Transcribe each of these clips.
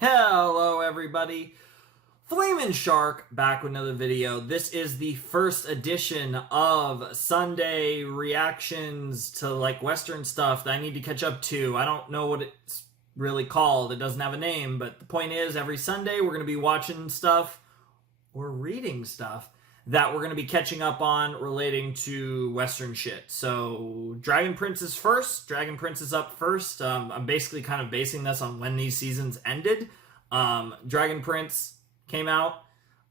Hello everybody, Flamin' Shark back with another video. This is the first edition of Sunday reactions to like Western stuff that I need to catch up to. I don't know what it's really called, it doesn't have a name, but the point is every Sunday we're going to be watching stuff or reading stuff that we're going to be catching up on relating to Western shit. So Dragon Prince is first. Dragon Prince is up first. I'm basically kind of basing this on when these seasons ended. Dragon Prince came out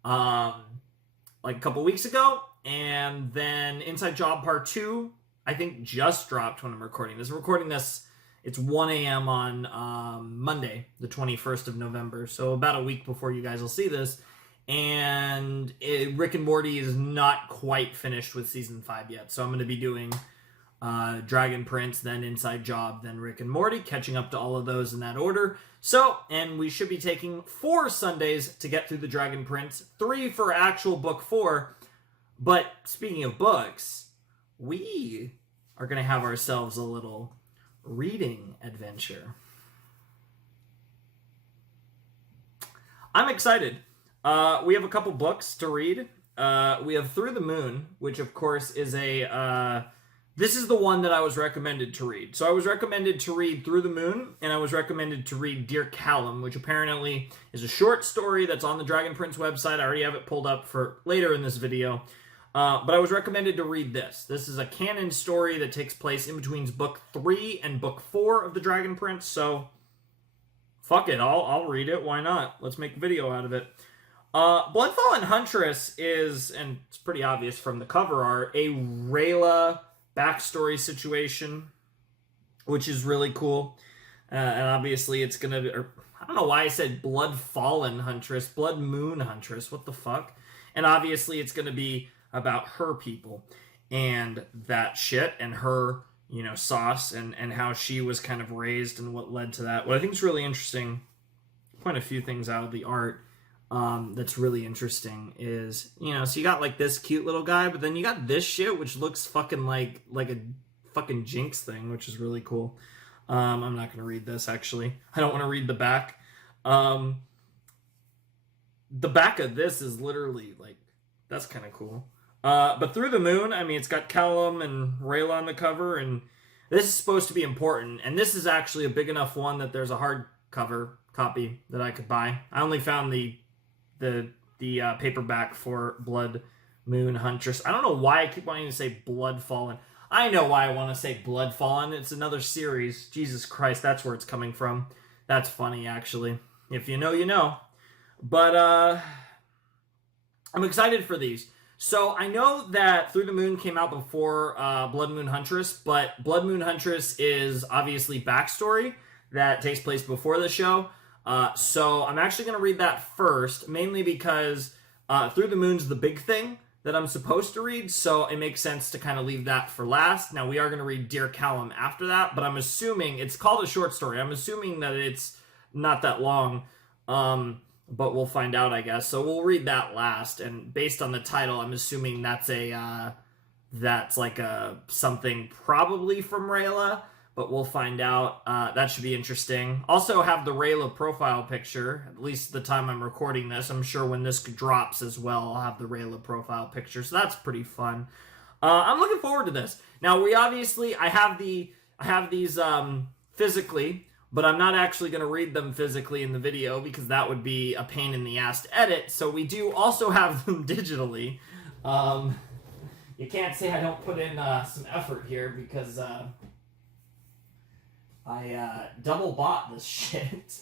like a couple weeks ago, and then Inside Job Part 2, I think, just dropped when I'm recording this. I'm recording this, it's 1 a.m. on Monday, the 21st of November, so about a week before you guys will see this. And Rick and Morty is not quite finished with season 5 yet, so I'm going to be doing Dragon Prince, then Inside Job, then Rick and Morty, catching up to all of those in that order. So, and we should be taking 4 Sundays to get through the Dragon Prince, 3 for actual book 4. But speaking of books, we are going to have ourselves a little reading adventure. I'm excited. We have a couple books to read. We have Through the Moon, which of course is this is the one that I was recommended to read. So I was recommended to read Through the Moon, and I was recommended to read Dear Callum, which apparently is a short story that's on the Dragon Prince website. I already have it pulled up for later in this video. But I was recommended to read this. This is a canon story that takes place in between book 3 and book 4 of the Dragon Prince, so fuck it, I'll read it, why not? Let's make a video out of it. Bloodmoon Huntress is, and it's pretty obvious from the cover art, a Rayla backstory situation, which is really cool. And obviously it's gonna be, or, I don't know why I said Bloodmoon Huntress, what the fuck? And obviously it's gonna be about her people and that shit and her, you know, sauce and how she was kind of raised and what led to that. What I think is really interesting, point a few things out of the art, that's really interesting is, you know, so you got like this cute little guy, but then you got this shit which looks fucking like a fucking Jinx thing, which is really cool. I'm not gonna read this, actually. I don't want to read the back. The back of this is literally like, that's kind of cool. But Through the Moon, I mean, it's got Callum and Rayla on the cover, and this is supposed to be important, and this is actually a big enough one that there's a hardcover copy that I could buy. I only found the paperback for Bloodmoon Huntress. I don't know why I keep wanting to say Bloodfallen. I know why I want to say Bloodfallen. It's another series. Jesus Christ, that's where it's coming from. That's funny, actually. If you know, you know. But, I'm excited for these. So, I know that Through the Moon came out before Bloodmoon Huntress, but Bloodmoon Huntress is obviously backstory that takes place before the show. So I'm actually going to read that first, mainly because Through the Moon's the big thing that I'm supposed to read, so it makes sense to kind of leave that for last. Now, we are going to read Dear Callum after that, but I'm assuming, it's called a short story, I'm assuming that it's not that long, but we'll find out, I guess. So we'll read that last, and based on the title, I'm assuming that's like something probably from Rayla, but we'll find out. That should be interesting. Also have the Rayla profile picture, at least the time I'm recording this. I'm sure when this drops as well, I'll have the Rayla profile picture, so that's pretty fun. I'm looking forward to this. Now, I have these physically, but I'm not actually going to read them physically in the video because that would be a pain in the ass to edit, so we do also have them digitally. You can't say I don't put in some effort here because I double bought this shit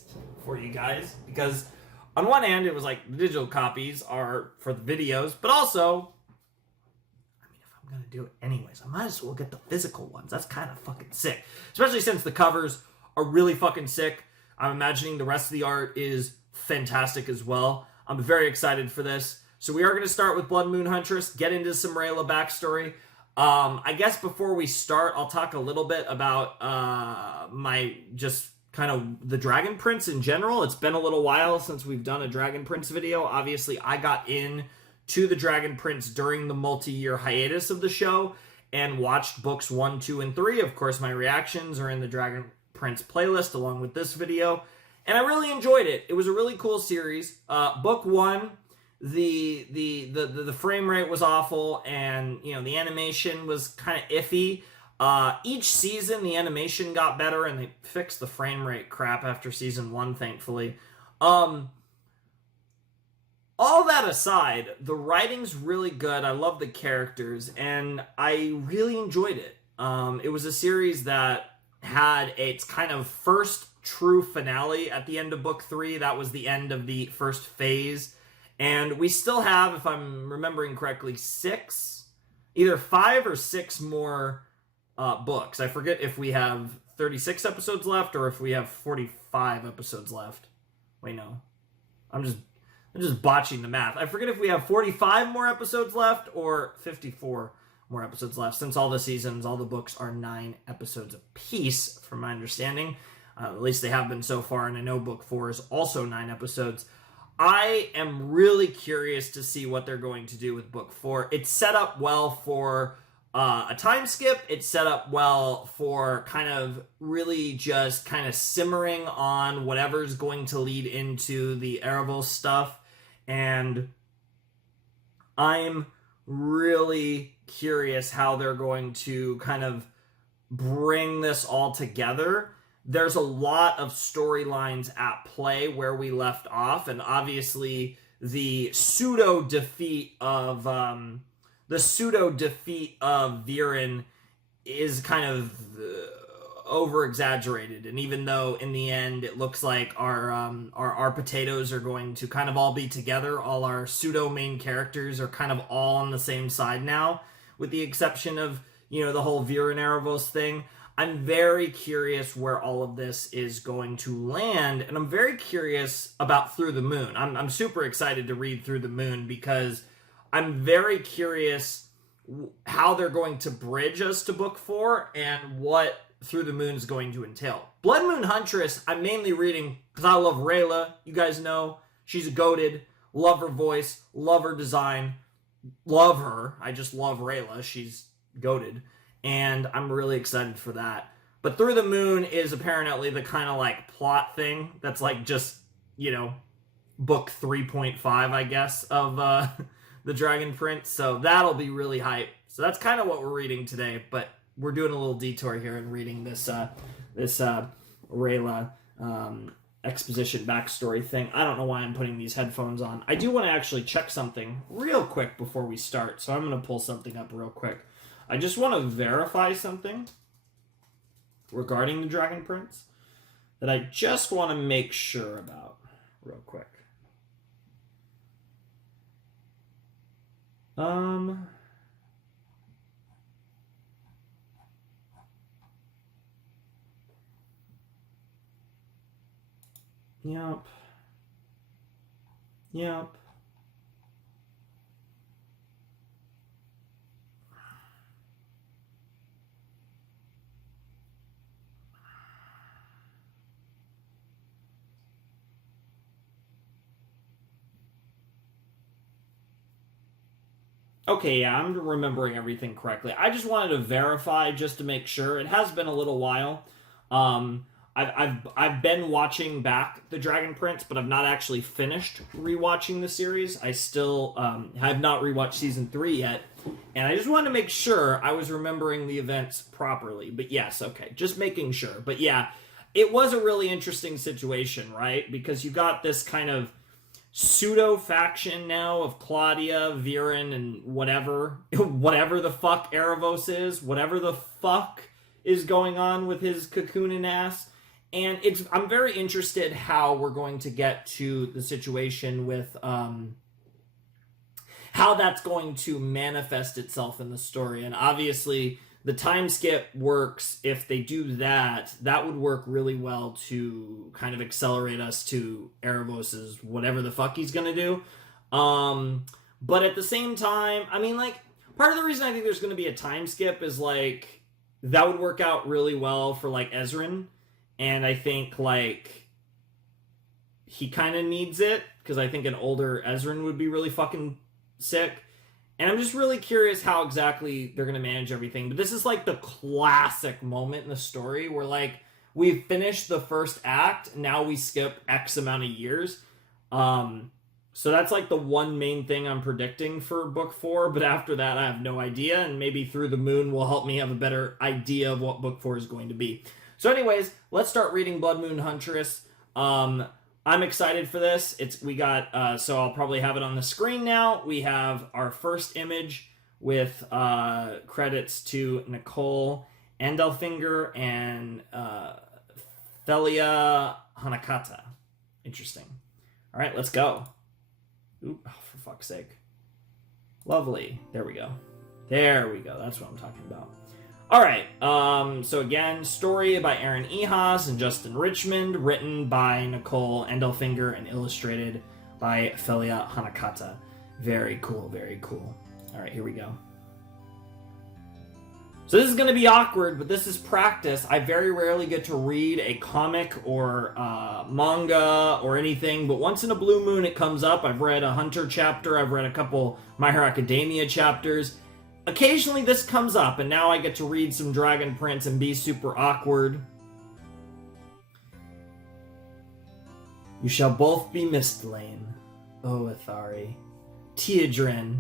for you guys, because on one hand it was like the digital copies are for the videos, but also, I mean, if I'm gonna do it anyways, I might as well get the physical ones. That's kind of fucking sick, especially since the covers are really fucking sick. I'm imagining the rest of the art is fantastic as well. I'm very excited for this. So we are going to start with Bloodmoon Huntress, get into some Rayla backstory. I guess before we start, I'll talk a little bit about my just kind of the Dragon Prince in general. It's been a little while since we've done a Dragon Prince video. Obviously, I got in to the Dragon Prince during the multi-year hiatus of the show and watched books 1, 2, and 3. Of course, my reactions are in the Dragon Prince playlist along with this video. And I really enjoyed it. It was a really cool series. Book 1, the frame rate was awful, and the animation was kind of iffy. Each season the animation got better, and they fixed the frame rate crap after season 1, thankfully. All that aside, the writing's really good. I love the characters, and I really enjoyed it. It was a series that had its kind of first true finale at the end of book 3. That was the end of the first phase. And we still have, if I'm remembering correctly, either 5 or 6 more books. I forget if we have 36 episodes left or if we have 45 episodes left. Wait, no. I'm just botching the math. I forget if we have 45 more episodes left or 54 more episodes left. Since all the seasons, all the books are 9 episodes apiece, from my understanding. At least they have been so far, and I know book 4 is also 9 episodes. I am really curious to see what they're going to do with book 4. It's set up well for a time skip. It's set up well for kind of really just kind of simmering on whatever's going to lead into the Erebos stuff. And I'm really curious how they're going to kind of bring this all together. There's a lot of storylines at play where we left off, and obviously the pseudo defeat of Viren is kind of over exaggerated. And even though in the end it looks like our potatoes are going to kind of all be together, all our pseudo main characters are kind of all on the same side now, with the exception of the whole Viren Erebos thing. I'm very curious where all of this is going to land, and I'm very curious about Through the Moon. I'm super excited to read Through the Moon because I'm very curious how they're going to bridge us to book 4 and what Through the Moon is going to entail. Bloodmoon Huntress, I'm mainly reading because I love Rayla. You guys know she's a goated. Love her voice, love her design, love her. I just love Rayla. She's goated. And I'm really excited for that. But Through the Moon is apparently the kind of like plot thing that's like just, book 3.5, I guess, of the Dragon Prince. So that'll be really hype. So that's kind of what we're reading today. But we're doing a little detour here and reading this Rayla exposition backstory thing. I don't know why I'm putting these headphones on. I do want to actually check something real quick before we start. So I'm going to pull something up real quick. I just want to verify something regarding the Dragon Prince that I just want to make sure about real quick. Yep. Okay, yeah, I'm remembering everything correctly. I just wanted to verify just to make sure. It has been a little while. I've been watching back The Dragon Prince, but I've not actually finished rewatching the series. I still have not rewatched season 3 yet, and I just wanted to make sure I was remembering the events properly. But yes, okay, just making sure. But yeah, it was a really interesting situation, right? Because you got this kind of pseudo faction now of Claudia, Viren, and whatever the fuck Erebos is, whatever the fuck is going on with his cocooning ass. And I'm very interested how we're going to get to the situation with how that's going to manifest itself in the story. And obviously the time skip works. If they do that, that would work really well to kind of accelerate us to Erebos's whatever the fuck he's gonna do. But at the same time, I mean, like, part of the reason I think there's gonna be a time skip is, like, that would work out really well for, like, Ezrin. And I think, like, he kind of needs it, because I think an older Ezrin would be really fucking sick. And I'm just really curious how exactly they're going to manage everything. But this is like the classic moment in the story where, like, we've finished the first act. Now we skip X amount of years. So that's like the one main thing I'm predicting for book 4. But after that, I have no idea. And maybe Through the Moon will help me have a better idea of what book 4 is going to be. So anyways, let's start reading Bloodmoon Huntress. I'm excited for this. So I'll probably have it on the screen now. We have our first image with credits to Nicole Andelfinger and Felia Hanakata. Interesting. All right, let's go. Oop, oh, for fuck's sake. Lovely. There we go. There we go. That's what I'm talking about. All right. So again, story by Aaron Ehas and Justin Richmond, written by Nicole Andelfinger and illustrated by Felia Hanakata. Very cool. Very cool. All right, here we go. So this is going to be awkward, but this is practice. I very rarely get to read a comic or manga or anything, but once in a blue moon it comes up. I've read a Hunter chapter. I've read a couple My Hero Academia chapters. Occasionally this comes up, and now I get to read some Dragon Prince and be super awkward. You shall both be Mistlane, O Ithari. Teodrin.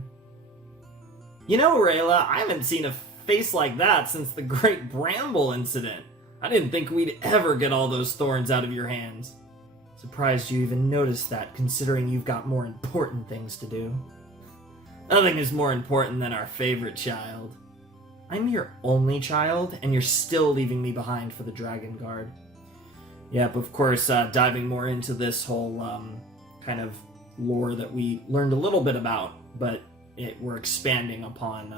You know, Rayla, I haven't seen a face like that since the Great Bramble incident. I didn't think we'd ever get all those thorns out of your hands. Surprised you even noticed that, considering you've got more important things to do. Nothing is more important than our favorite child. I'm your only child, and you're still leaving me behind for the Dragon Guard. Yep, of course, diving more into this whole kind of lore that we learned a little bit about, but we're expanding upon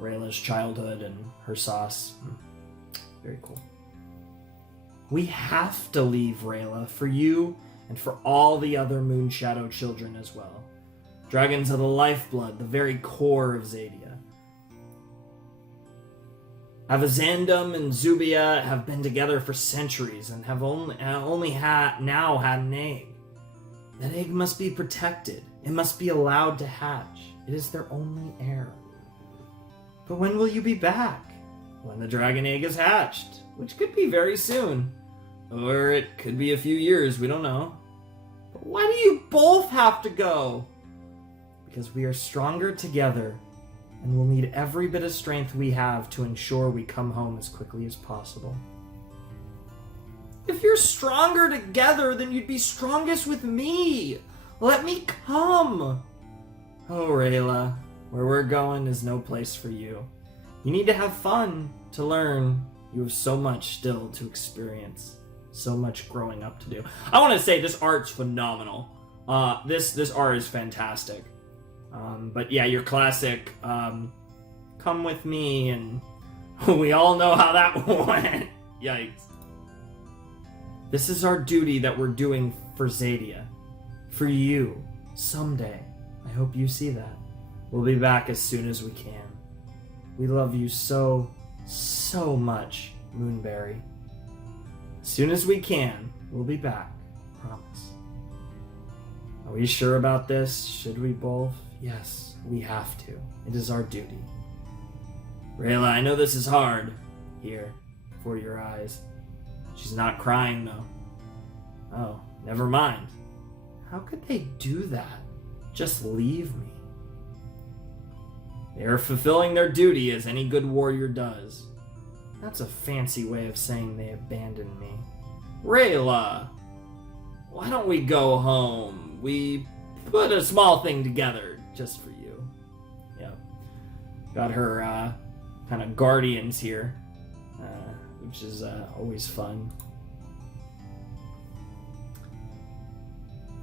Rayla's childhood and her sauce. Very cool. We have to leave Rayla for you and for all the other Moonshadow children as well. Dragons are the lifeblood, the very core of Zadia. Avazandum and Zubia have been together for centuries and have only now had an egg. That egg must be protected. It must be allowed to hatch. It is their only heir. But when will you be back? When the dragon egg is hatched, which could be very soon. Or it could be a few years, we don't know. But why do you both have to go? Because we are stronger together, and we'll need every bit of strength we have to ensure we come home as quickly as possible. If you're stronger together, then you'd be strongest with me. Let me come. Oh, Rayla, where we're going is no place for you. You need to have fun, to learn. You have so much still to experience. So much growing up to do. I want to say this art's phenomenal. This art is fantastic. But yeah, your classic, come with me, and we all know how that went. Yikes. This is our duty that we're doing for Zadia. For you. Someday. I hope you see that. We'll be back as soon as we can. We love you so, so much, Moonberry. As soon as we can, we'll be back. Promise. Are we sure about this? Should we both? Yes, we have to. It is our duty. Rayla, I know this is hard. Here, before your eyes. She's not crying, though. Oh, never mind. How could they do that? Just leave me. They are fulfilling their duty as any good warrior does. That's a fancy way of saying they abandoned me. Rayla, why don't we go home? We put a small thing together just for you. Yep. Got her kind of guardians here, which is always fun.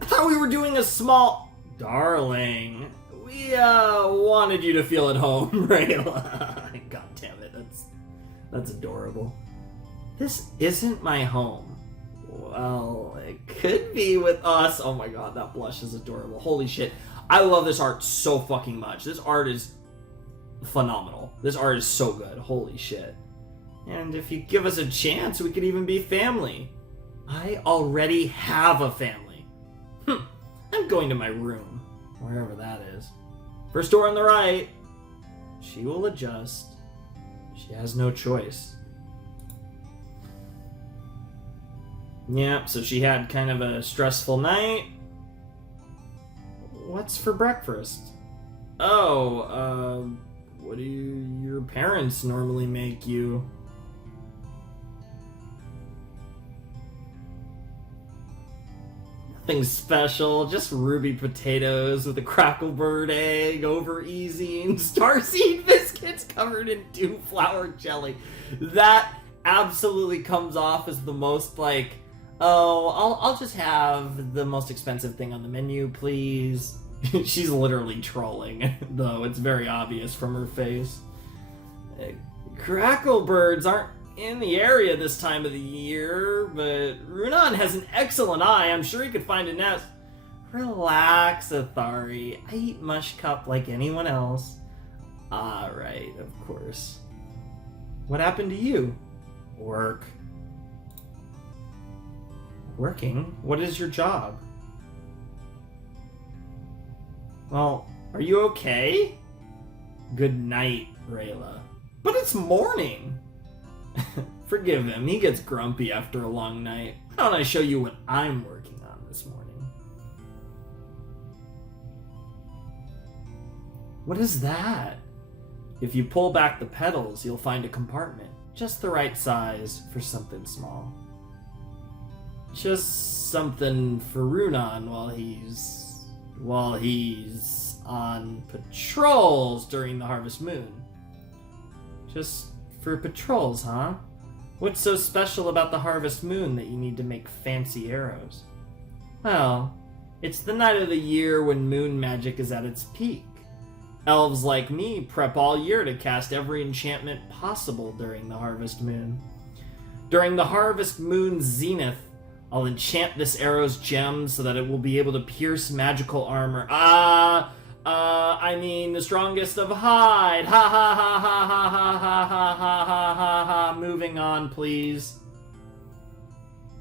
I thought we were doing a small... Darling, we wanted you to feel at home, Rayla. God damn it, that's adorable. This isn't my home. Well, it could be with us. Oh my god, that blush is adorable. Holy shit. I love this art so fucking much. This art is phenomenal. This art is so good. Holy shit. And if you give us a chance, we could even be family. I already have a family. I'm going to my room, wherever that is. First door on the right. She will adjust. She has no choice. Yeah, so she had kind of a stressful night. What's for breakfast? Oh, what do your parents normally make you? Nothing special, just ruby potatoes with a cracklebird egg over easy and starseed biscuits covered in 2 flour jelly. That absolutely comes off as the most like, oh, I'll just have the most expensive thing on the menu, please. She's literally trolling, though it's very obvious from her face. Cracklebirds aren't in the area this time of the year, but Runan has an excellent eye. I'm sure he could find a nest. Relax, Athari. I eat mush cup like anyone else. Ah, right, of course. What happened to you? Work. Working? What is your job? Well, are you okay? Good night, Rayla. But it's morning! Forgive him, he gets grumpy after a long night. Why don't I show you what I'm working on this morning? What is that? If you pull back the pedals, you'll find a compartment. Just the right size for something small. Just something for Runan while he's on patrols during the Harvest Moon. Just for patrols, huh? What's so special about the Harvest Moon that you need to make fancy arrows? Well, it's the night of the year when moon magic is at its peak. Elves like me prep all year to cast every enchantment possible during the Harvest Moon. During the Harvest Moon's zenith, I'll enchant this arrow's gem so that it will be able to pierce magical armor. I mean the strongest of hide. Ha ha ha ha ha ha ha ha ha ha ha ha. Moving on, please.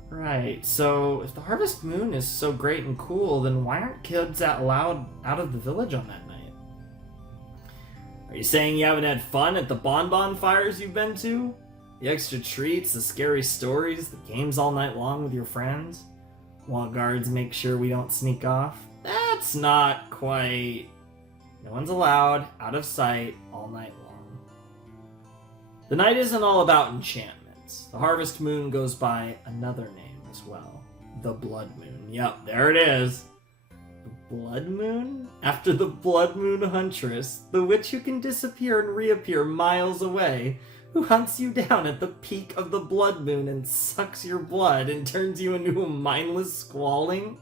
Right, so if the Harvest Moon is so great and cool, then why aren't kids allowed out of the village on that night? Are you saying you haven't had fun at the bonbon fires you've been to? The extra treats, the scary stories, the games all night long with your friends? While guards make sure we don't sneak off? That's not quite... No one's allowed, out of sight, all night long. The night isn't all about enchantments. The Harvest Moon goes by another name as well. The Blood Moon. Yep, there it is. The Blood Moon? After the Bloodmoon Huntress, the witch who can disappear and reappear miles away, who hunts you down at the peak of the blood moon and sucks your blood and turns you into a mindless squallwing?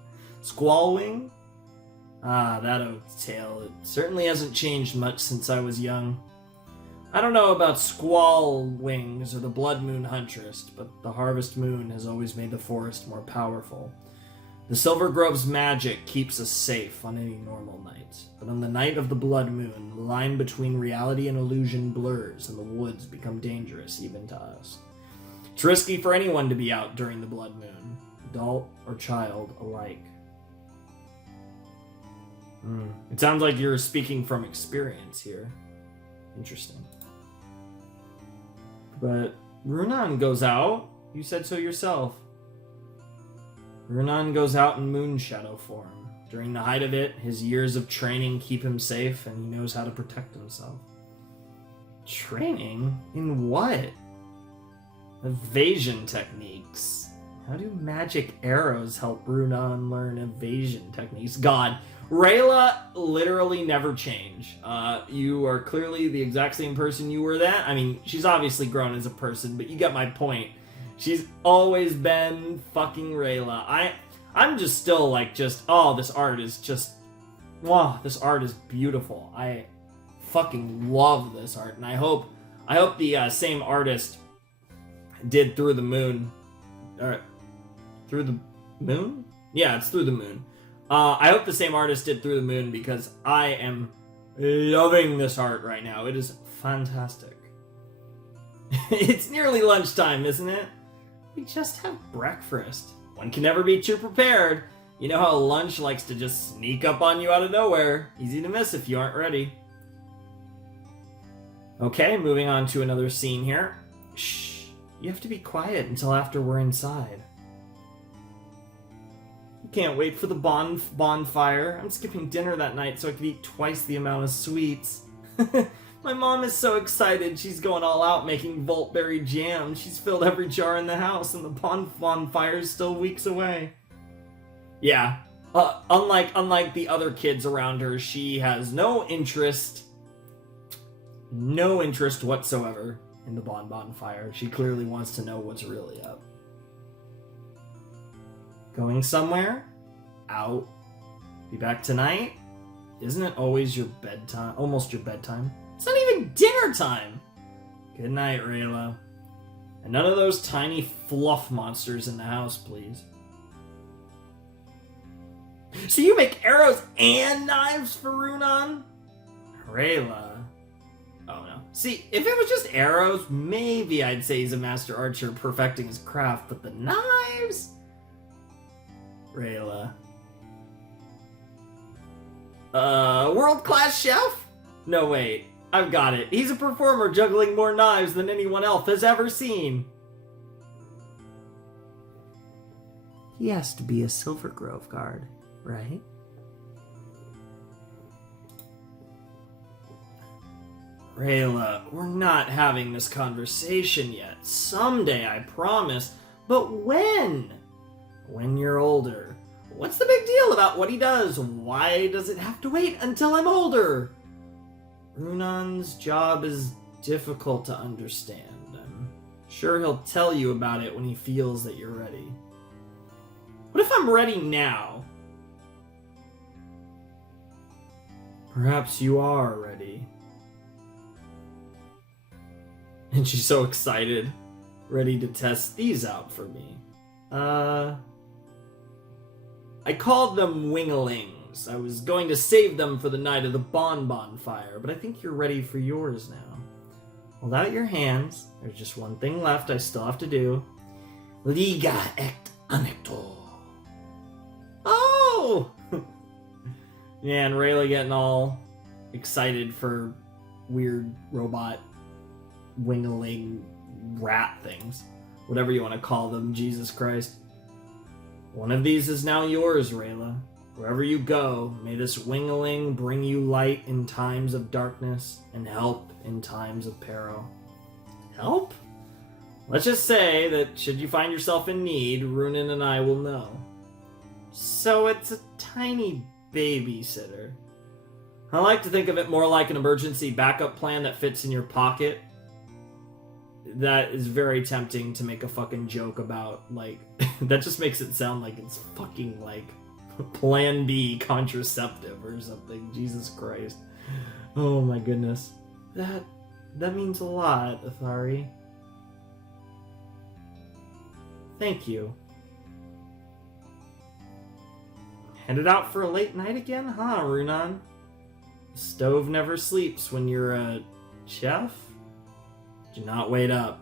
Ah, that old tale. It certainly hasn't changed much since I was young. I don't know about Squall Wings or the Bloodmoon Huntress, but the Harvest Moon has always made the forest more powerful. The Silver Grove's magic keeps us safe on any normal night, but on the night of the Blood Moon, the line between reality and illusion blurs and the woods become dangerous even to us. It's risky for anyone to be out during the Blood Moon, adult or child alike. It sounds like you're speaking from experience here. Interesting. But Runan goes out. You said so yourself. Runan goes out in moon shadow form. During the height of it, his years of training keep him safe, and he knows how to protect himself. Training? In what? Evasion techniques. How do magic arrows help Runan learn evasion techniques? God, Rayla literally never change. You are clearly the exact same person you were then. I mean, she's obviously grown as a person, but you get my point. She's always been fucking Rayla. I'm just still like this art is just, wow, this art is beautiful. I fucking love this art, and I hope the same artist did Through the Moon. Through the Moon? Yeah, it's Through the Moon. I hope the same artist did Through the Moon because I am loving this art right now. It is fantastic. It's nearly lunchtime, isn't it? We just have breakfast. One can never be too prepared. You know how lunch likes to just sneak up on you out of nowhere. Easy to miss if you aren't ready. Okay, moving on to another scene here. Shh, you have to be quiet until after we're inside. Can't wait for the bonfire. I'm skipping dinner that night so I can eat twice the amount of sweets. My mom is so excited. She's going all out making Voltberry jam. She's filled every jar in the house, and the bonfire is still weeks away. Yeah, unlike the other kids around her, she has no interest whatsoever in the bonfire. She clearly wants to know what's really up. Going somewhere? Out. Be back tonight? Isn't it always your bedtime? Almost your bedtime? It's not even dinner time! Good night, Rayla. And none of those tiny fluff monsters in the house, please. So you make arrows and knives for Runan? Rayla. Oh no. See, if it was just arrows, maybe I'd say he's a master archer perfecting his craft, but the knives? Rayla. World-class chef? No, wait. I've got it. He's a performer juggling more knives than anyone else has ever seen. He has to be a Silver Grove guard, right? Rayla, we're not having this conversation yet. Someday, I promise. But when? When you're older. What's the big deal about what he does? Why does it have to wait until I'm older? Runan's job is difficult to understand. I'm sure he'll tell you about it when he feels that you're ready. What if I'm ready now? Perhaps you are ready. And she's so excited, ready to test these out for me. I called them winglings. I was going to save them for the night of the bonfire, but I think you're ready for yours now. Hold out your hands. There's just one thing left I still have to do. Liga et anecto. Oh! Yeah, and Rayla getting all excited for weird robot wingling rat things. Whatever you want to call them, Jesus Christ. One of these is now yours, Rayla. Wherever you go, may this wingling bring you light in times of darkness and help in times of peril. Help? Let's just say that should you find yourself in need, Runan and I will know. So it's a tiny babysitter. I like to think of it more like an emergency backup plan that fits in your pocket. That is very tempting to make a fucking joke about, like, that just makes it sound like it's fucking, like, Plan B contraceptive or something. Jesus Christ. Oh my goodness. That means a lot, Athari. Thank you. Headed out for a late night again, huh, Runan? The stove never sleeps when you're a chef? Do not wait up.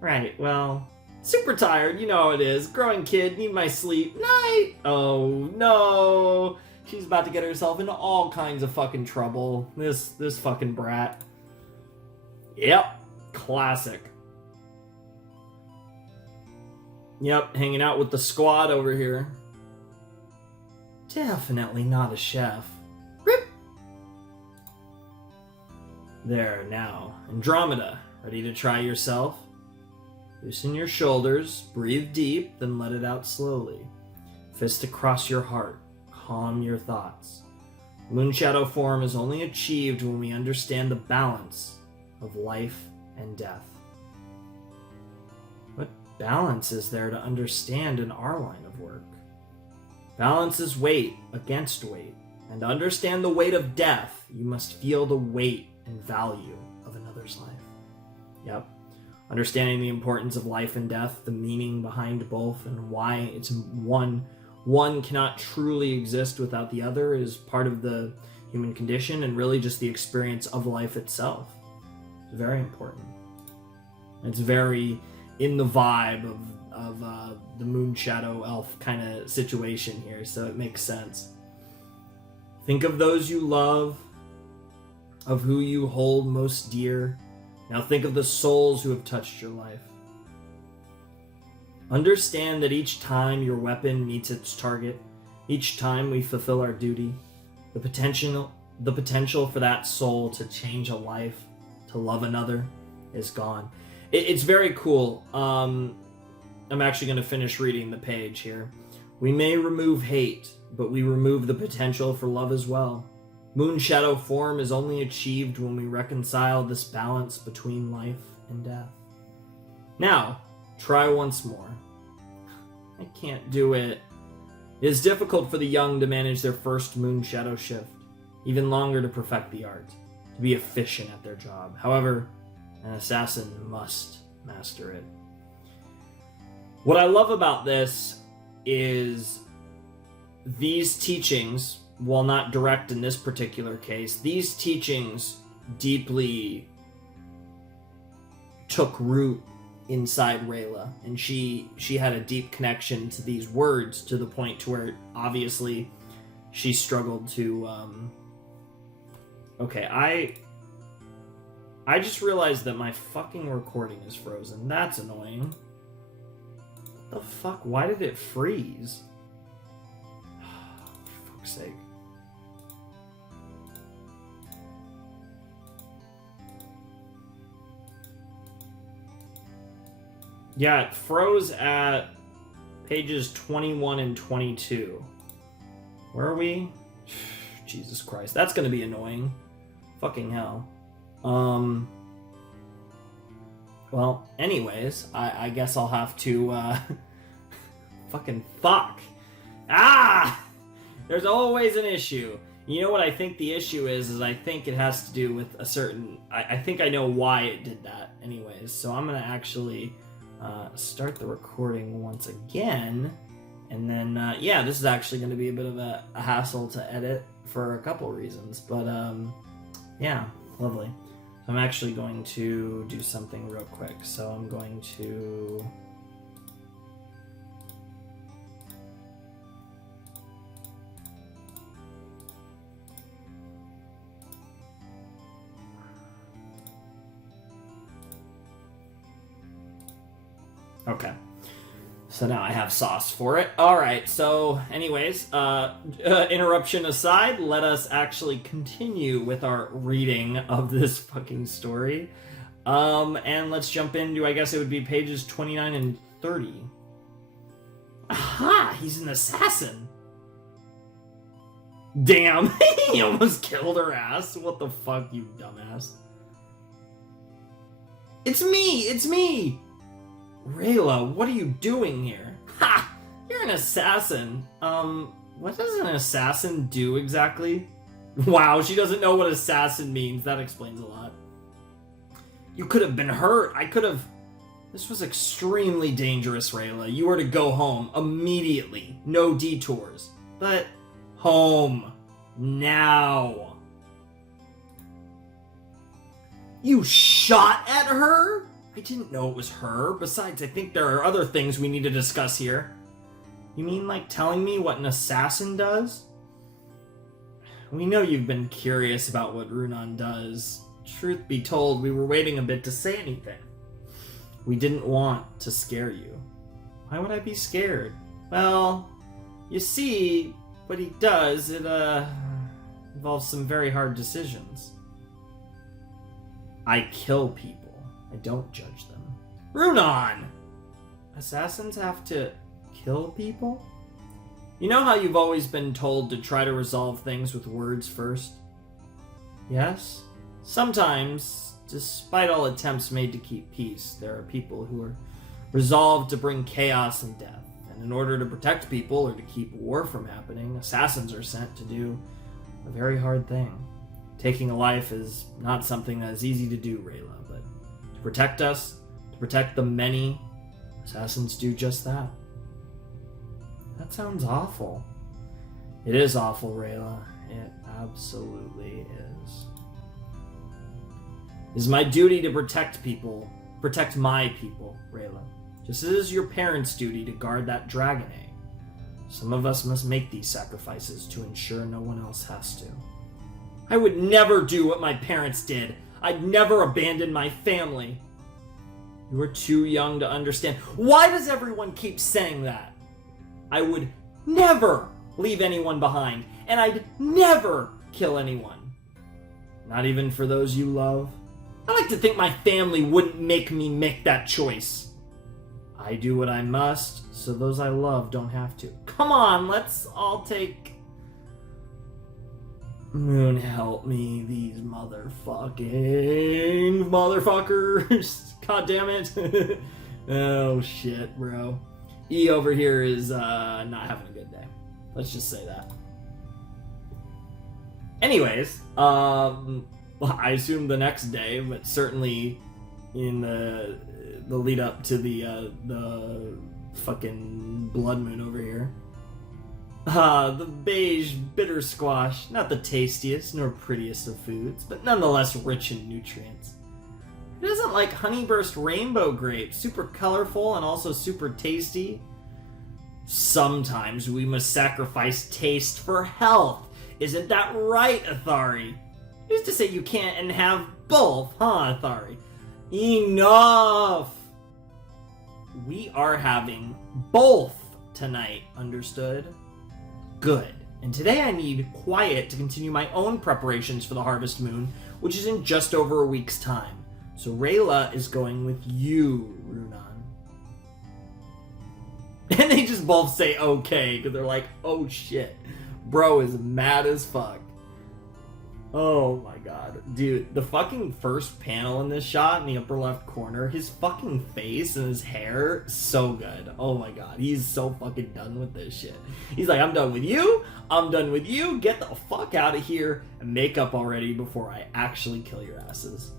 Right, well, super tired, you know how it is. Growing kid, need my sleep. Night! Oh, no! She's about to get herself into all kinds of fucking trouble. This fucking brat. Yep, classic. Yep, hanging out with the squad over here. Definitely not a chef. Rip! There, now. Andromeda, ready to try yourself? Loosen your shoulders, breathe deep, then let it out slowly. Fist across your heart. Calm your thoughts. Moonshadow form is only achieved when we understand the balance of life and death. What balance is there to understand in our line of work? Balance is weight against weight, and to understand the weight of death, you must feel the weight and value of another's life. Yep. Understanding the importance of life and death, the meaning behind both, and why it's one cannot truly exist without the other is part of the human condition and really just the experience of life itself. It's very important. It's very in the vibe of the Moonshadow Elf kind of situation here, so it makes sense. Think of those you love, of who you hold most dear. Now think of the souls who have touched your life. Understand that each time your weapon meets its target, each time we fulfill our duty, the potential for that soul to change a life, to love another, is gone. It's very cool. I'm actually going to finish reading the page here. We may remove hate, but we remove the potential for love as well. Moon shadow form is only achieved when we reconcile this balance between life and death. Now, try once more. I can't do it. It is difficult for the young to manage their first moon shadow shift, even longer to perfect the art, to be efficient at their job. However, an assassin must master it. What I love about this is these teachings, while not direct in this particular case, these teachings deeply took root inside Rayla, and she had a deep connection to these words, to the point to where obviously she struggled to okay, I just realized that my fucking recording is frozen. That's annoying. What the fuck? Why did it freeze? For fuck's sake. Yeah, it froze at pages 21 and 22. Where are we? Jesus Christ, that's gonna be annoying. Fucking hell. Well, anyways, I guess I'll have to, fucking fuck. Ah! There's always an issue. You know what I think the issue is I think it has to do with a certain... I think I know why it did that anyways, so I'm gonna actually start the recording once again, and then, yeah, this is actually gonna be a bit of a hassle to edit for a couple reasons, but, yeah, lovely. I'm actually going to do something real quick. So I'm going to... Okay. So now I have sauce for it. Alright, so anyways, interruption aside, let us actually continue with our reading of this fucking story. And let's jump into, I guess it would be pages 29 and 30. Aha! He's an assassin! Damn! He almost killed her ass. What the fuck, you dumbass. It's me! It's me! Rayla, what are you doing here? Ha! You're an assassin. What does an assassin do exactly? Wow, she doesn't know what assassin means. That explains a lot. You could have been hurt. I could have... This was extremely dangerous, Rayla. You were to go home immediately. No detours. But home. Now. You shot at her? I didn't know it was her. Besides, I think there are other things we need to discuss here. You mean like telling me what an assassin does? We know you've been curious about what Runan does. Truth be told, we were waiting a bit to say anything. We didn't want to scare you. Why would I be scared? Well, you see, what he does, it involves some very hard decisions. I kill people. I don't judge them. Runan! Assassins have to kill people? You know how you've always been told to try to resolve things with words first? Yes? Sometimes, despite all attempts made to keep peace, there are people who are resolved to bring chaos and death. And in order to protect people or to keep war from happening, assassins are sent to do a very hard thing. Taking a life is not something that is easy to do, Rayla. Protect us, to protect the many, assassins do just that. That sounds awful. It is awful, Rayla. It absolutely is. It is my duty to protect people, protect my people, Rayla. Just as it is your parents' duty to guard that dragon egg. Some of us must make these sacrifices to ensure no one else has to. I would never do what my parents did. I'd never abandon my family. You are too young to understand. Why does everyone keep saying that? I would never leave anyone behind, and I'd never kill anyone. Not even for those you love. I like to think my family wouldn't make me make that choice. I do what I must, so those I love don't have to. Come on, let's all take... Moon, help me, these motherfuckers. God damn it. Oh shit, bro. E over here is not having a good day. Let's just say that. Anyways, well, I assume the next day, but certainly in the lead up to the fucking blood moon over here. The beige bitter squash, not the tastiest nor prettiest of foods, but nonetheless rich in nutrients. Who doesn't like honeyburst rainbow grapes? Super colorful and also super tasty. Sometimes we must sacrifice taste for health. Isn't that right, Athari? Who's to say you can't and have both, huh, Athari? Enough! We are having both tonight, understood? Good. And today I need quiet to continue my own preparations for the Harvest Moon, which is in just over a week's time. So Rayla is going with you, Runan. And they just both say okay, because they're like, oh shit. Bro is mad as fuck. Oh my god. Dude, the fucking first panel in this shot in the upper left corner, his fucking face and his hair, so good. Oh my god, he's so fucking done with this shit. He's like, I'm done with you, I'm done with you, get the fuck out of here and make up already before I actually kill your asses.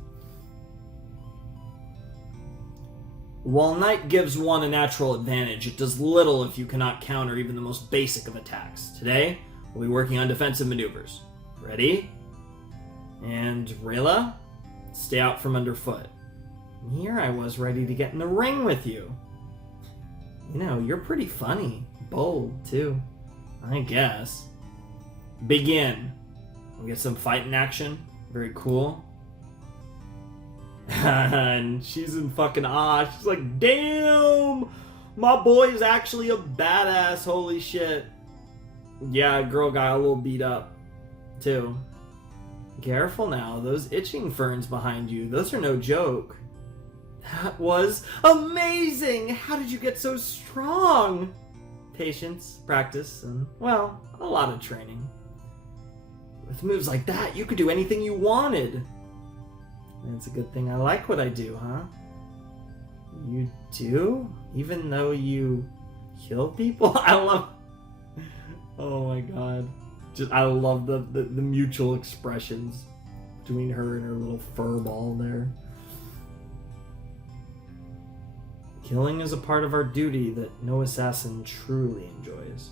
While night gives one a natural advantage, it does little if you cannot counter even the most basic of attacks. Today, we'll be working on defensive maneuvers. Ready? And Rayla, stay out from underfoot. And here I was ready to get in the ring with you. You know, you're pretty funny. Bold, too. I guess. Begin. We'll get some fighting action. Very cool. And she's in fucking awe. She's like, damn! My boy is actually a badass. Holy shit. Yeah, girl got a little beat up, too. Careful now, those itching ferns behind you, those are no joke. That was amazing! How did you get so strong? Patience, practice, and, well, a lot of training. With moves like that, you could do anything you wanted. And it's a good thing I like what I do, huh? You do? Even though you kill people? I love... Oh my god. I love the mutual expressions between her and her little fur ball there. Killing is a part of our duty that no assassin truly enjoys.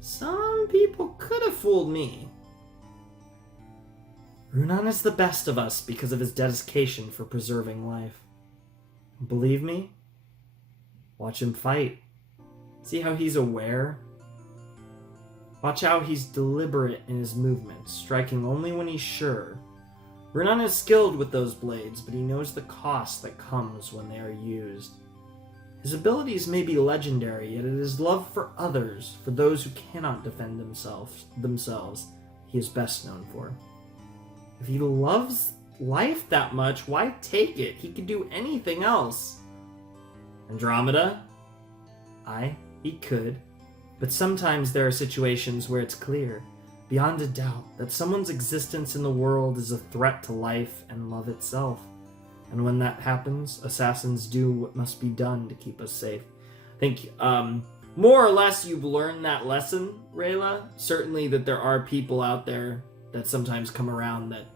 Some people could have fooled me. Runan is the best of us because of his dedication for preserving life. Believe me? Watch him fight. See how he's aware? Watch how he's deliberate in his movements, striking only when he's sure. Runan is skilled with those blades, but he knows the cost that comes when they are used. His abilities may be legendary, yet it is love for others, for those who cannot defend themselves, he is best known for. If he loves life that much, why take it? He could do anything else. Andromeda? Aye, he could. But sometimes there are situations where it's clear, beyond a doubt, that someone's existence in the world is a threat to life and love itself. And when that happens, assassins do what must be done to keep us safe. I think, more or less you've learned that lesson, Rayla. Certainly that there are people out there that sometimes come around that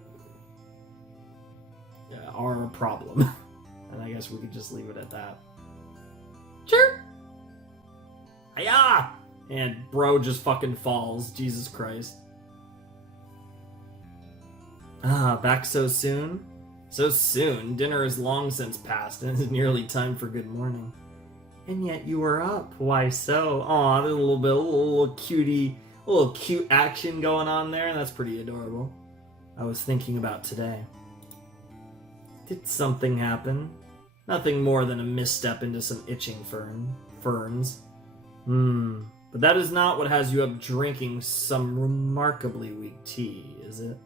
are a problem. And I guess we could just leave it at that. Sure. Hiya! And bro just fucking falls. Jesus Christ. Back so soon? So soon? Dinner is long since past, and it is nearly time for good morning. And yet you are up. Why so? Aw, there's a little cute action going on there. That's pretty adorable. I was thinking about today. Did something happen? Nothing more than a misstep into some itching ferns. But that is not what has you up drinking some remarkably weak tea, is it?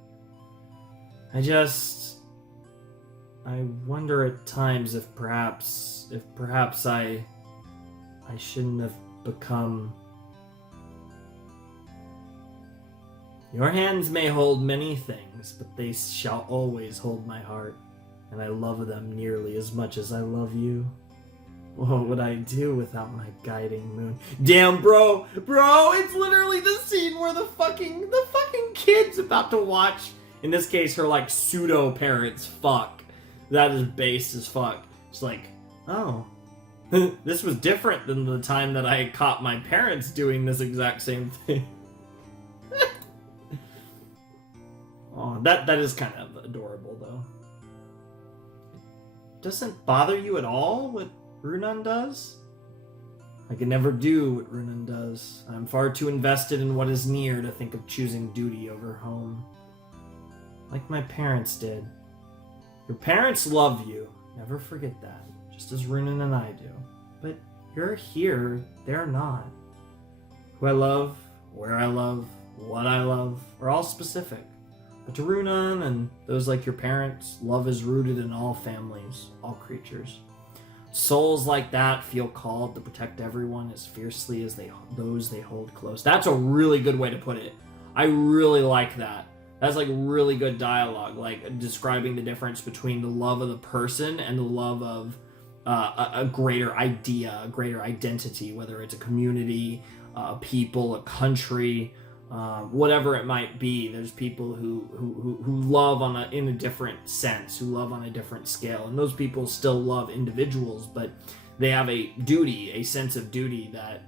I wonder at times if perhaps I shouldn't have become... Your hands may hold many things, but they shall always hold my heart, and I love them nearly as much as I love you. What would I do without my guiding moon? Damn, bro, it's literally the scene where the fucking kid's about to watch, in this case, her, like, pseudo-parents fuck. That is base as fuck. It's like, oh, this was different than the time that I caught my parents doing this exact same thing. Oh, that is kind of adorable, though. Doesn't bother you at all what Runan does? I can never do what Runan does. I'm far too invested in what is near to think of choosing duty over home. Like my parents did. Your parents love you. Never forget that. Just as Runan and I do. But you're here. They're not. Who I love, where I love, what I love, are all specific. But to Runan and those like your parents, love is rooted in all families, all creatures. Souls like that feel called to protect everyone as fiercely as those they hold close. That's a really good way to put it. I really like that. That's like really good dialogue, like describing the difference between the love of the person and the love of a greater idea, a greater identity, whether it's a community, a people, a country, whatever it might be. There's people who love in a different sense, who love on a different scale, and those people still love individuals, but they have a duty, a sense of duty that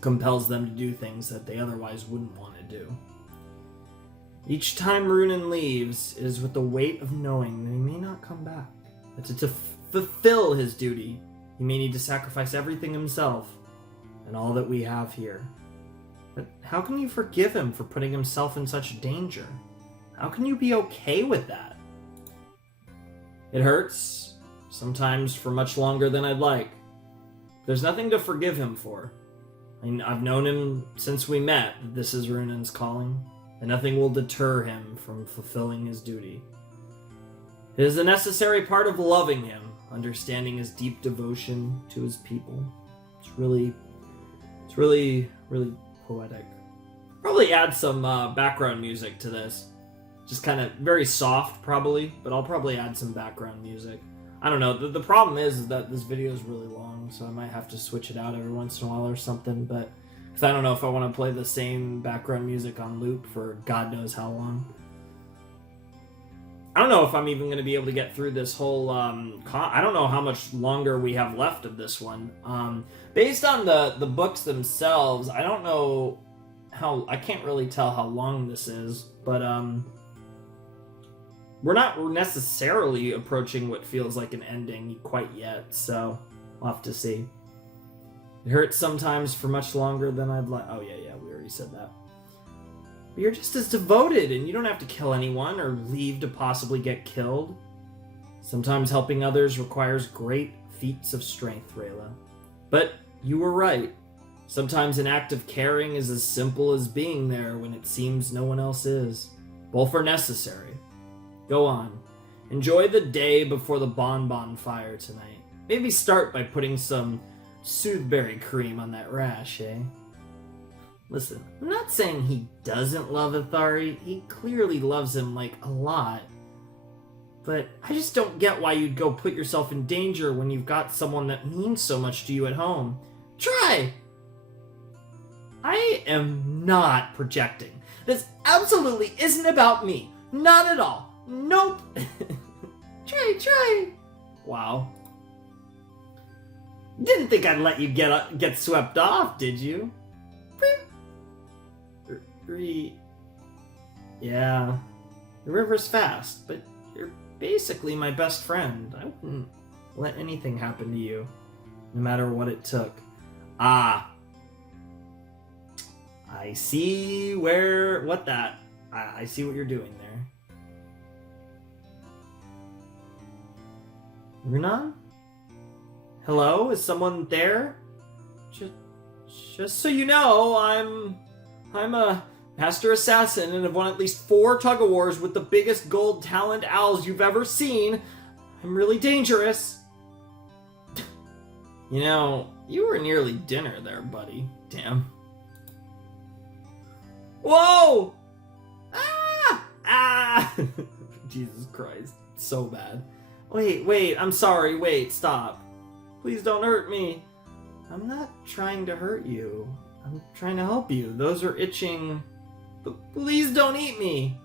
compels them to do things that they otherwise wouldn't want to do. Each time Runan leaves, it is with the weight of knowing that he may not come back. That to fulfill his duty, he may need to sacrifice everything himself and all that we have here. But how can you forgive him for putting himself in such danger? How can you be okay with that? It hurts, sometimes for much longer than I'd like. There's nothing to forgive him for. I mean, I've known him since we met that this is Runan's calling, and nothing will deter him from fulfilling his duty. It is a necessary part of loving him, understanding his deep devotion to his people. It's really poetic. Probably add some background music to this. Just kind of very soft, probably, but I'll probably add some background music. I don't know. The problem is that this video is really long, so I might have to switch it out every once in a while or something, but because I don't know if I want to play the same background music on loop for God knows how long. I don't know if I'm even going to be able to get through this whole, I don't know how much longer we have left of this one. Based on the books themselves, I don't know I can't really tell how long this is, but, we're not necessarily approaching what feels like an ending quite yet, so we'll have to see. It hurts sometimes for much longer than I'd like. Oh, yeah, we already said that. But you're just as devoted, and you don't have to kill anyone or leave to possibly get killed. Sometimes helping others requires great feats of strength, Rayla. But you were right. Sometimes an act of caring is as simple as being there when it seems no one else is. Both are necessary. Go on. Enjoy the day before the bonbon fire tonight. Maybe start by putting some soothberry cream on that rash, eh? Listen, I'm not saying he doesn't love Athari. He clearly loves him, like, a lot. But I just don't get why you'd go put yourself in danger when you've got someone that means so much to you at home. Try! I am not projecting. This absolutely isn't about me. Not at all. Nope. Try. Wow. Didn't think I'd let you get swept off, did you? Yeah. The river's fast, but you're basically my best friend. I wouldn't let anything happen to you, no matter what it took. Ah. I see I see what you're doing there. Runan? Hello? Is someone there? Just so you know, I'm a master assassin and have won at least 4 tug-of-wars with the biggest gold talent owls you've ever seen. I'm really dangerous. You know, you were nearly dinner there, buddy. Damn. Whoa! Ah! Ah! Jesus Christ. So bad. Wait, I'm sorry. Wait, stop. Please don't hurt me. I'm not trying to hurt you. I'm trying to help you. Those are itching. Please don't eat me.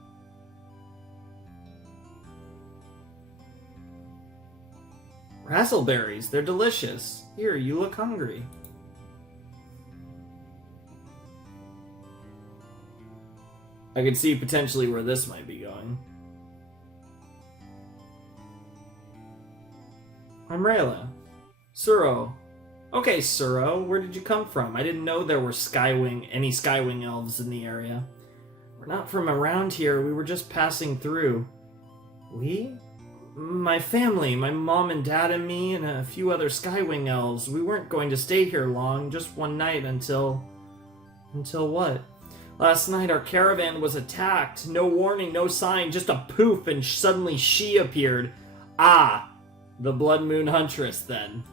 Razzleberries, they're delicious. Here, you look hungry. I can see potentially where this might be going. I'm Rayla. Suro. Okay, Suro, where did you come from? I didn't know there were any Skywing elves in the area. We're not from around here, we were just passing through. We? My family, my mom and dad and me, and a few other Skywing elves. We weren't going to stay here long, just one night until... Until what? Last night our caravan was attacked. No warning, no sign, just a poof, and suddenly she appeared. Ah, the Bloodmoon Huntress, then.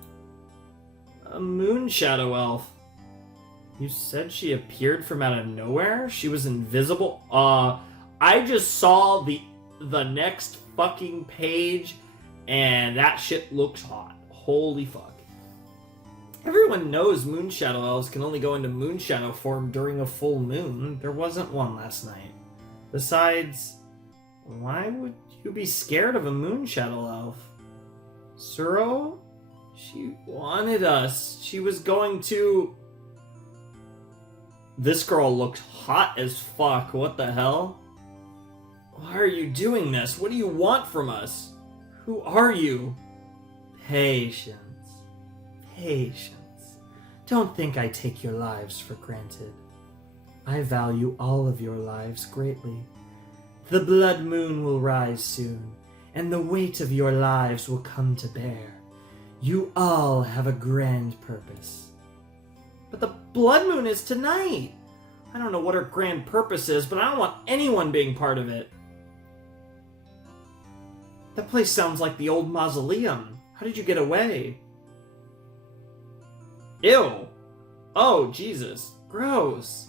A moon shadow elf. You said she appeared from out of nowhere? She was invisible? I just saw the next fucking page, and that shit looks hot. Holy fuck. Everyone knows moon shadow elves can only go into moon shadow form during a full moon. There wasn't one last night. Besides, why would you be scared of a moon shadow elf? Suro? She wanted us. She was going to... This girl looked hot as fuck. What the hell? Why are you doing this? What do you want from us? Who are you? Patience. Patience. Don't think I take your lives for granted. I value all of your lives greatly. The blood moon will rise soon, and the weight of your lives will come to bear. You all have a grand purpose. But the blood moon is tonight! I don't know what her grand purpose is, but I don't want anyone being part of it. That place sounds like the old mausoleum. How did you get away? Ew! Oh, Jesus. Gross.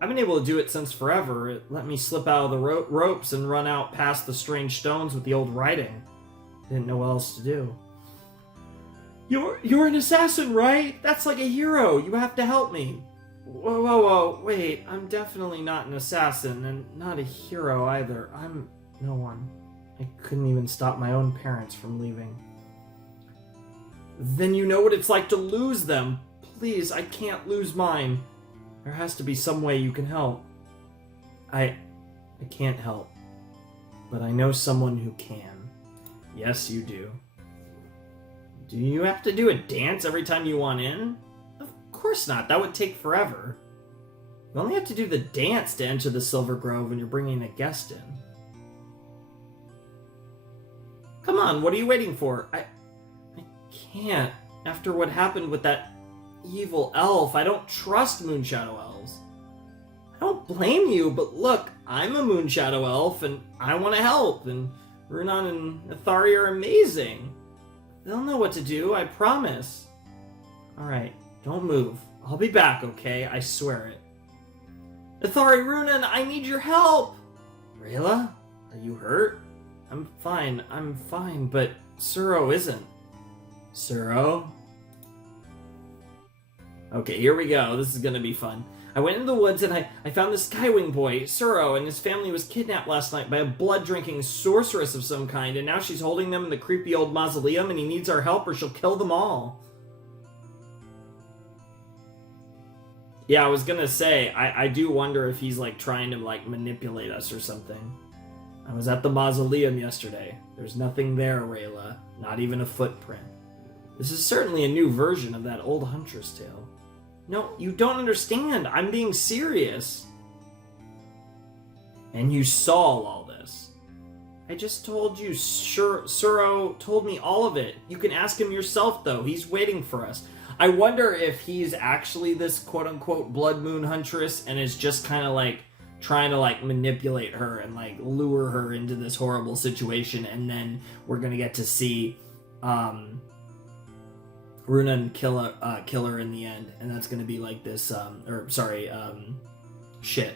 I've been able to do it since forever. It let me slip out of the ropes and run out past the strange stones with the old writing. Didn't know what else to do. You're an assassin, right? That's like a hero. You have to help me. Whoa. Wait, I'm definitely not an assassin, and not a hero either. I'm no one. I couldn't even stop my own parents from leaving. Then you know what it's like to lose them. Please, I can't lose mine. There has to be some way you can help. I can't help. But I know someone who can. Yes, you do. Do you have to do a dance every time you want in? Of course not. That would take forever. You only have to do the dance to enter the Silver Grove when you're bringing a guest in. Come on, what are you waiting for? I can't. After what happened with that evil elf, I don't trust Moonshadow elves. I don't blame you, but look, I'm a Moonshadow elf, and I want to help, and Runan and Ithari are amazing. They'll know what to do, I promise. Alright, don't move. I'll be back, okay? I swear it. Ithari, Runan, I need your help! Rayla? Are you hurt? I'm fine, but Suro isn't. Suro? Okay, here we go. This is gonna be fun. I went into the woods and I found this Skywing boy, Suro, and his family was kidnapped last night by a blood-drinking sorceress of some kind, and now she's holding them in the creepy old mausoleum, and he needs our help or she'll kill them all. Yeah, I was gonna say, I do wonder if he's, like, trying to, like, manipulate us or something. I was at the mausoleum yesterday. There's nothing there, Rayla. Not even a footprint. This is certainly a new version of that old Huntress tale. No, you don't understand. I'm being serious. And you saw all this. I just told you. Suro told me all of it. You can ask him yourself, though. He's waiting for us. I wonder if he's actually this quote-unquote Bloodmoon Huntress and is just kind of like trying to like manipulate her and like lure her into this horrible situation, and then we're gonna get to see Runan kill her in the end, and that's gonna be like this shit.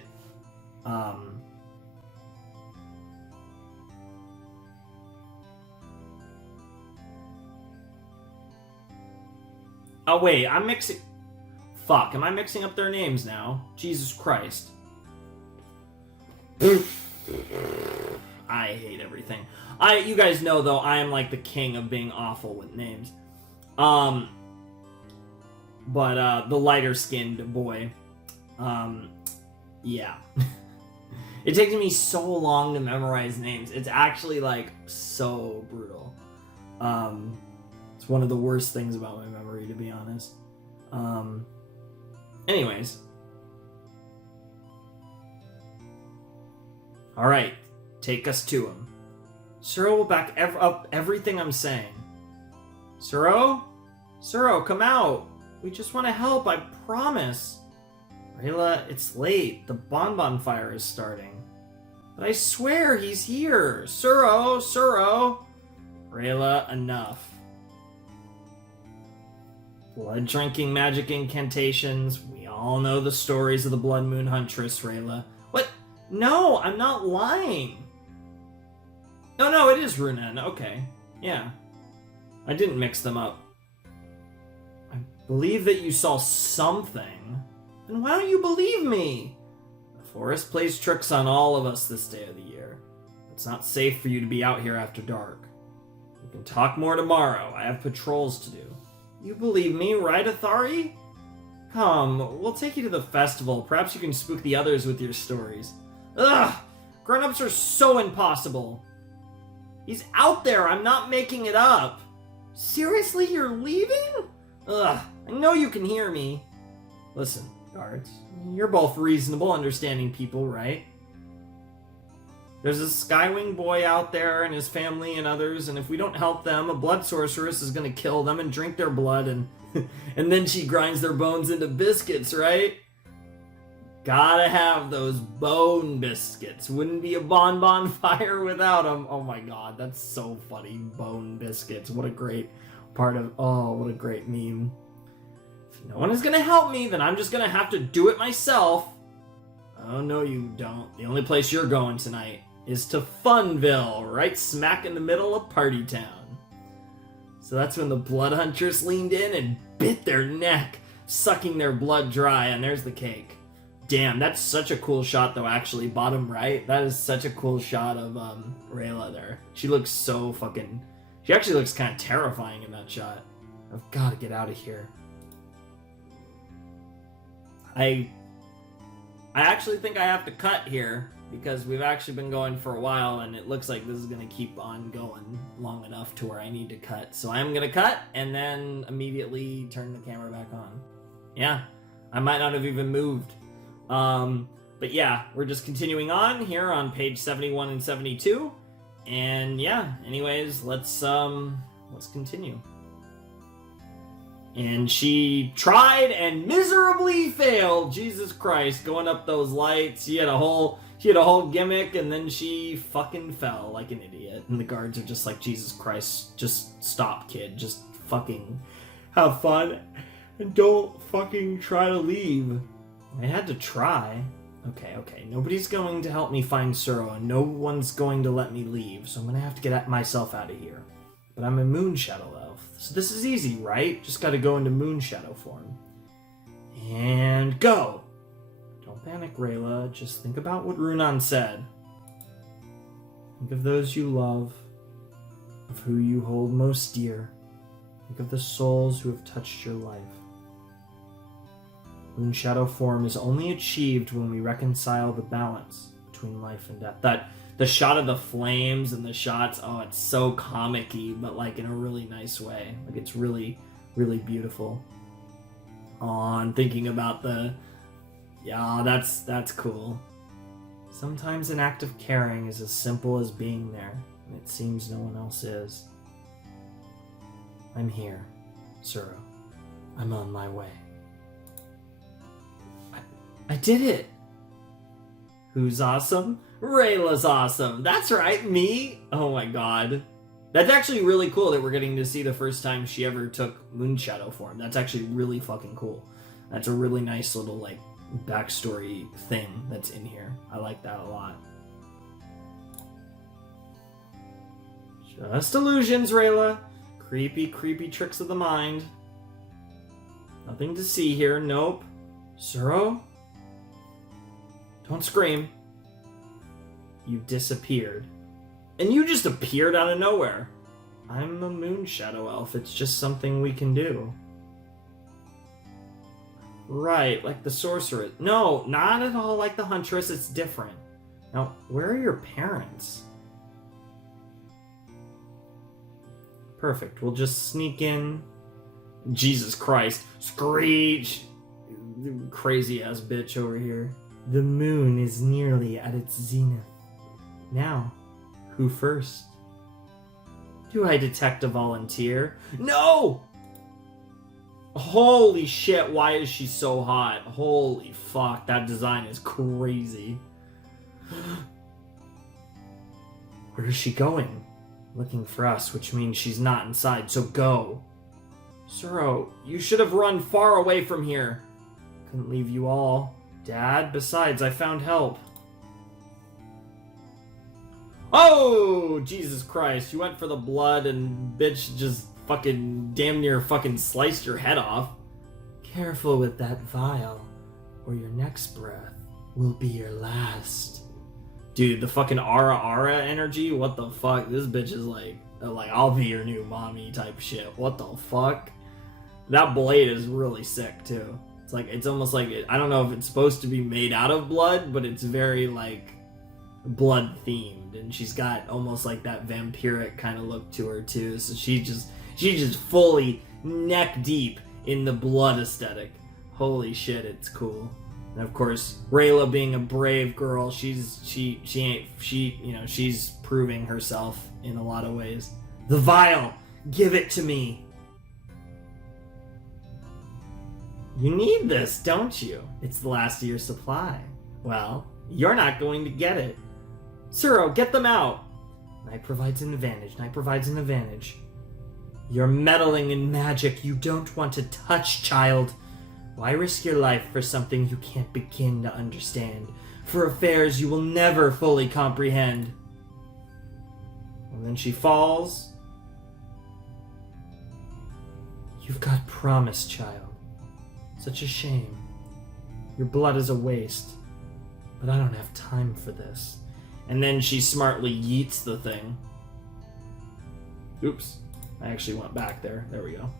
Oh wait, I'm mixing. Fuck, am I mixing up their names now? Jesus Christ. I hate everything. You guys know though, I am like the king of being awful with names. But the lighter skinned boy. Yeah. It takes me so long to memorize names. It's actually like so brutal. It's one of the worst things about my memory, to be honest. Anyways. Alright, take us to him. Suro will back up everything I'm saying. Suro? Suro, come out! We just want to help, I promise. Rayla, it's late. The bonbon fire is starting. But I swear he's here. Suro! Suro! Rayla, enough. Blood-drinking magic incantations. We all know the stories of the Bloodmoon Huntress, Rayla. What? No, I'm not lying. No, it is Runan. Okay. Yeah. I didn't mix them up. I believe that you saw something. Then why don't you believe me? The forest plays tricks on all of us this day of the year. It's not safe for you to be out here after dark. We can talk more tomorrow. I have patrols to do. You believe me, right, Athari? Come, we'll take you to the festival. Perhaps you can spook the others with your stories. Ugh! Grown-ups are so impossible. He's out there. I'm not making it up. Seriously, you're leaving? Ugh, I know you can hear me. Listen, guards, you're both reasonable, understanding people, right? There's a Skywing boy out there and his family and others, and if we don't help them, a blood sorceress is going to kill them and drink their blood, and and then she grinds their bones into biscuits, right? Gotta have those bone biscuits. Wouldn't be a bonbon fire without them. Oh my god, that's so funny. Bone biscuits. What a great part of... Oh, what a great meme. If no one is gonna help me, then I'm just gonna have to do it myself. Oh, no you don't. The only place you're going tonight is to Funville, right smack in the middle of Party Town. So that's when the Blood Huntress leaned in and bit their neck, sucking their blood dry, and there's the cake. Damn, that's such a cool shot, though, actually. Bottom right, that is such a cool shot of Rayla there. She looks so fucking... She actually looks kind of terrifying in that shot. I've got to get out of here. I actually think I have to cut here, because we've actually been going for a while, and it looks like this is going to keep on going long enough to where I need to cut. So I'm going to cut, and then immediately turn the camera back on. Yeah, I might not have even moved. But yeah, we're just continuing on here on page 71 and 72. And yeah, anyways, let's continue. And she tried and miserably failed. Jesus Christ, going up those lights. She had a whole gimmick, and then she fucking fell like an idiot. And the guards are just like, Jesus Christ, just stop, kid. Just fucking have fun. And don't fucking try to leave. I had to try. Okay. Nobody's going to help me find Suro, and no one's going to let me leave, so I'm going to have to get myself out of here. But I'm a Moonshadow elf, so this is easy, right? Just got to go into Moonshadow form. And go! Don't panic, Rayla. Just think about what Runan said. Think of those you love, of who you hold most dear. Think of the souls who have touched your life. Moonshadow form is only achieved when we reconcile the balance between life and death. The shot of the flames and the shots, oh, it's so comic-y, but like in a really nice way. Like it's really, really beautiful. Oh, I'm thinking about yeah, that's cool. Sometimes an act of caring is as simple as being there, and it seems no one else is. I'm here, Suro. I'm on my way. I did it! Who's awesome? Rayla's awesome! That's right, me! Oh my god. That's actually really cool that we're getting to see the first time she ever took Moonshadow form. That's actually really fucking cool. That's a really nice little, like, backstory thing that's in here. I like that a lot. Just illusions, Rayla. Creepy, creepy tricks of the mind. Nothing to see here. Nope. Suro? Don't scream. You disappeared. And you just appeared out of nowhere. I'm a Moonshadow elf. It's just something we can do. Right, like the sorceress. No, not at all like the Huntress. It's different. Now, where are your parents? Perfect. We'll just sneak in. Jesus Christ. Screech! Crazy ass bitch over here. The moon is nearly at its zenith. Now, who first? Do I detect a volunteer? No! Holy shit, why is she so hot? Holy fuck, that design is crazy. Where is she going? Looking for us, which means she's not inside, so go. Suro, you should have run far away from here. Couldn't leave you all. Dad, besides, I found help. Oh, Jesus Christ, you went for the blood and bitch just fucking damn near fucking sliced your head off. Careful with that vial, or your next breath will be your last. Dude, the fucking Ara energy, what the fuck? This bitch is like I'll be your new mommy type shit. What the fuck? That blade is really sick too. It's like, it's almost like, I don't know if it's supposed to be made out of blood, but it's very like blood themed, and she's got almost like that vampiric kind of look to her too. So she's just fully neck deep in the blood aesthetic. Holy shit, it's cool. And of course, Rayla being a brave girl, she's proving herself in a lot of ways. The vial, give it to me. You need this, don't you? It's the last of your supply. Well, you're not going to get it. Suro, get them out. Night provides an advantage. Night provides an advantage. You're meddling in magic you don't want to touch, child. Why risk your life for something you can't begin to understand? For affairs you will never fully comprehend. And then she falls. You've got promise, child. Such a shame. Your blood is a waste. But I don't have time for this. And then she smartly yeets the thing. Oops. I actually went back there. There we go.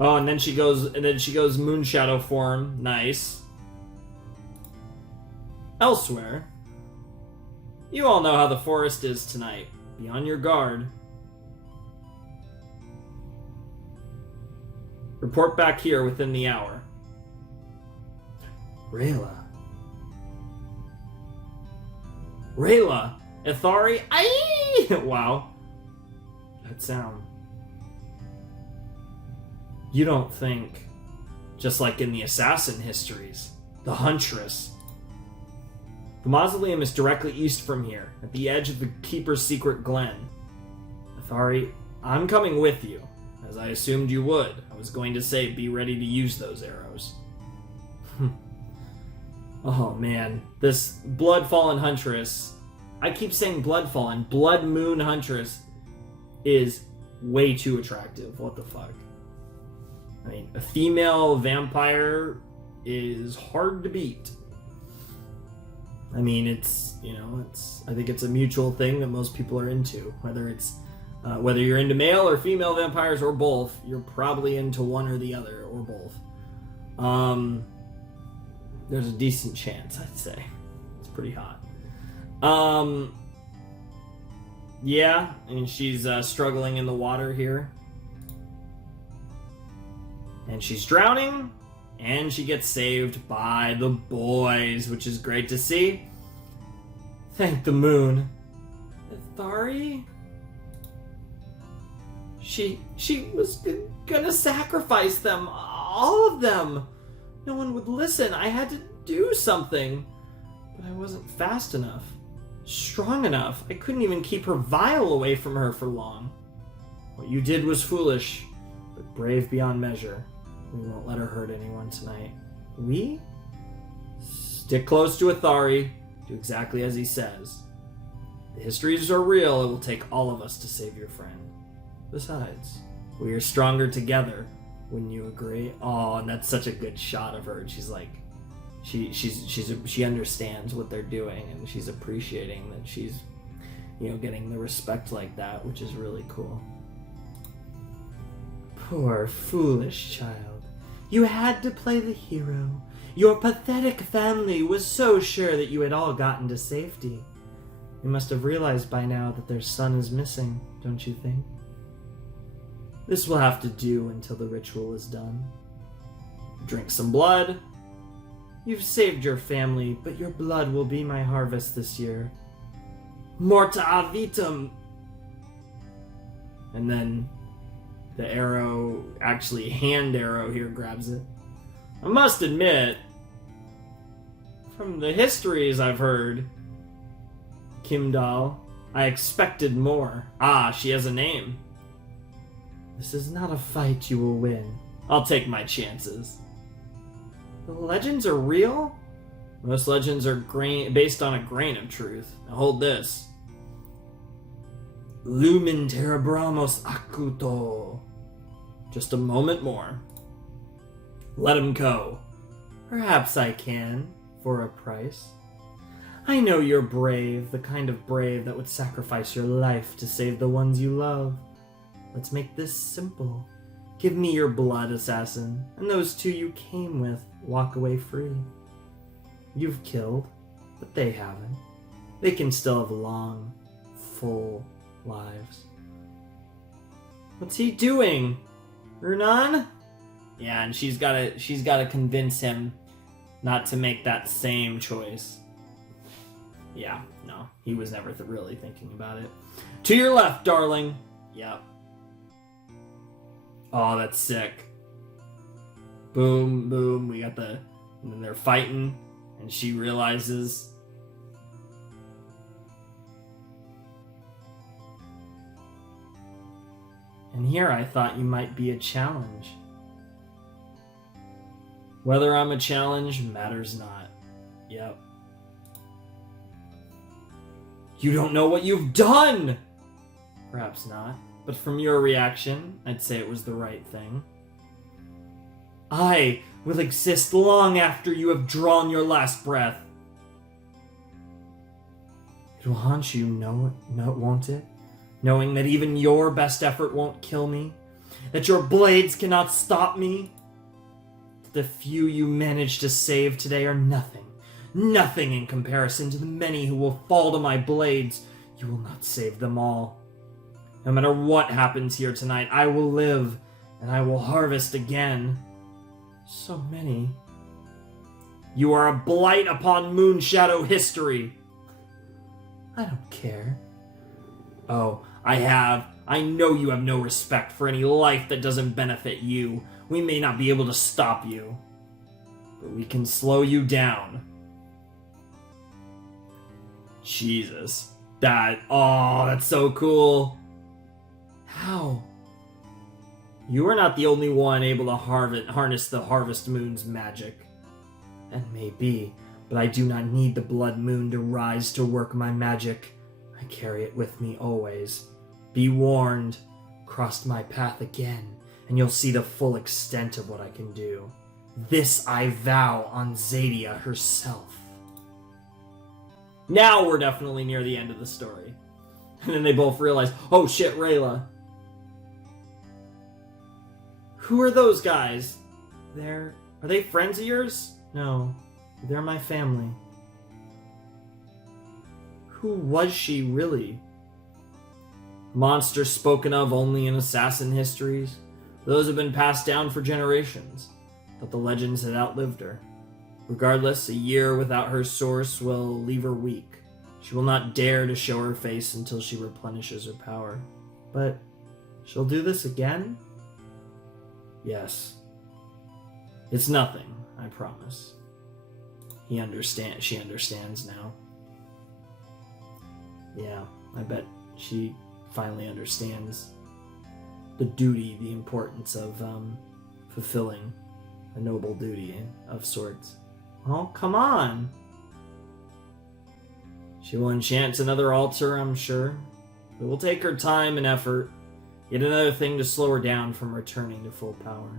Oh, and then she goes Moonshadow form. Nice. Elsewhere. You all know how the forest is tonight. Be on your guard. Report back here within the hour. Rayla. Rayla! Ithari? Aye! Wow. That sound. You don't think, just like in the assassin histories, the Huntress. The mausoleum is directly east from here, at the edge of the Keeper's secret glen. Ithari, I'm coming with you, as I assumed you would. I was going to say, be ready to use those arrows. Oh man, this Bloodfallen Huntress, I keep saying Bloodfallen, Bloodmoon Huntress is way too attractive. What the fuck? I mean, a female vampire is hard to beat. I mean, I think it's a mutual thing that most people are into. Whether you're into male or female vampires or both, you're probably into one or the other or both. There's a decent chance, I'd say. It's pretty hot. Yeah, and she's struggling in the water here. And she's drowning. And she gets saved by the boys, which is great to see. Thank the moon. Ithari? She was gonna sacrifice them. All of them. No one would listen. I had to do something. But I wasn't fast enough. Strong enough. I couldn't even keep her vial away from her for long. What you did was foolish, but brave beyond measure. We won't let her hurt anyone tonight. We? Stick close to Ithari. Do exactly as he says. The histories are real. It will take all of us to save your friend. Besides, we are stronger together. Wouldn't you agree? Oh, and that's such a good shot of her. She's like, she understands what they're doing, and she's appreciating that she's, getting the respect like that, which is really cool. Poor foolish child. You had to play the hero. Your pathetic family was so sure that you had all gotten to safety. You must have realized by now that their son is missing, don't you think? This will have to do until the ritual is done. Drink some blood. You've saved your family, but your blood will be my harvest this year. Morta avitum! And then the arrow, actually hand arrow here, grabs it. I must admit, from the histories I've heard, Kimdal, I expected more. Ah, she has a name. This is not a fight you will win. I'll take my chances. The legends are real? Most legends are based on a grain of truth. Now hold this. Lumen terebramos acuto. Just a moment more. Let him go. Perhaps I can, for a price. I know you're brave, the kind of brave that would sacrifice your life to save the ones you love. Let's make this simple. Give me your blood, assassin, and those two you came with walk away free. You've killed, but they haven't. They can still have long, full lives. What's he doing? Runan? Yeah, and she's gotta convince him not to make that same choice. Yeah, no, he was never really thinking about it. To your left, darling. Yep. Oh, that's sick. Boom, boom. We got and then they're fighting, and she realizes. And here I thought you might be a challenge. Whether I'm a challenge matters not. Yep. You don't know what you've done! Perhaps not, but from your reaction, I'd say it was the right thing. I will exist long after you have drawn your last breath. It will haunt you, won't it? Knowing that even your best effort won't kill me, that your blades cannot stop me. The few you managed to save today are nothing in comparison to the many who will fall to my blades. You will not save them all. No matter what happens here tonight, I will live, and I will harvest again. So many. You are a blight upon Moonshadow history. I don't care. Oh, I know you have no respect for any life that doesn't benefit you. We may not be able to stop you, but we can slow you down. Jesus. That's so cool. How? You are not the only one able to harness the Harvest Moon's magic. That may be, but I do not need the Blood Moon to rise to work my magic. I carry it with me always. Be warned. Cross my path again, and you'll see the full extent of what I can do. This I vow on Zadia herself. Now we're definitely near the end of the story. And then they both realize, oh shit, Rayla. Who are those guys? Are they friends of yours? No, they're my family. Who was she really? Monsters spoken of only in assassin histories. Those have been passed down for generations. but the legends had outlived her. Regardless, a year without her source will leave her weak. She will not dare to show her face until she replenishes her power. But she'll do this again? Yes. It's nothing, I promise. She understands now. Yeah, I bet she finally understands the duty, the importance of fulfilling a noble duty of sorts. Oh, come on! She will enchant another altar, I'm sure. It will take her time and effort, yet another thing to slow her down from returning to full power.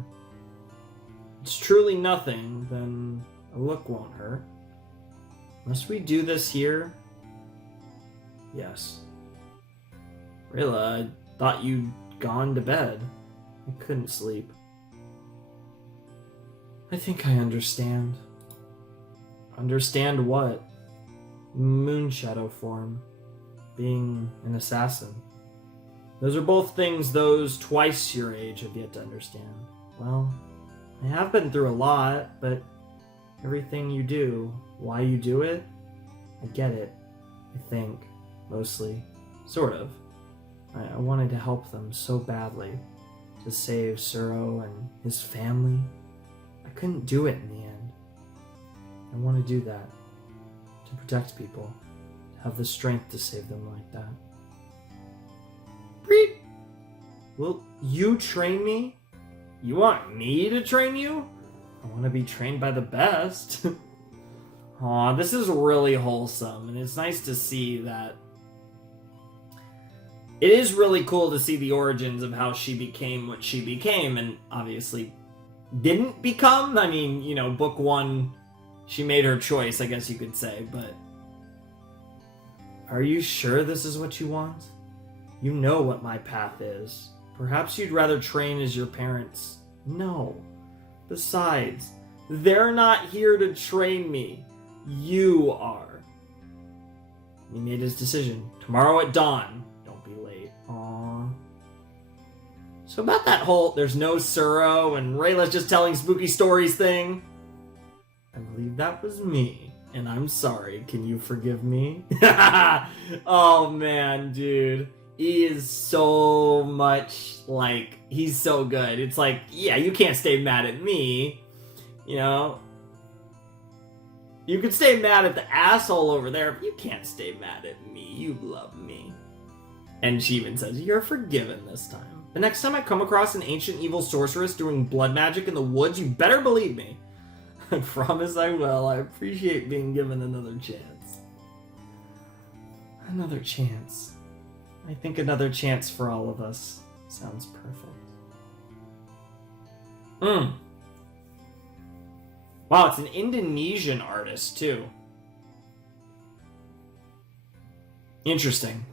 It's truly nothing, then a look won't hurt. Must we do this here? Yes. Rayla, I thought you'd gone to bed. I couldn't sleep. I think I understand. Understand what? Moonshadow form. Being an assassin. Those are both things those twice your age have yet to understand. Well, I have been through a lot, but everything you do, why you do it, I get it. I think. Mostly. Sort of. I wanted to help them so badly. To save Suro and his family. I couldn't do it in the end. I want to do that. To protect people. To have the strength to save them like that. Breed! Will you train me? You want me to train you? I want to be trained by the best. Aw, this is really wholesome, and it's nice to see that. It is really cool to see the origins of how she became what she became, and obviously didn't become. I mean, you know, book one, she made her choice, I guess you could say, but are you sure this is what you want? You know what my path is. Perhaps you'd rather train as your parents. No. Besides, they're not here to train me. You are. He made his decision. Tomorrow at dawn. Don't be late. Aww. So about that whole there's no Suro and Rayla's just telling spooky stories thing. I believe that was me. And I'm sorry. Can you forgive me? Oh man, dude. He is so much like, he's so good. It's like, yeah, you can't stay mad at me. You know? You could stay mad at the asshole over there, but you can't stay mad at me. You love me. And she even says, you're forgiven this time. The next time I come across an ancient evil sorceress doing blood magic in the woods, you better believe me. I promise I will. I appreciate being given another chance. Another chance. I think another chance for all of us sounds perfect. Wow, it's an Indonesian artist, too. Interesting.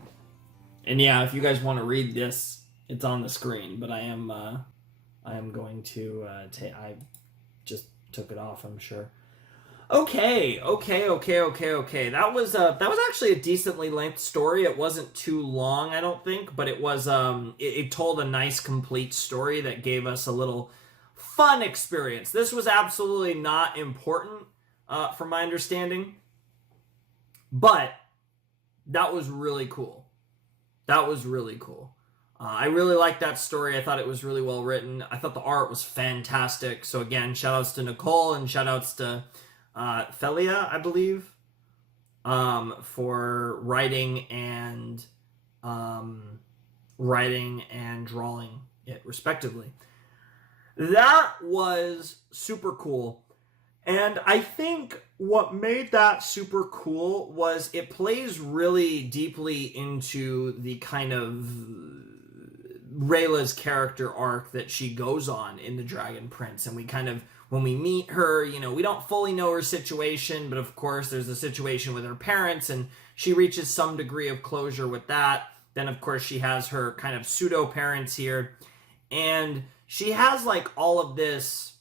And yeah, if you guys want to read this, it's on the screen, but I am going to I just took it off, I'm sure. Okay. That was actually a decently length story. It wasn't too long, I don't think, but it was it told a nice complete story that gave us a little fun experience. This was absolutely not important from my understanding, but that was really cool. I really liked that story. I thought it was really well written. I thought the art was fantastic. So again, shout outs to Nicole and shout outs to Felia, I believe, for writing and drawing it respectively. That was super cool. And I think what made that super cool was it plays really deeply into the kind of Rayla's character arc that she goes on in The Dragon Prince. And we kind of, when we meet her, you know, we don't fully know her situation, but of course there's a situation with her parents and she reaches some degree of closure with that. Then of course she has her kind of pseudo parents here. And she has like all of this,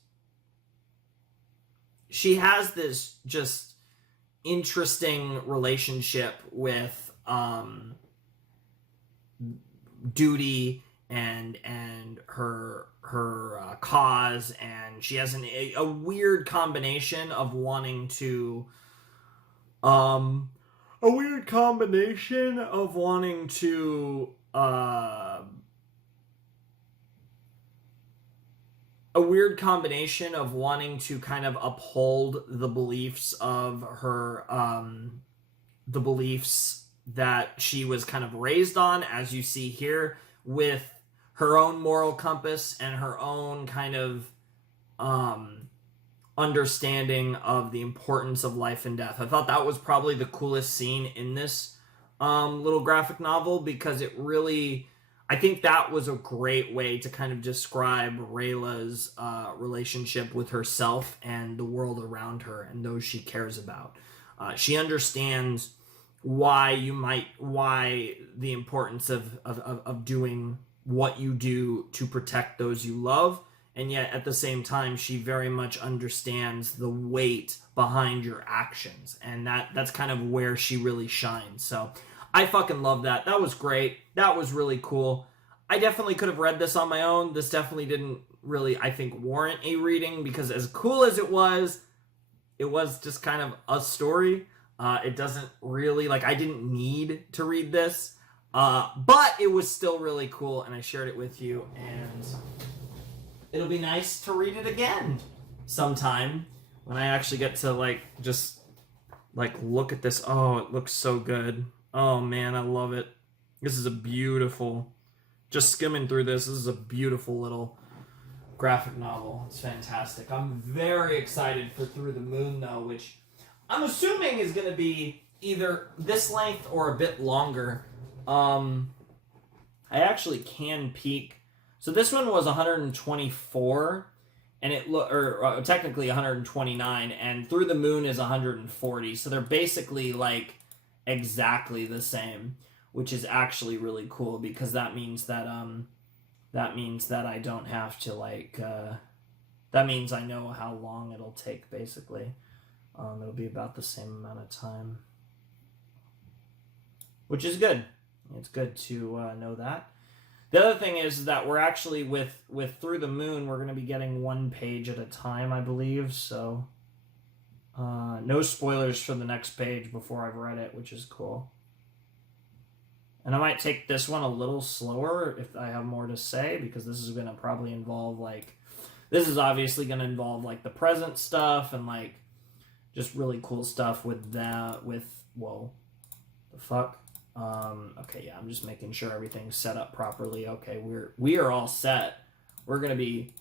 she has this just interesting relationship with duty and her cause, and she has a weird combination of wanting to a weird combination of wanting to kind of uphold the beliefs of her the beliefs that she was kind of raised on, as you see here, with her own moral compass and her own kind of understanding of the importance of life and death. I thought that was probably the coolest scene in this little graphic novel, because it really, I think that was a great way to kind of describe Rayla's relationship with herself and the world around her and those she cares about. She understands why the importance of doing what you do to protect those you love, and yet at the same time she very much understands the weight behind your actions, and that's kind of where she really shines. So I fucking love that. That was great. That was really cool. I definitely could have read this on my own. This definitely didn't really, I think, warrant a reading, because as cool as it was just kind of a story. It doesn't really, like, I didn't need to read this, but it was still really cool, and I shared it with you, and it'll be nice to read it again sometime when I actually get to, like, just, like, look at this. Oh, it looks so good. Oh, man, I love it. This is a beautiful, just skimming through this is a beautiful little graphic novel. It's fantastic. I'm very excited for Through the Moon, though, which I'm assuming is going to be either this length or a bit longer. I actually can peek. So this one was 124, and or technically 129, and Through the Moon is 140. So they're basically like exactly the same, which is actually really cool, because that means that I don't have to like that means I know how long it'll take, basically. It'll be about the same amount of time, which is good. It's good to know that. The other thing is that we're actually, with Through the Moon, we're going to be getting one page at a time, I believe. So no spoilers for the next page before I've read it, which is cool. And I might take this one a little slower if I have more to say, because this is going to probably involve, like, this is obviously going to involve, like, the present stuff and, like, just really cool stuff with that, whoa, the fuck? Okay, yeah, I'm just making sure everything's set up properly. Okay, we are all set. We're gonna be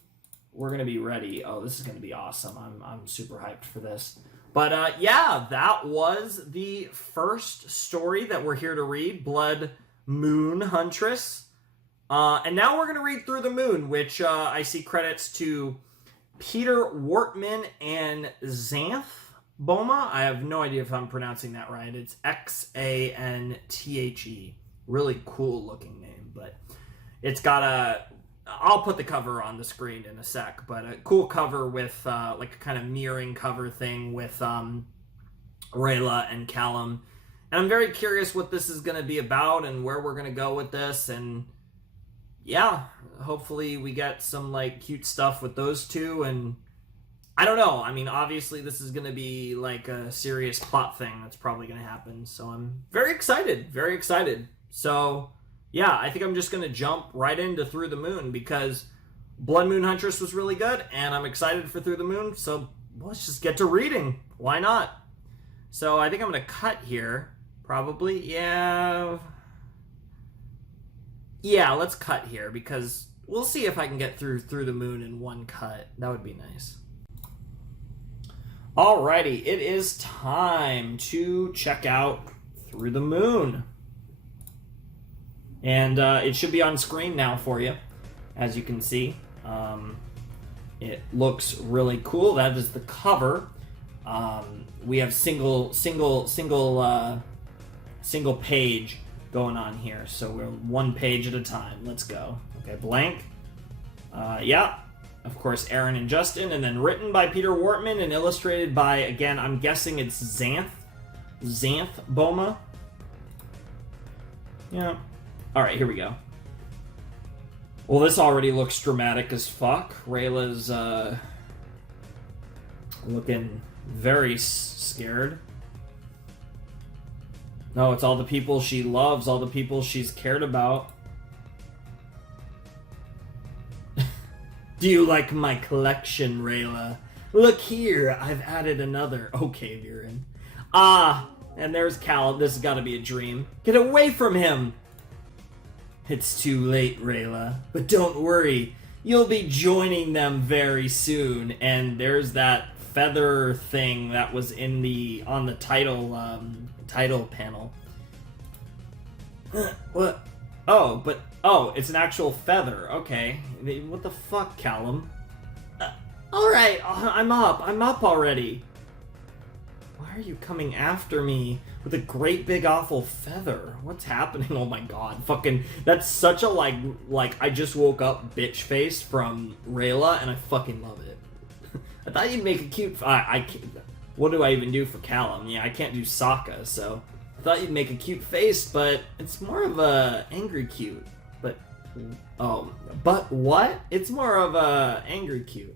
ready. Oh, this is gonna be awesome. I'm super hyped for this. But yeah, that was the first story that we're here to read, Bloodmoon Huntress. And now we're gonna read Through the Moon, which I see credits to Peter Wortman and Xanth Boma. I have no idea if I'm pronouncing that right. It's Xanthe. Really cool looking name, but it's got I'll put the cover on the screen in a sec, but a cool cover with like a kind of mirroring cover thing with Rayla and Callum. And I'm very curious what this is going to be about and where we're going to go with this. And yeah, hopefully we get some like cute stuff with those two. And I don't know. I mean, obviously this is going to be like a serious plot thing that's probably going to happen. So I'm very excited. Very excited. So yeah, I think I'm just going to jump right into Through the Moon, because Bloodmoon Huntress was really good, and I'm excited for Through the Moon, so let's just get to reading. Why not? So I think I'm going to cut here, probably. Yeah, let's cut here, because we'll see if I can get through the Moon in one cut. That would be nice. Alrighty, it is time to check out Through the Moon. And it should be on screen now for you, as you can see. It looks really cool. That is the cover. We have single page going on here, so we're one page at a time. Let's go. Okay, blank. Yeah, of course, Aaron and Justin, and then written by Peter Wortman and illustrated by, again, I'm guessing it's Xanth Boma. Yeah. All right, here we go. Well, this already looks dramatic as fuck. Rayla's looking very scared. No, it's all the people she loves, all the people she's cared about. Do you like my collection, Rayla? Look here, I've added another. Okay, Viren. Ah, and there's Callum. This has got to be a dream. Get away from him! It's too late, Rayla. But don't worry, you'll be joining them very soon. And there's that feather thing that was in on the title panel. What? Oh, it's an actual feather. Okay. What the fuck, Callum? Alright, I'm up already. Why are you coming after me with a great big awful feather? What's happening? Oh my god. Fucking, that's such a like I just woke up bitch face from Rayla, and I fucking love it. I thought you'd make a cute... what do I even do for Callum? Yeah, I can't do Sokka, so... I thought you'd make a cute face, but it's more of a angry cute. But what? It's more of a angry cute.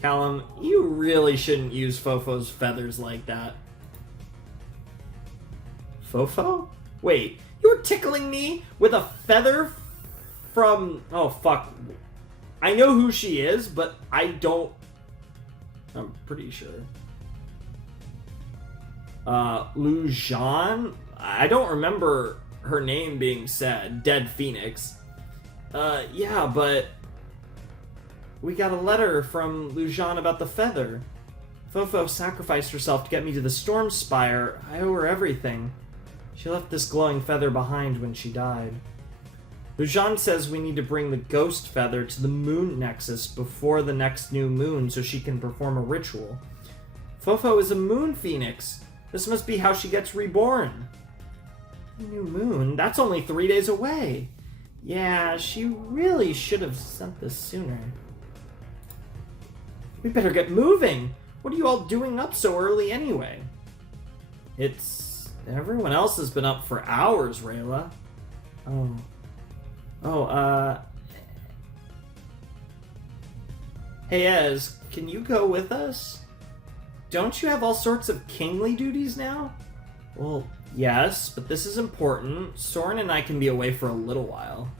Callum, you really shouldn't use Fofo's feathers like that. Fofo? Wait, you were tickling me with a feather from... Oh, fuck. I know who she is, but I don't... I'm pretty sure. Lujan? I don't remember her name being said. Dead Phoenix. Yeah, but... We got a letter from Lujan about the feather. Fofo sacrificed herself to get me to the Storm Spire. I owe her everything. She left this glowing feather behind when she died. Lujan says we need to bring the ghost feather to the moon nexus before the next new moon so she can perform a ritual. Fofo is a moon phoenix. This must be how she gets reborn. New moon? That's only 3 days away. Yeah, she really should have sent this sooner. We better get moving. What are you all doing up so early anyway? Everyone else has been up for hours, Rayla. Hey, Ez, can you go with us? Don't you have all sorts of kingly duties now? Well, yes, but this is important. Soren and I can be away for a little while.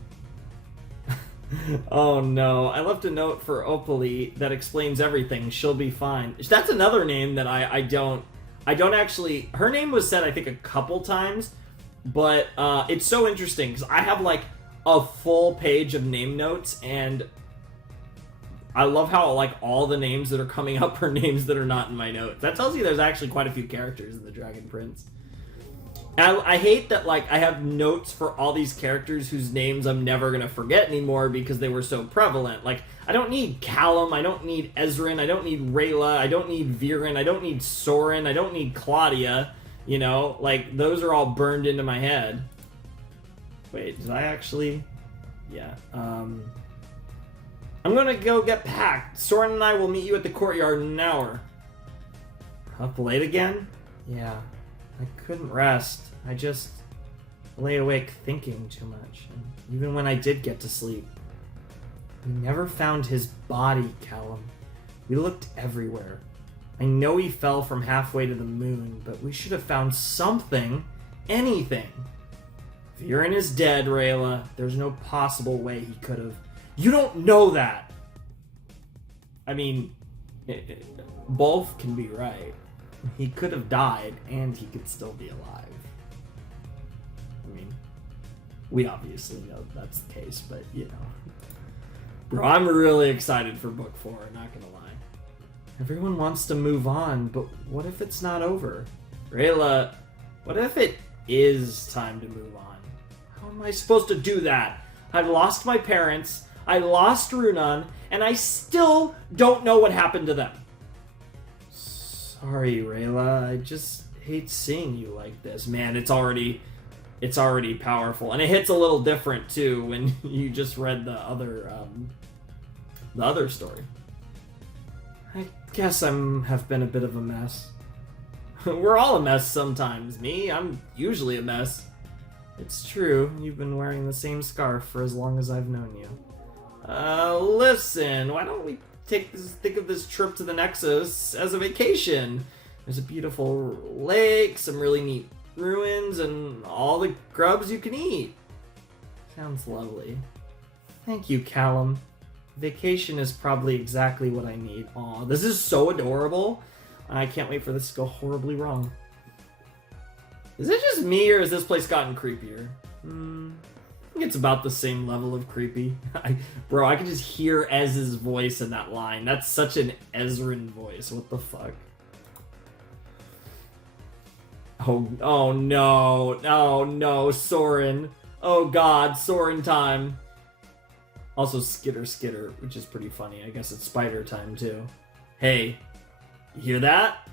Oh no, I left a note for Opali that explains everything. She'll be fine. That's another name that I don't actually... Her name was said, I think, a couple times, but it's so interesting, because I have, like, a full page of name notes, and I love how, like, all the names that are coming up are names that are not in my notes. That tells you there's actually quite a few characters in the Dragon Prince. I hate that, like, I have notes for all these characters whose names I'm never going to forget anymore because they were so prevalent. Like, I don't need Callum, I don't need Ezrin, I don't need Rayla, I don't need Viren, I don't need Soren, I don't need Claudia, you know? Like, those are all burned into my head. Wait, did I actually... Yeah, I'm gonna go get packed. Soren and I will meet you at the courtyard in an hour. Up late again? Yeah. I couldn't rest. I just lay awake thinking too much. And even when I did get to sleep, we never found his body, Callum. We looked everywhere. I know he fell from halfway to the moon, but we should have found something. Anything. Viren is dead, Rayla. There's no possible way he could have. You don't know that! I mean, both can be right. He could have died, and he could still be alive. I mean, we obviously know that's the case, but, you know. Bro, I'm really excited for Book 4, not gonna lie. Everyone wants to move on, but what if it's not over? Rayla, what if it is time to move on? How am I supposed to do that? I lost my parents, I lost Runan, and I still don't know what happened to them. Sorry, Rayla. I just hate seeing you like this. Man, it's already powerful. And it hits a little different, too, when you just read the other story. I guess have been a bit of a mess. We're all a mess sometimes. Me, I'm usually a mess. It's true. You've been wearing the same scarf for as long as I've known you. Listen, why don't we think of this trip to the Nexus as a vacation? There's a beautiful lake, some really neat ruins, and all the grubs you can eat. Sounds lovely. Thank you, Callum. Vacation is probably exactly what I need. Aw, this is so adorable. I can't wait for this to go horribly wrong. Is it just me, or has this place gotten creepier? I think it's about the same level of creepy. Bro, I can just hear Ez's voice in that line. That's such an Ezran voice. What the fuck? Oh no. Oh no, Soren. Oh god, Soren time. Also Skitter Skitter, which is pretty funny. I guess it's spider time too. Hey, you hear that?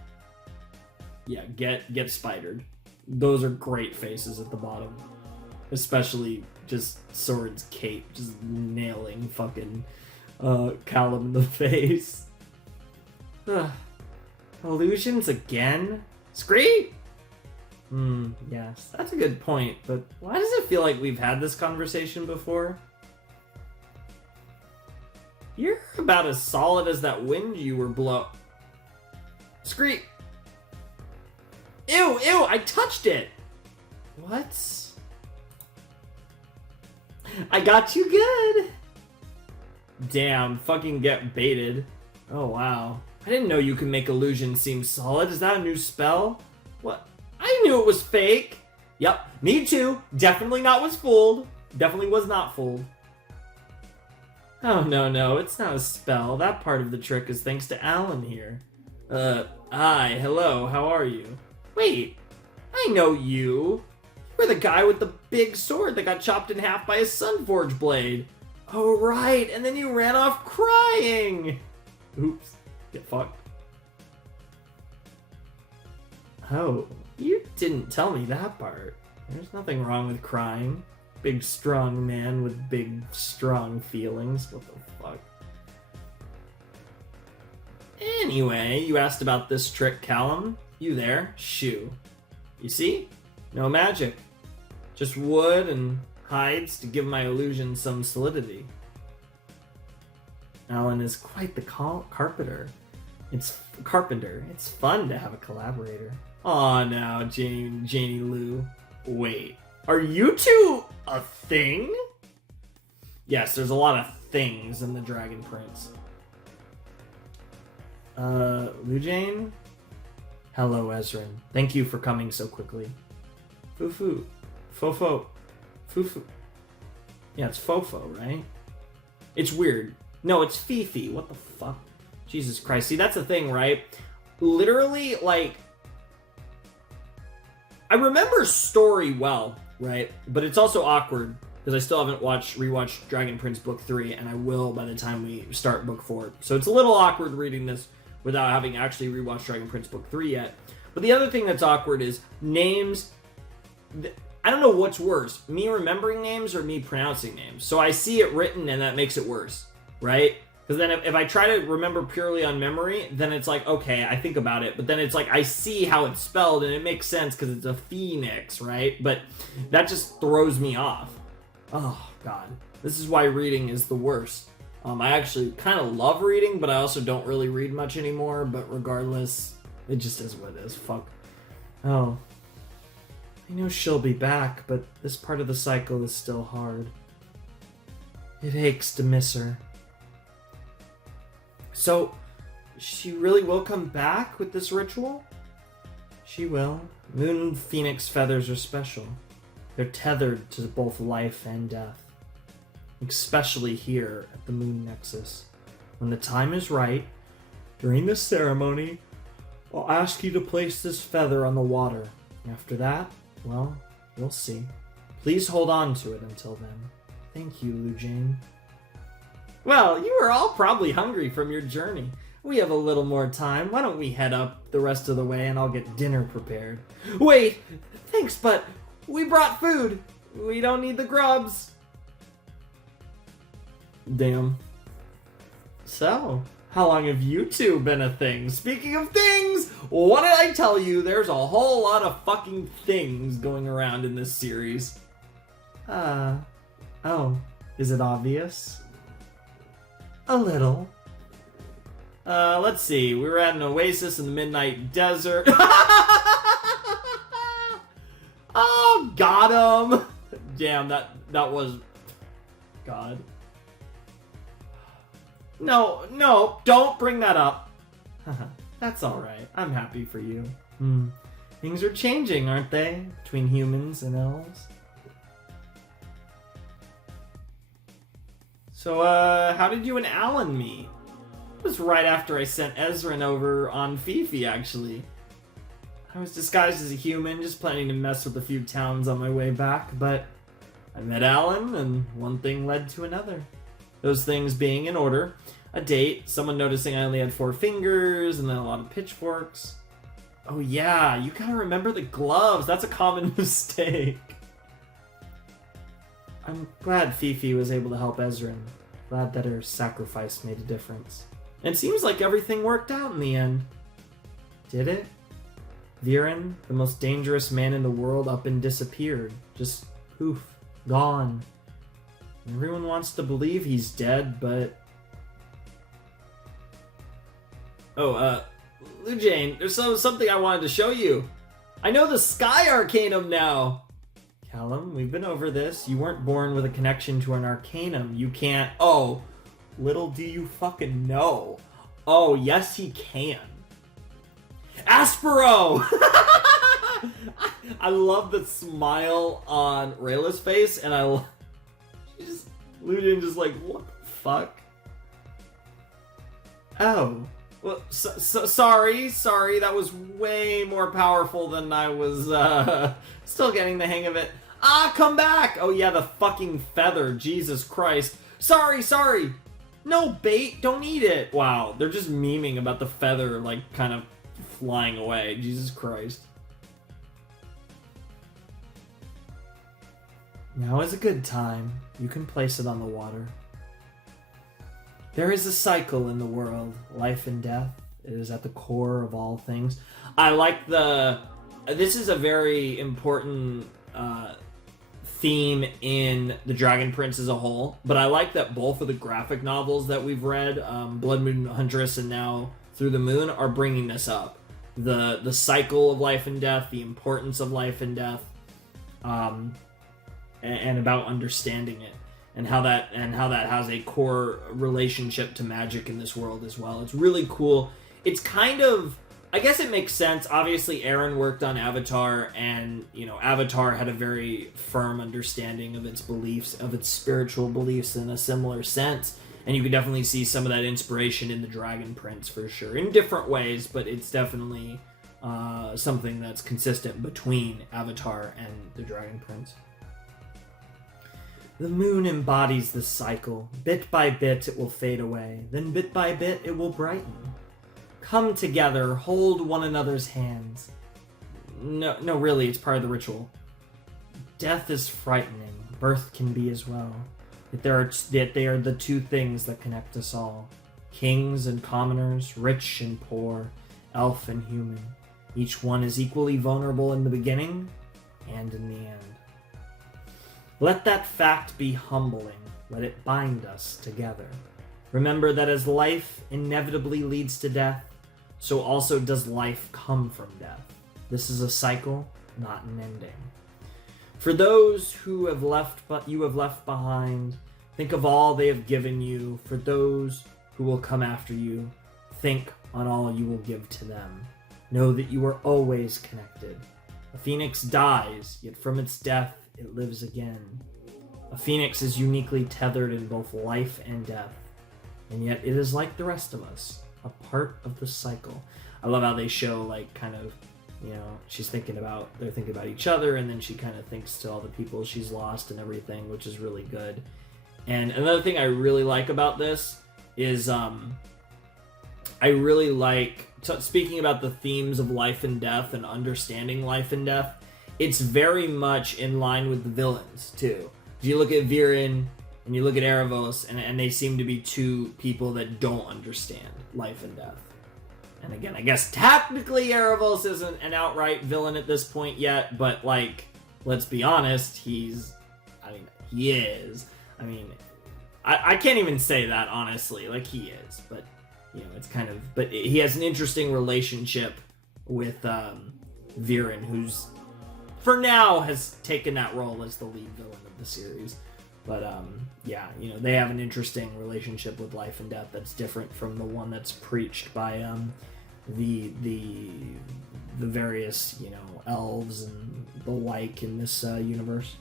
Yeah, get spidered. Those are great faces at the bottom. Especially just Soren's cape, just nailing fucking Callum in the face. Illusions again? Scream! Yes, that's a good point, but why does it feel like we've had this conversation before? You're about as solid as that wind you were Scream! Ew, I touched it! What? I got you good! Damn, fucking get baited. Oh wow. I didn't know you could make illusions seem solid. Is that a new spell? What? I knew it was fake! Yep, me too. Definitely was not fooled. Oh no, it's not a spell. That part of the trick is thanks to Alan here. Hi, hello, how are you? Wait, I know you. You're the guy with the big sword that got chopped in half by a Sunforge blade. Oh right, and then you ran off crying! Oops, get fucked. Oh, you didn't tell me that part. There's nothing wrong with crying. Big strong man with big strong feelings. What the fuck? Anyway, you asked about this trick, Callum. You there? Shoo. You see? No magic. Just wood and hides to give my illusion some solidity. Alan is quite the carpenter. It's fun to have a collaborator. Aw, now, Janie Lou. Wait, are you two a thing? Yes, there's a lot of things in the Dragon Prince. Lou Jane? Hello, Ezran. Thank you for coming so quickly. Foo-foo. Fofo. Foo-foo. Yeah, it's Fofo, right? It's weird. No, it's Fifi. What the fuck? Jesus Christ. See, that's the thing, right? Literally, like... I remember story well, right? But it's also awkward, because I still haven't rewatched Dragon Prince Book 3, and I will by the time we start Book 4. So it's a little awkward reading this without having actually rewatched Dragon Prince Book 3 yet. But the other thing that's awkward is names... I don't know what's worse, me remembering names or me pronouncing names. So I see it written and that makes it worse, right? Because then if I try to remember purely on memory, then it's like, okay, I think about it. But then it's like, I see how it's spelled and it makes sense because it's a phoenix, right? But that just throws me off. Oh, God. This is why reading is the worst. I actually kind of love reading, but I also don't really read much anymore. But regardless, it just is what it is. Fuck. Oh. I know she'll be back, but this part of the cycle is still hard. It aches to miss her. So, she really will come back with this ritual? She will. Moon Phoenix feathers are special. They're tethered to both life and death. Especially here at the Moon Nexus. When the time is right, during the ceremony, I'll ask you to place this feather on the water. After that, well, you'll see. Please hold on to it until then. Thank you, Lou Jane. Well, you are all probably hungry from your journey. We have a little more time. Why don't we head up the rest of the way and I'll get dinner prepared. Wait! Thanks, but we brought food. We don't need the grubs. Damn. So, how long have you two been a thing? Speaking of things, what did I tell you? There's a whole lot of fucking things going around in this series. Oh, is it obvious? A little. Let's see. We were at an oasis in the midnight desert. Oh, got him! Damn, that was... God. No, don't bring that up. That's alright. I'm happy for you. Things are changing, aren't they? Between humans and elves. So, how did you and Alan meet? It was right after I sent Ezrin over on Fifi, actually. I was disguised as a human, just planning to mess with a few towns on my way back, but I met Alan, and one thing led to another. Those things being in order: a date, someone noticing I only had 4 fingers, and then a lot of pitchforks. Oh yeah, you gotta remember the gloves. That's a common mistake. I'm glad Fifi was able to help Ezrin. Glad that her sacrifice made a difference. And it seems like everything worked out in the end. Did it? Viren, the most dangerous man in the world, up and disappeared. Just poof, gone. Everyone wants to believe he's dead, but... Oh, Lujane, there's something I wanted to show you. I know the Sky Arcanum now! Callum, we've been over this. You weren't born with a connection to an Arcanum. You can't... Oh, little do you fucking know. Oh, yes he can. Aspero! I love the smile on Rayla's face, and Lujane just like, what the fuck? Oh. Well, sorry, that was way more powerful than I was, still getting the hang of it. Ah, come back! Oh yeah, the fucking feather, Jesus Christ. Sorry! No, bait, don't eat it! Wow, they're just memeing about the feather, like, kind of flying away. Jesus Christ. Now is a good time. You can place it on the water. There is a cycle in the world, life and death. It is at the core of all things. I like this is a very important theme in the Dragon Prince as a whole, but I like that both of the graphic novels that we've read, Bloodmoon Huntress and now Through the Moon, are bringing this up. The cycle of life and death, the importance of life and death, and about understanding it. And how that has a core relationship to magic in this world as well. It's really cool. It's kind of, I guess it makes sense. Obviously, Aaron worked on Avatar, and Avatar had a very firm understanding of its beliefs, of its spiritual beliefs in a similar sense. And you can definitely see some of that inspiration in the Dragon Prince for sure, in different ways. But it's definitely something that's consistent between Avatar and the Dragon Prince. The moon embodies the cycle. Bit by bit it will fade away, then bit by bit it will brighten. Come together, hold one another's hands. No, really, it's part of the ritual. Death is frightening, birth can be as well. Yet they are the two things that connect us all. Kings and commoners, rich and poor, elf and human. Each one is equally vulnerable in the beginning and in the end. Let that fact be humbling. Let it bind us together. Remember that as life inevitably leads to death, so also does life come from death. This is a cycle, not an ending. For those who have you have left behind, think of all they have given you. For those who will come after you, think on all you will give to them. Know that you are always connected. A phoenix dies, yet from its death it lives again. A phoenix is uniquely tethered in both life and death, and yet it is like the rest of us, a part of the cycle. I love how they show, like, kind of, they're thinking about each other, and then she kind of thinks to all the people she's lost and everything, which is really good. And another thing I really like about this is, I really like, speaking about the themes of life and death and understanding life and death, it's very much in line with the villains, too. If you look at Viren and you look at Erebos, and they seem to be two people that don't understand life and death. And again, I guess technically Erebos isn't an outright villain at this point yet, but, like, let's be honest, he is. I mean, I can't even say that, honestly. Like, he is, but, you know, it's kind of... But he has an interesting relationship with Viren, who's, for now, has taken that role as the lead villain of the series. But, yeah, you know, they have an interesting relationship with life and death that's different from the one that's preached by the various, you know, elves and the like in this universe.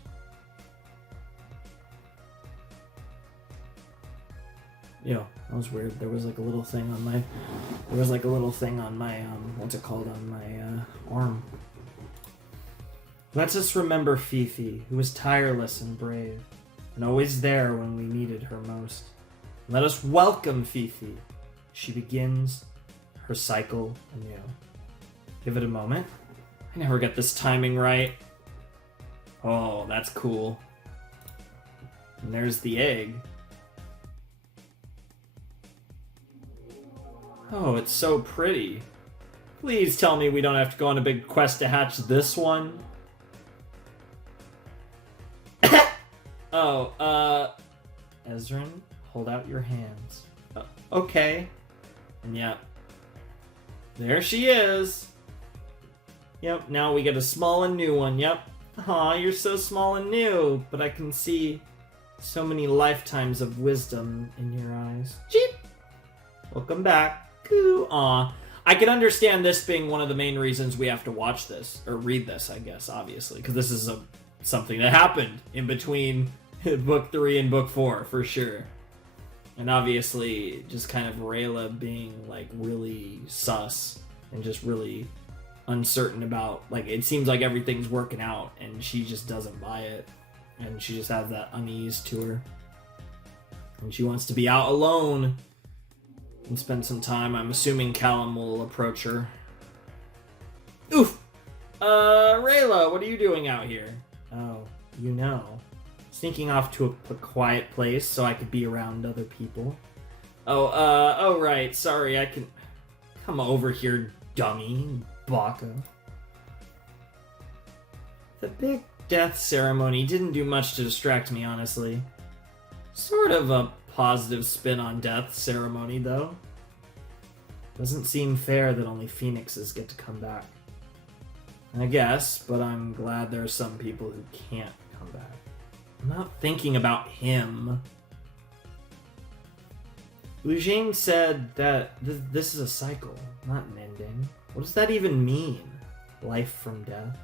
Yeah, that was weird. There was like a little thing on my... what's it called? On my arm. Let's us remember Fifi, who was tireless and brave, and always there when we needed her most. Let us welcome Fifi. She begins her cycle anew. Give it a moment. I never get this timing right. Oh, that's cool. And there's the egg. Oh, it's so pretty. Please tell me we don't have to go on a big quest to hatch this one. Ezrin, hold out your hands. Okay. And yeah. There she is. Yep, now we get a small and new one, yep. Aw, you're so small and new, but I can see so many lifetimes of wisdom in your eyes. Cheep! Welcome back. Coo. Aw. I can understand this being one of the main reasons we have to watch this, or read this, I guess, obviously, because this is something that happened in between book 3 and book 4, for sure. And obviously, just kind of Rayla being, like, really sus and just really uncertain about, like, it seems like everything's working out, and she just doesn't buy it. And she just has that unease to her. And she wants to be out alone and spend some time. I'm assuming Callum will approach her. Oof! Rayla, what are you doing out here? Oh, you know. Sneaking off to a quiet place so I could be around other people. Oh, right, sorry, I can... Come over here, dummy, baka. The big death ceremony didn't do much to distract me, honestly. Sort of a positive spin on death ceremony, though. Doesn't seem fair that only phoenixes get to come back. I guess, but I'm glad there are some people who can't come back. I'm not thinking about him. Lujane said that this is a cycle, not an ending. What does that even mean? Life from death?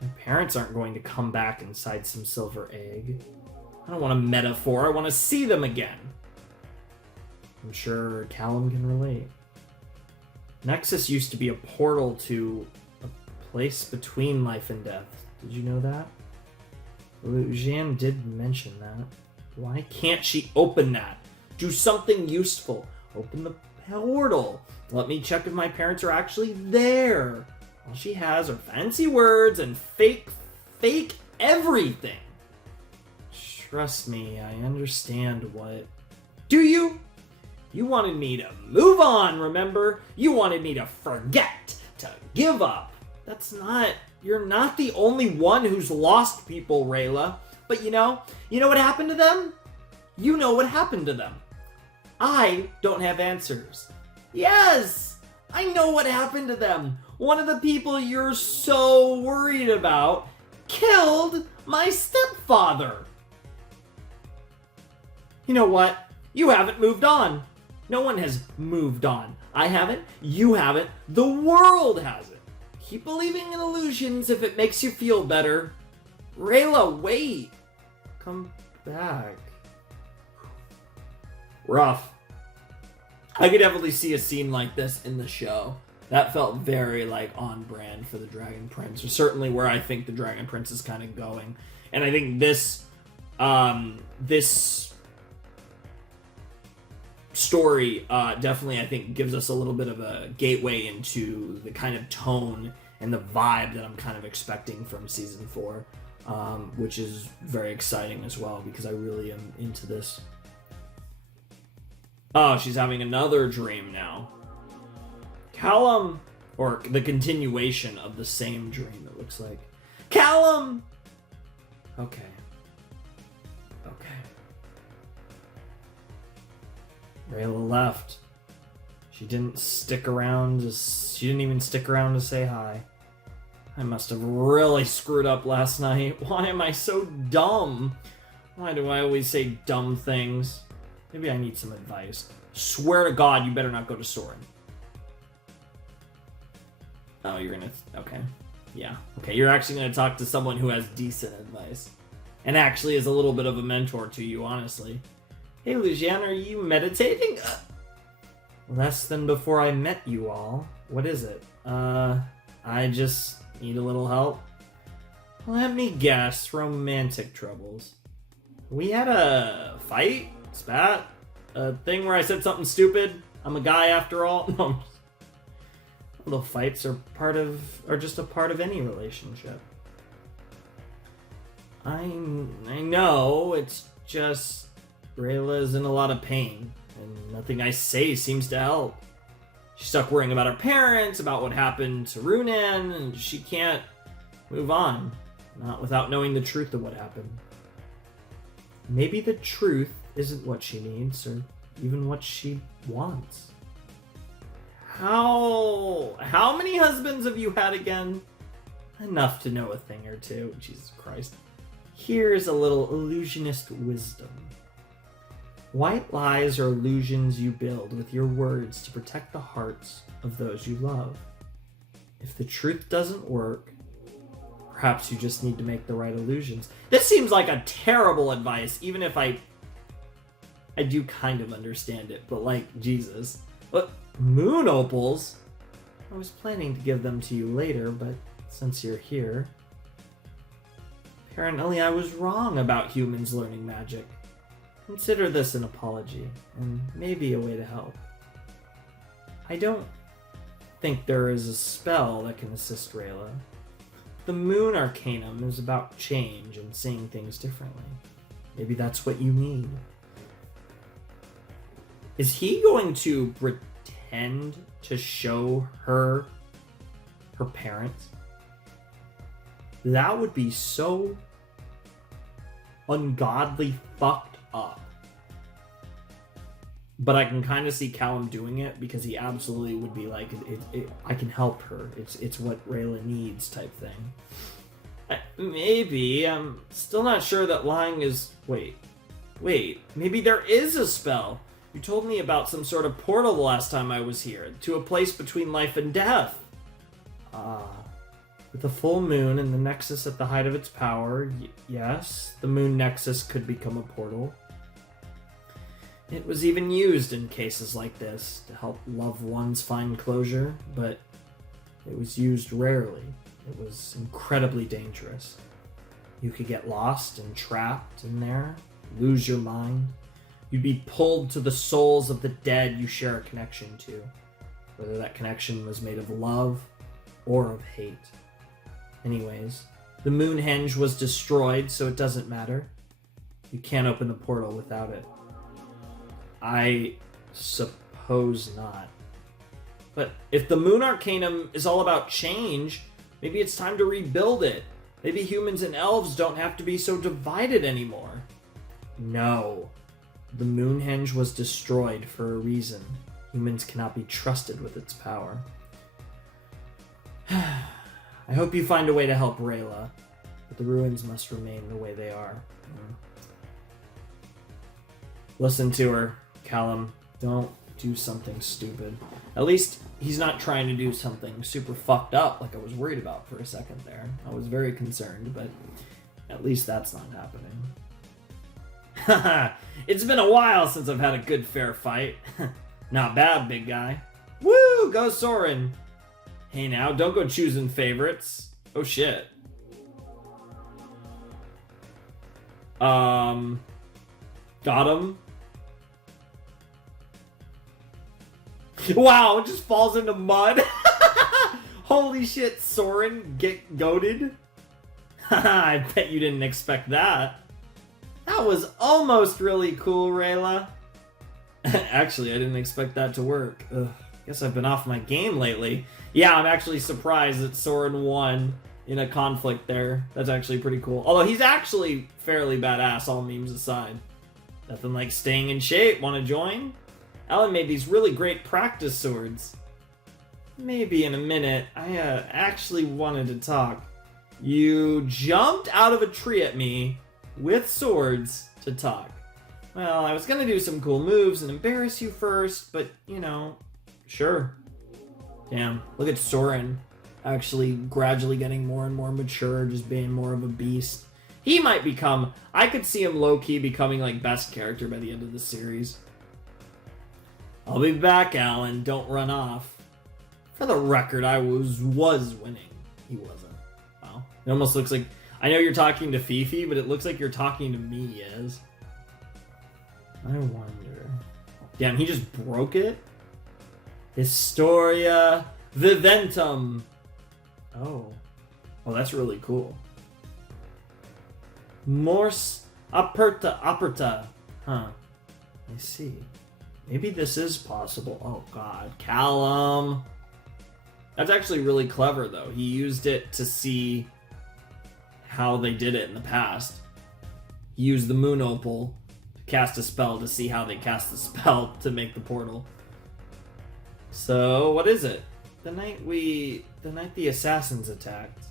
My parents aren't going to come back inside some silver egg. I don't want a metaphor, I want to see them again. I'm sure Callum can relate. Nexus used to be a portal to a place between life and death. Did you know that? Lujan did mention that. Why can't she open that? Do something useful. Open the portal. Let me check if my parents are actually there. All she has are fancy words and fake everything. Trust me, I understand what... Do you? You wanted me to move on, remember? You wanted me to forget, to give up. That's not... You're not the only one who's lost people, Rayla. But you know what happened to them? You know what happened to them. I don't have answers. Yes! I know what happened to them. One of the people you're so worried about killed my stepfather. You know what? You haven't moved on. No one has moved on. I haven't. You haven't. The world hasn't. Keep believing in illusions if it makes you feel better. Rayla, wait. Come back. Rough. I could definitely see a scene like this in the show. That felt very, like, on brand for the Dragon Prince. Or certainly where I think the Dragon Prince is kind of going. And I think this story definitely, I think, gives us a little bit of a gateway into the kind of tone and the vibe that I'm kind of expecting from Season 4, which is very exciting as well, because I really am into this. Oh, she's having another dream now. Callum, or the continuation of the same dream, it looks like. Callum! Okay. Rayla left. She didn't stick around. She didn't even stick around to say hi. I must have really screwed up last night. Why am I so dumb? Why do I always say dumb things? Maybe I need some advice. Swear to God, you better not go to Soren. Oh, you're gonna... Okay. Yeah. Okay, you're actually gonna talk to someone who has decent advice. And actually is a little bit of a mentor to you, honestly. Hey, Lucian, are you meditating? Less than before I met you all. What is it? I just need a little help. Let me guess. Romantic troubles. We had a fight? Spat? A thing where I said something stupid? I'm a guy after all? No. Little fights are just a part of any relationship. I know, it's just Rayla's in a lot of pain, and nothing I say seems to help. She's stuck worrying about her parents, about what happened to Runan, and she can't move on, not without knowing the truth of what happened. Maybe the truth isn't what she needs, or even what she wants. How many husbands have you had again? Enough to know a thing or two. Jesus Christ. Here's a little illusionist wisdom. White lies are illusions you build with your words to protect the hearts of those you love. If the truth doesn't work, perhaps you just need to make the right illusions. This seems like a terrible advice, even if I do kind of understand it, but like, Jesus. But moon opals? I was planning to give them to you later, but since you're here... Apparently I was wrong about humans learning magic. Consider this an apology, and maybe a way to help. I don't think there is a spell that can assist Rayla. The Moon Arcanum is about change and seeing things differently. Maybe that's what you need. Is he going to pretend to show her parents? That would be so ungodly fucked up. But I can kind of see Callum doing it because he absolutely would be like, I can help her. It's what Rayla needs type thing. Maybe. I'm still not sure that lying is... Wait. Maybe there is a spell. You told me about some sort of portal the last time I was here, to a place between life and death. With the full moon and the nexus at the height of its power, yes, the moon nexus could become a portal. It was even used in cases like this to help loved ones find closure, but it was used rarely. It was incredibly dangerous. You could get lost and trapped in there, lose your mind. You'd be pulled to the souls of the dead you share a connection to, whether that connection was made of love or of hate. Anyways, the Moonhenge was destroyed, so it doesn't matter. You can't open the portal without it. I suppose not. But if the Moon Arcanum is all about change, maybe it's time to rebuild it. Maybe humans and elves don't have to be so divided anymore. No. The Moonhenge was destroyed for a reason. Humans cannot be trusted with its power. I hope you find a way to help Rayla, but the ruins must remain the way they are. Listen to her, Callum. Don't do something stupid. At least he's not trying to do something super fucked up like I was worried about for a second there. I was very concerned, but at least that's not happening. Haha, it's been a while since I've had a good fair fight. Not bad, big guy. Woo, go Soren. Hey now, don't go choosing favorites. Oh shit. Got him. Wow, it just falls into mud. Holy shit, Soren, get goated. I bet you didn't expect that. That was almost really cool, Rayla. Actually, I didn't expect that to work. Ugh, guess I've been off my game lately. Yeah, I'm actually surprised that Soren won in a conflict there. That's actually pretty cool. Although he's actually fairly badass, all memes aside. Nothing like staying in shape. Want to join? Alan made these really great practice swords. Maybe in a minute. I actually wanted to talk. You jumped out of a tree at me with swords to talk. Well, I was gonna do some cool moves and embarrass you first, but, you know, sure. Damn, look at Soren. Actually gradually getting more and more mature, just being more of a beast. He might become... I could see him low-key becoming, like, best character by the end of the series. I'll be back, Alan. Don't run off. For the record, I was winning. He wasn't. Wow. It almost looks like... I know you're talking to Fifi, but it looks like you're talking to me, Yes. I wonder... Damn, he just broke it? Historia Viventum. Oh. Oh, that's really cool. Mors aperta. Huh. I see. Maybe this is possible. Oh, God. Callum. That's actually really clever, though. He used it to see how they did it in the past. He used the moon opal to cast a spell to see how they cast the spell to make the portal. So, what is it? The night the assassins attacked.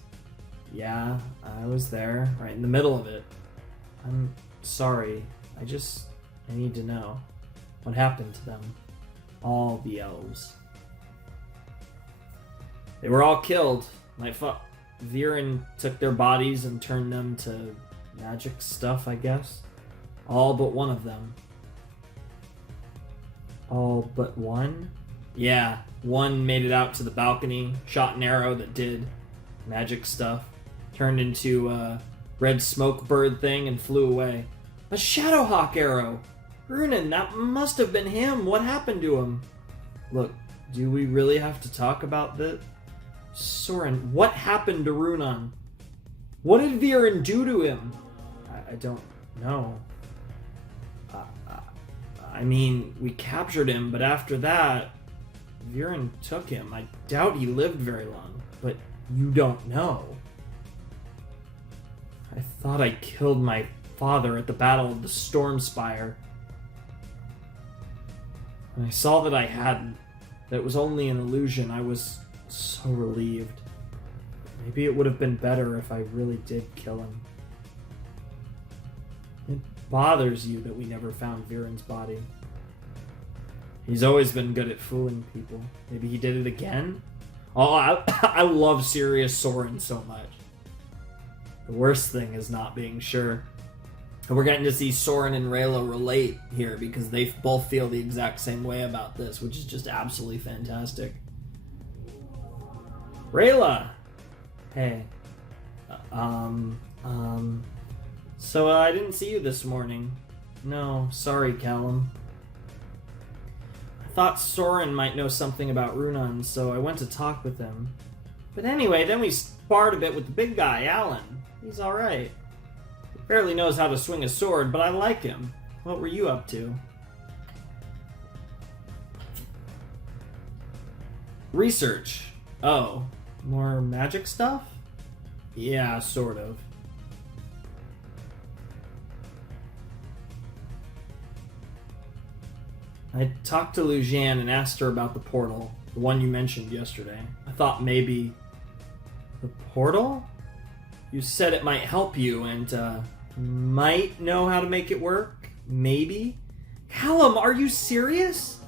Yeah, I was there, right in the middle of it. I'm sorry. I need to know. What happened to them? All the elves. They were all killed. Viren took their bodies and turned them to magic stuff, I guess. All but one of them. All but one? Yeah, one made it out to the balcony, shot an arrow that did magic stuff, turned into a red smoke bird thing and flew away. A Shadowhawk arrow! Runan, that must have been him. What happened to him? Look, do we really have to talk about this? Soren, what happened to Runan? What did Viren do to him? I don't know. I mean, we captured him, but after that, Viren took him. I doubt he lived very long, but you don't know. I thought I killed my father at the Battle of the Stormspire. When I saw that I hadn't, that it was only an illusion, I was so relieved. Maybe it would have been better if I really did kill him. It bothers you that we never found Viren's body. He's always been good at fooling people. Maybe he did it again? Oh, I love Sirius Soren so much. The worst thing is not being sure. And we're getting to see Soren and Rayla relate here because they both feel the exact same way about this, which is just absolutely fantastic. Rayla! Hey. So I didn't see you this morning. No, sorry, Callum. I thought Soren might know something about Runan, so I went to talk with him. But anyway, then we sparred a bit with the big guy, Alan. He's alright. He barely knows how to swing a sword, but I like him. What were you up to? Research. Oh, more magic stuff? Yeah, sort of. I talked to Lujan and asked her about the portal, the one you mentioned yesterday. I thought maybe... The portal? You said it might help you and, might know how to make it work? Maybe? Callum, are you serious?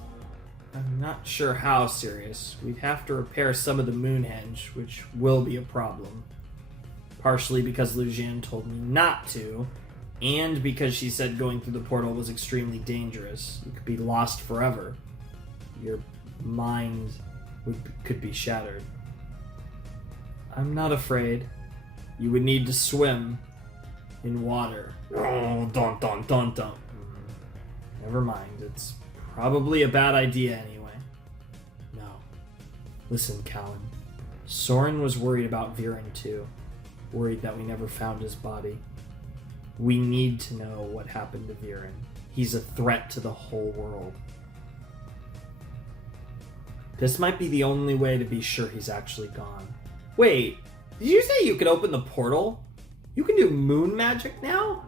I'm not sure how serious. We'd have to repair some of the Moonhenge, which will be a problem. Partially because Lujan told me not to, and because she said going through the portal was extremely dangerous. You could be lost forever. Your mind could be shattered. I'm not afraid. You would need to swim in water. Oh, dun dun dun dun. Never mind. It's probably a bad idea anyway. No. Listen, Callum. Soren was worried about Viren too. Worried that we never found his body. We need to know what happened to Viren. He's a threat to the whole world. This might be the only way to be sure he's actually gone. Wait, did you say you could open the portal? You can do moon magic now?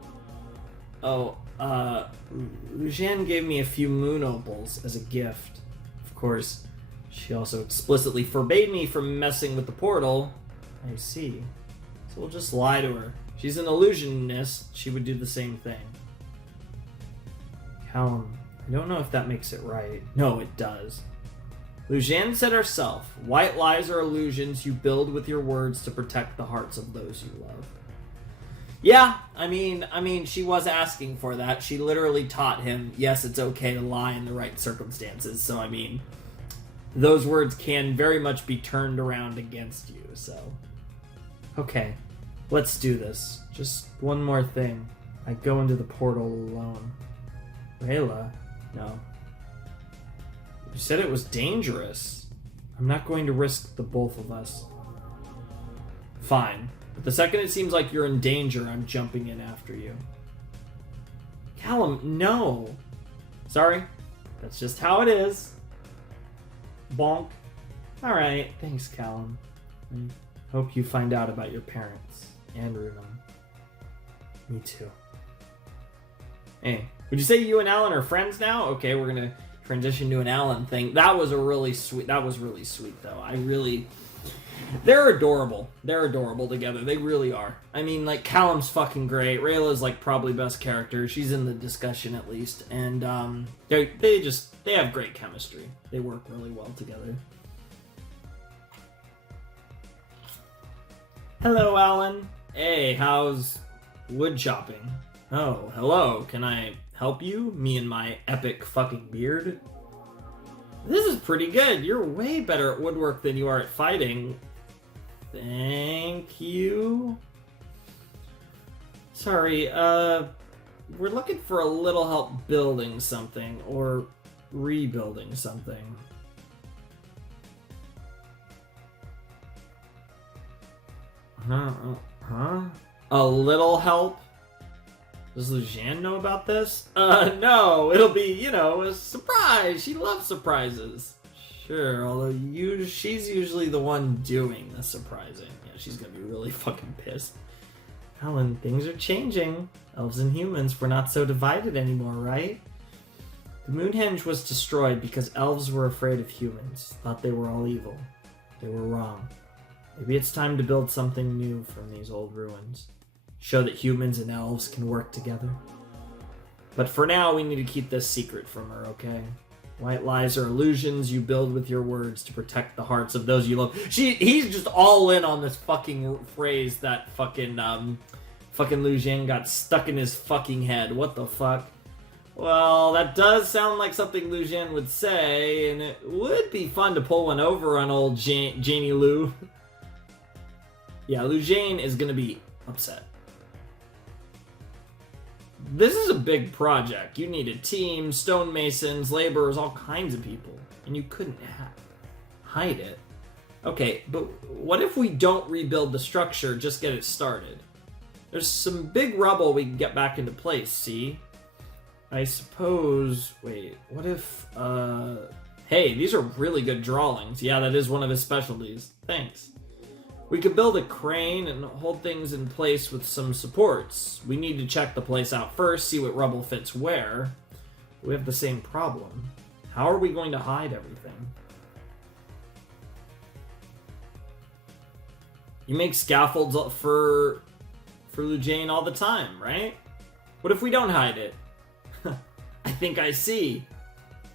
Oh, Lujan gave me a few moon opals as a gift. Of course, she also explicitly forbade me from messing with the portal. I see. So we'll just lie to her. She's an illusionist. She would do the same thing. Callum, I don't know if that makes it right. No, it does. Lujan said herself, white lies are illusions you build with your words to protect the hearts of those you love. Yeah, I mean, she was asking for that. She literally taught him, yes, it's okay to lie in the right circumstances. So, I mean, those words can very much be turned around against you, so. Okay, let's do this. Just one more thing. I go into the portal alone. Rayla? No. You said it was dangerous. I'm not going to risk the both of us. Fine. But the second it seems like you're in danger, I'm jumping in after you. Callum, no. Sorry. That's just how it is. Bonk. Alright, thanks, Callum. I hope you find out about your parents and Runum. Me too. Hey, would you say you and Alan are friends now? Okay, we're gonna transition to an Alan thing. That was really sweet though. They're adorable. They're adorable together. They really are. I mean, like, Callum's fucking great. Rayla's, like, probably best character. She's in the discussion, at least. And, they have great chemistry. They work really well together. Hello, Alan. Hey, how's wood chopping? Oh, hello. Can I help you? Me and my epic fucking beard? This is pretty good. You're way better at woodwork than you are at fighting. Thank you. Sorry, we're looking for a little help building something, or rebuilding something. Huh? A little help? Does Lujan know about this? No, it'll be, a surprise. She loves surprises. Sure, although she's usually the one doing the surprising. Yeah, she's gonna be really fucking pissed. Alan, things are changing. Elves and humans, we're not so divided anymore, right? The Moonhenge was destroyed because elves were afraid of humans, thought they were all evil. They were wrong. Maybe it's time to build something new from these old ruins. Show that humans and elves can work together. But for now, we need to keep this secret from her, okay? White lies are illusions you build with your words to protect the hearts of those you love. He's just all in on this fucking phrase that fucking Lujan got stuck in his fucking head. What the fuck? Well, that does sound like something Lujan would say, and it would be fun to pull one over on old Janie Lou. Yeah, Lujan is gonna be upset. This is a big project. You need a team, stonemasons, laborers, all kinds of people. And you couldn't hide it. Okay, but what if we don't rebuild the structure, just get it started? There's some big rubble we can get back into place, see? I suppose... Wait, what if... Hey, these are really good drawings. Yeah, that is one of his specialties. Thanks. We could build a crane and hold things in place with some supports. We need to check the place out first, see what rubble fits where. We have the same problem. How are we going to hide everything? You make scaffolds for Lujan all the time, right? What if we don't hide it? I think I see.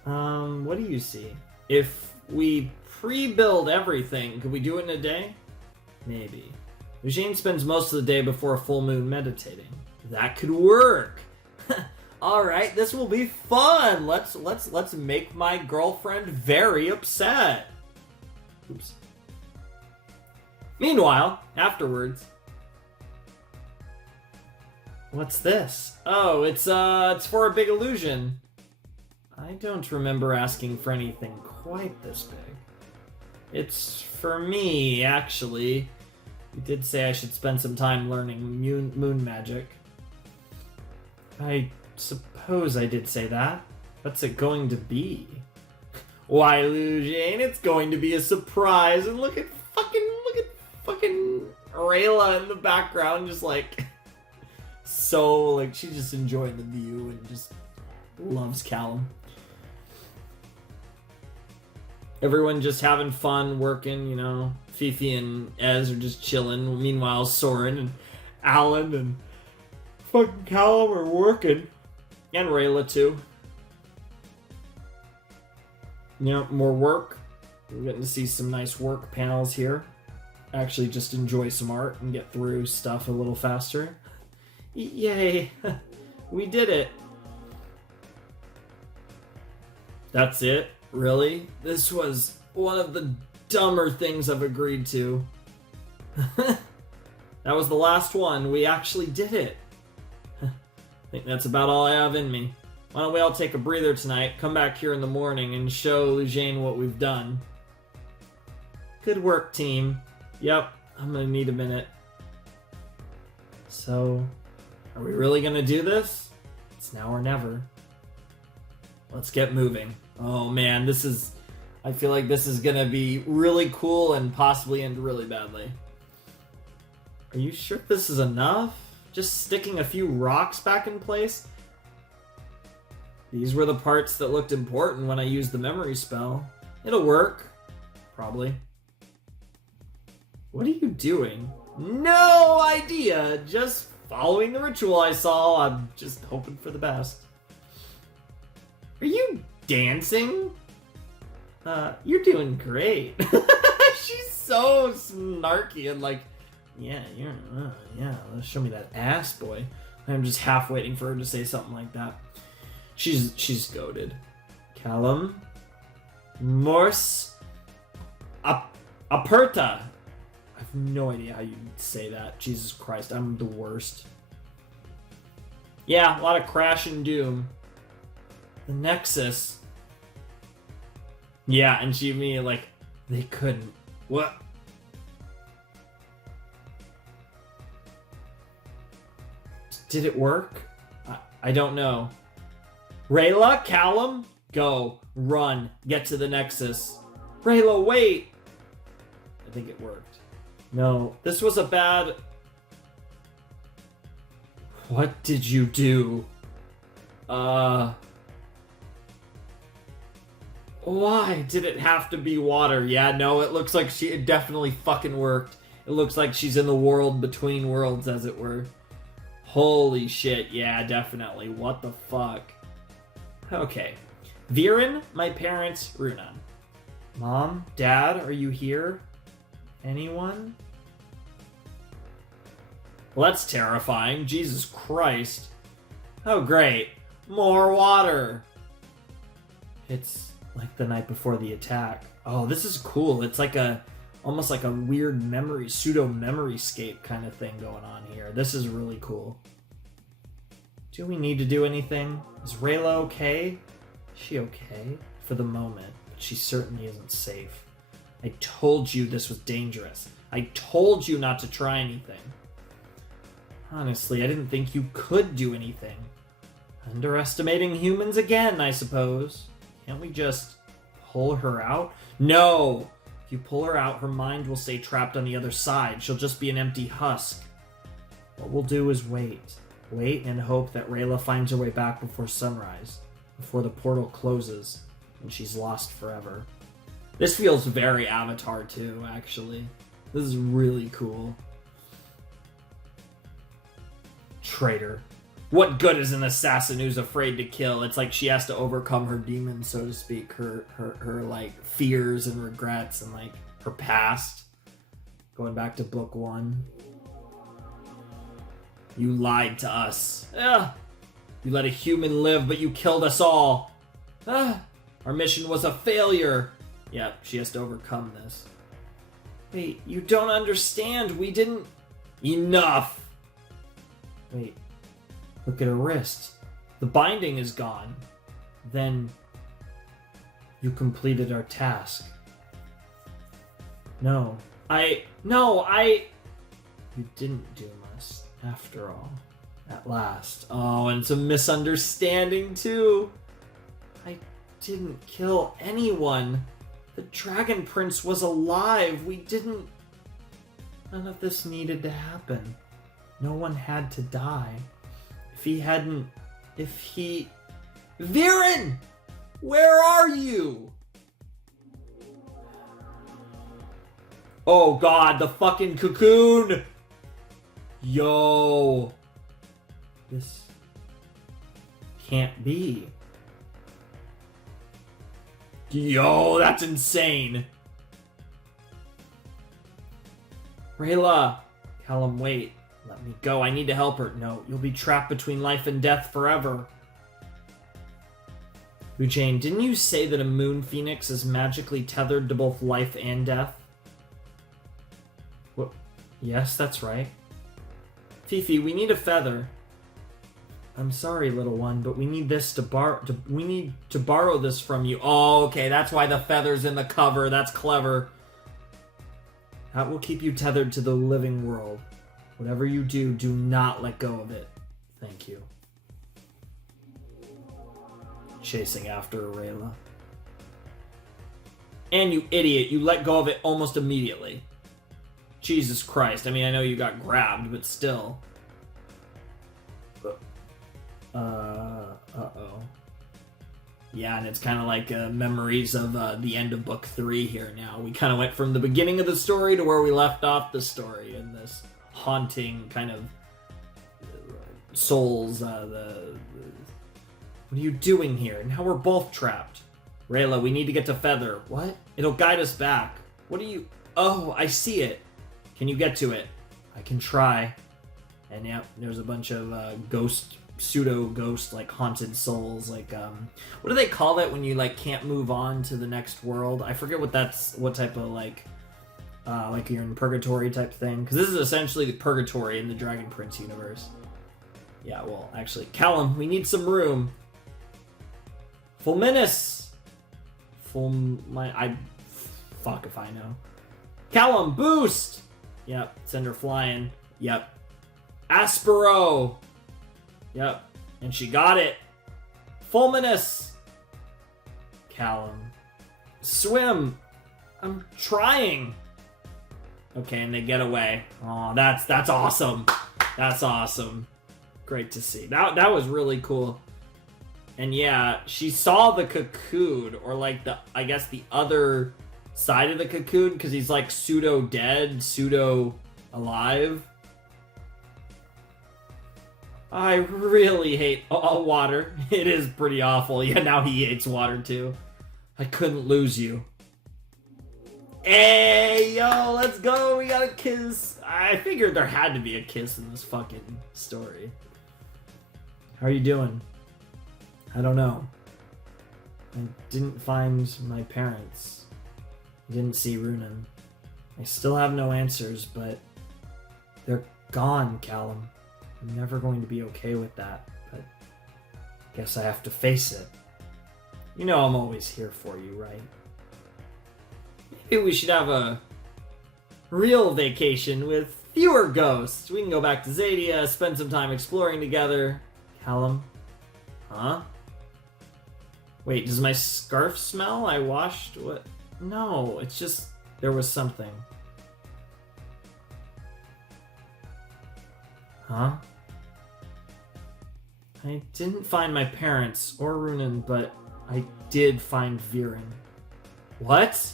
What do you see? If we pre-build everything, could we do it in a day? Maybe. Lujan spends most of the day before a full moon meditating. That could work. All right, this will be fun. Let's make my girlfriend very upset. Oops. Meanwhile, afterwards. What's this? Oh, it's for a big illusion. I don't remember asking for anything quite this big. It's for me, actually. You did say I should spend some time learning moon magic. I suppose I did say that. What's it going to be? Why, Lujan, it's going to be a surprise. And look at fucking Rayla in the background, just like so, like, she's just enjoying the view and just loves Callum. Everyone just having fun, working, you know. Fifi and Ez are just chilling. Meanwhile, Soren and Alan and fucking Callum are working. And Rayla, too. Yeah, more work. We're getting to see some nice work panels here. Actually, just enjoy some art and get through stuff a little faster. Yay! We did it! That's it? Really? This was one of the dumber things I've agreed to. That was the last one. We actually did it. I think that's about all I have in me. Why don't we all take a breather tonight, come back here in the morning, and show Lujane what we've done. Good work, team. Yep, I'm gonna need a minute. So, are we really gonna do this? It's now or never. Let's get moving. Oh man, I feel like this is gonna be really cool and possibly end really badly. Are you sure this is enough? Just sticking a few rocks back in place? These were the parts that looked important when I used the memory spell. It'll work. Probably. What are you doing? No idea! Just following the ritual I saw. I'm just hoping for the best. Are you dancing? You're doing great. She's so snarky and like, yeah, show me that ass, boy. I'm just half waiting for her to say something like that. She's goated. Callum. Morse. Aperta. I have no idea how you say that. Jesus Christ, I'm the worst. Yeah, a lot of crash and doom. The Nexus. Yeah, and she immediately like, they couldn't. What? Did it work? I don't know. Rayla, Callum, go, run, get to the Nexus. Rayla, wait! I think it worked. No, this was a bad... What did you do? Why did it have to be water? Yeah, no, it looks like it definitely fucking worked. It looks like she's in the world between worlds, as it were. Holy shit, yeah, definitely. What the fuck? Okay. Viren, my parents, Runan. Mom, Dad, are you here? Anyone? Well, that's terrifying. Jesus Christ. Oh, great. More water. It's like the night before the attack. Oh, this is cool. It's like almost like a weird pseudo-memory scape kind of thing going on here. This is really cool. Do we need to do anything? Is Rayla okay? Is she okay? For the moment, but she certainly isn't safe. I told you this was dangerous. I told you not to try anything. Honestly, I didn't think you could do anything. Underestimating humans again, I suppose. Can't we just pull her out? No! If you pull her out, her mind will stay trapped on the other side. She'll just be an empty husk. What we'll do is wait. Wait and hope that Rayla finds her way back before sunrise. Before the portal closes and she's lost forever. This feels very Avatar too, actually. This is really cool. Traitor. What good is an assassin who's afraid to kill? It's like she has to overcome her demons, so to speak, her like fears and regrets and like her past. Going back to book 1. You lied to us. Ugh. You let a human live, but you killed us all. Ugh. Our mission was a failure. Yep, she has to overcome this. Wait, you don't understand. We didn't... Enough! Wait. Look at her wrist. The binding is gone. Then... You completed our task. No. You didn't doom us, after all. At last. Oh, and it's a misunderstanding, too. I didn't kill anyone. The Dragon Prince was alive. We didn't... None of this needed to happen. No one had to die. Viren! Where are you? Oh god, the fucking cocoon! Yo. This can't be. Yo, that's insane. Rayla. Callum, wait. Let me go. I need to help her. No, you'll be trapped between life and death forever. Jane, didn't you say that a moon phoenix is magically tethered to both life and death? What? Yes, that's right. Fifi, we need a feather. I'm sorry, little one, but we need this we need to borrow this from you. Oh, okay, that's why the feather's in the cover. That's clever. That will keep you tethered to the living world. Whatever you do, do not let go of it. Thank you. Chasing after Rayla. And you idiot, you let go of it almost immediately. Jesus Christ. I mean, I know you got grabbed, but still. Uh-oh. Yeah, and it's kind of like memories of the end of book 3 here now. We kind of went from the beginning of the story to where we left off the story in this haunting kind of souls. What are you doing here? Now we're both trapped. Rayla, we need to get to Feather. What? It'll guide us back. What are you... Oh, I see it. Can you get to it? I can try. And yeah, there's a bunch of pseudo-ghost, like, haunted souls. Like, what do they call that when you, like, can't move on to the next world? I forget what type of, like you're in purgatory type thing. Because this is essentially the purgatory in the Dragon Prince universe. Yeah, well, actually, Callum, we need some room. Fulminus! Fuck if I know. Callum, boost! Yep, send her flying. Yep. Aspero! Yep, and she got it. Fulminus! Callum. Swim! I'm trying! Okay, and they get away. Oh, that's awesome. That's awesome. Great to see. That was really cool. And yeah, she saw the cocoon, or like I guess the other side of the cocoon, because he's like pseudo dead, pseudo alive. I really hate water. It is pretty awful. Yeah, now he hates water too. I couldn't lose you. Hey, yo, let's go. We got a kiss. I figured there had to be a kiss in this fucking story. How are you doing? I don't know. I didn't find my parents. I didn't see Runan. I still have no answers, but they're gone, Callum. I'm never going to be okay with that, but guess I have to face it. You know I'm always here for you, right? Maybe we should have a real vacation with fewer ghosts. We can go back to Zadia, spend some time exploring together. Callum? Huh? Wait, does my scarf smell? I washed? What? No, it's just there was something. Huh? I didn't find my parents or Runan, but I did find Viren. What?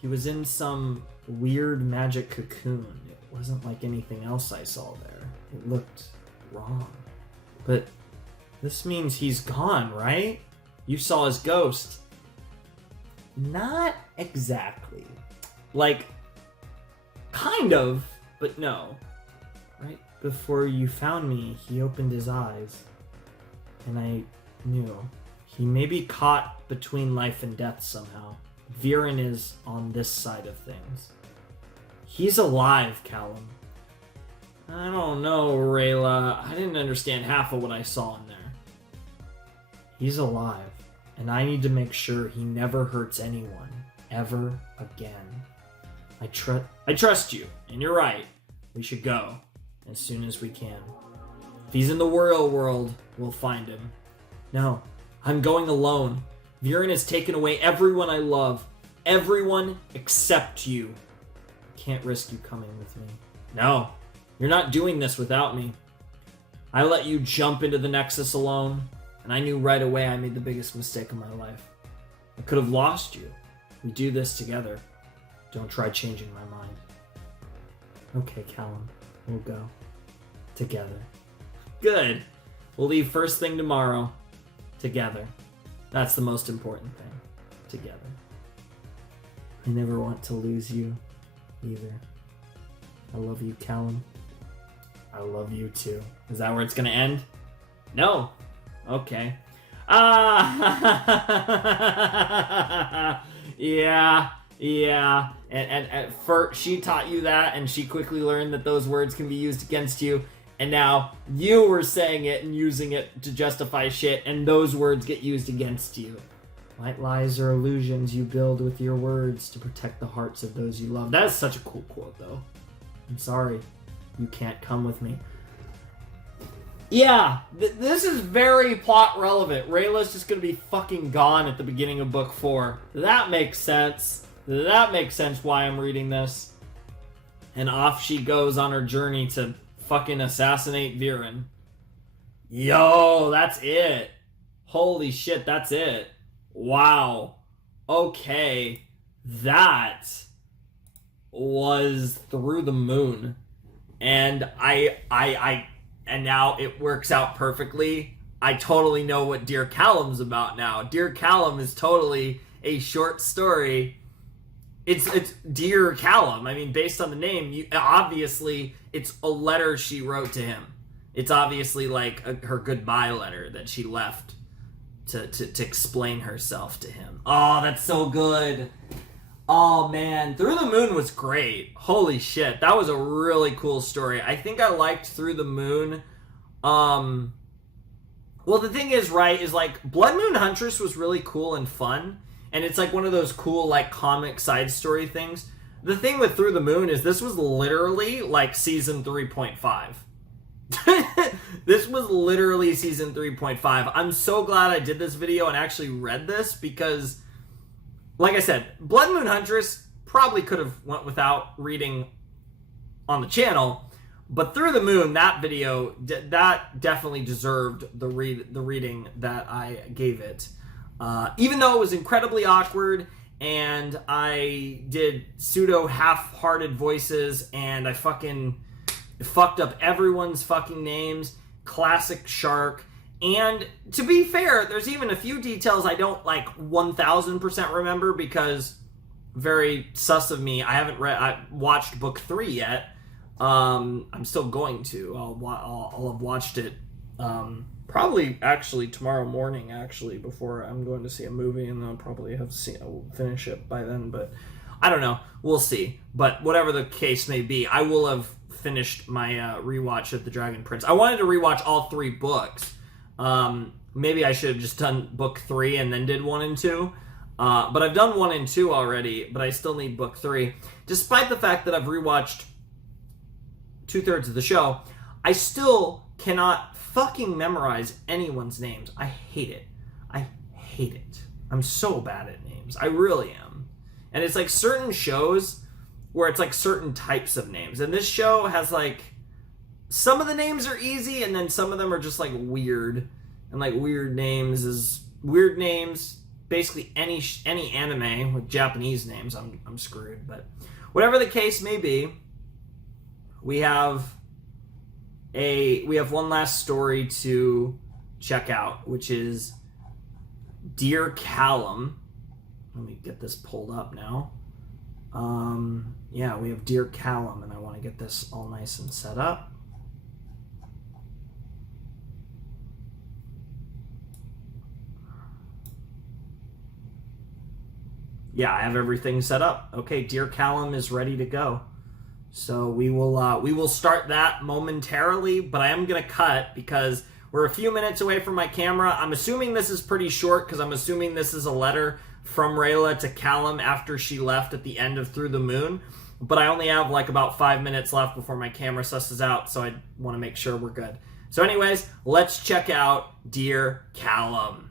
He was in some weird magic cocoon. It wasn't like anything else I saw there. It looked wrong. But this means he's gone, right? You saw his ghost. Not exactly. Like, kind of, but no. Right before you found me, he opened his eyes. And I knew. He may be caught between life and death somehow. Viren is on this side of things. He's alive, Callum. I don't know, Rayla. I didn't understand half of what I saw in there. He's alive, and I need to make sure he never hurts anyone, ever again. I trust you, and you're right. We should go, as soon as we can. If he's in the real world, we'll find him. No, I'm going alone. Viren has taken away everyone I love. Everyone except you. I can't risk you coming with me. No, you're not doing this without me. I let you jump into the Nexus alone, and I knew right away I made the biggest mistake of my life. I could have lost you. We do this together. Don't try changing my mind. Okay, Callum. We'll go. Together. Good. We'll leave first thing tomorrow. Together. That's the most important thing. Together. I never want to lose you, either. I love you, Callum. I love you, too. Is that where it's gonna end? No. Okay. Yeah. And first, she taught you that, and she quickly learned that those words can be used against you. And now you were saying it and using it to justify shit, and those words get used against you. White lies are illusions you build with your words to protect the hearts of those you love. That is such a cool quote, though. I'm sorry. You can't come with me. Yeah, this is very plot relevant. Rayla's just gonna be fucking gone at the beginning of book 4. That makes sense. That makes sense why I'm reading this. And off she goes on her journey to fucking assassinate Viren. Yo, that's it. Holy shit, that's it. Wow. Okay. That was Through the Moon. And and now it works out perfectly. I totally know what Dear Callum's about now. Dear Callum is totally a short story. It's Dear Callum. I mean, based on the name, obviously it's a letter she wrote to him. It's obviously like her goodbye letter that she left to explain herself to him. Oh, that's so good. Oh, man. Through the Moon was great. Holy shit. That was a really cool story. I think I liked Through the Moon. Well, the thing is, right, is like Bloodmoon Huntress was really cool and fun. And it's like one of those cool, like, comic side story things. The thing with Through the Moon is this was literally like season 3.5. This was literally season 3.5. I'm so glad I did this video and actually read this because, like I said, Bloodmoon Huntress probably could have went without reading on the channel, but Through the Moon, that video, that definitely deserved the reading that I gave it. Even though it was incredibly awkward, and I did pseudo half-hearted voices, and I fucking fucked up everyone's fucking names, classic Shark. And to be fair, there's even a few details I don't like 1000% remember because very sus of me. I watched book 3 yet. I'm still going to. I'll have watched it probably actually tomorrow morning before I'm going to see a movie, and I'll probably I'll finish it by then. But I don't know. We'll see. But whatever the case may be, I will have finished my rewatch of The Dragon Prince. I wanted to rewatch all 3 books. Maybe I should have just done book 3 and then did 1 and 2. But I've done 1 and 2 already, but I still need book 3. Despite the fact that I've rewatched 2/3 of the show, I still cannot fucking memorize anyone's names. I hate it. I hate it. I'm so bad at names. I really am. And it's like certain shows where it's like certain types of names. And this show has like, some of the names are easy, and then some of them are just like weird. And like weird names, basically any anime with Japanese names, I'm screwed. But whatever the case may be, we have one last story to check out, which is Dear Callum. Let me get this pulled up now. Yeah, we have Dear Callum, and I want to get this all nice and set up. Yeah, I have everything set up. Okay, Dear Callum is ready to go. So we will start that momentarily, but I am going to cut because we're a few minutes away from my camera. I'm assuming this is pretty short because I'm assuming this is a letter from Rayla to Callum after she left at the end of Through the Moon. But I only have like about 5 minutes left before my camera susses out, so I want to make sure we're good. So anyways, let's check out Dear Callum.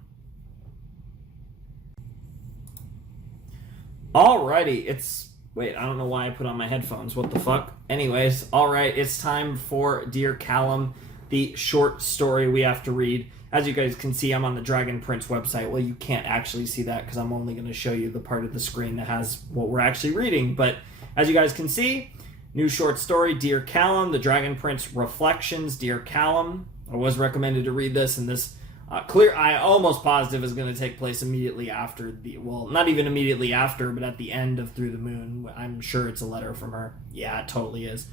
Alrighty, wait, I don't know why I put on my headphones. What the fuck? Anyways, alright, it's time for Dear Callum. the short story we have to read. As you guys can see, I'm on the Dragon Prince website. Well, you can't actually see that because I'm only going to show you the part of the screen that has what we're actually reading. But as you guys can see, new short story, Dear Callum, the Dragon Prince Reflections, Dear Callum. I was recommended to read this, and this I almost positive is going to take place immediately after not even immediately after, but at the end of Through the Moon. I'm sure it's a letter from her. Yeah, it totally is.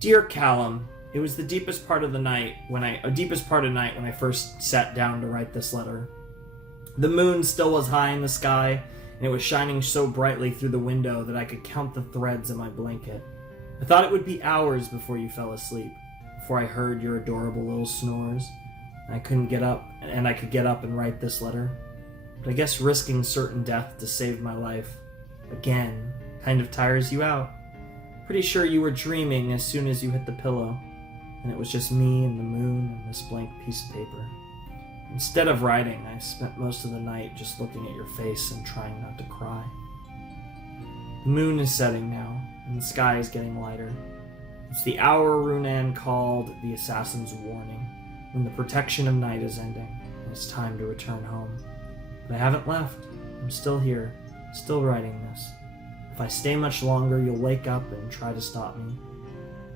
Dear Callum, it was the deepest part of night when I first sat down to write this letter. The moon still was high in the sky, and it was shining so brightly through the window that I could count the threads in my blanket. I thought it would be hours before you fell asleep, before I heard your adorable little snores. I couldn't get up, and I could get up and write this letter. But I guess risking certain death to save my life, again, kind of tires you out. Pretty sure you were dreaming as soon as you hit the pillow, and it was just me and the moon and this blank piece of paper. Instead of writing, I spent most of the night just looking at your face and trying not to cry. The moon is setting now, and the sky is getting lighter. It's the hour Runan called the Assassin's Warning, when the protection of night is ending, and it's time to return home. But I haven't left. I'm still here, still writing this. If I stay much longer, you'll wake up and try to stop me.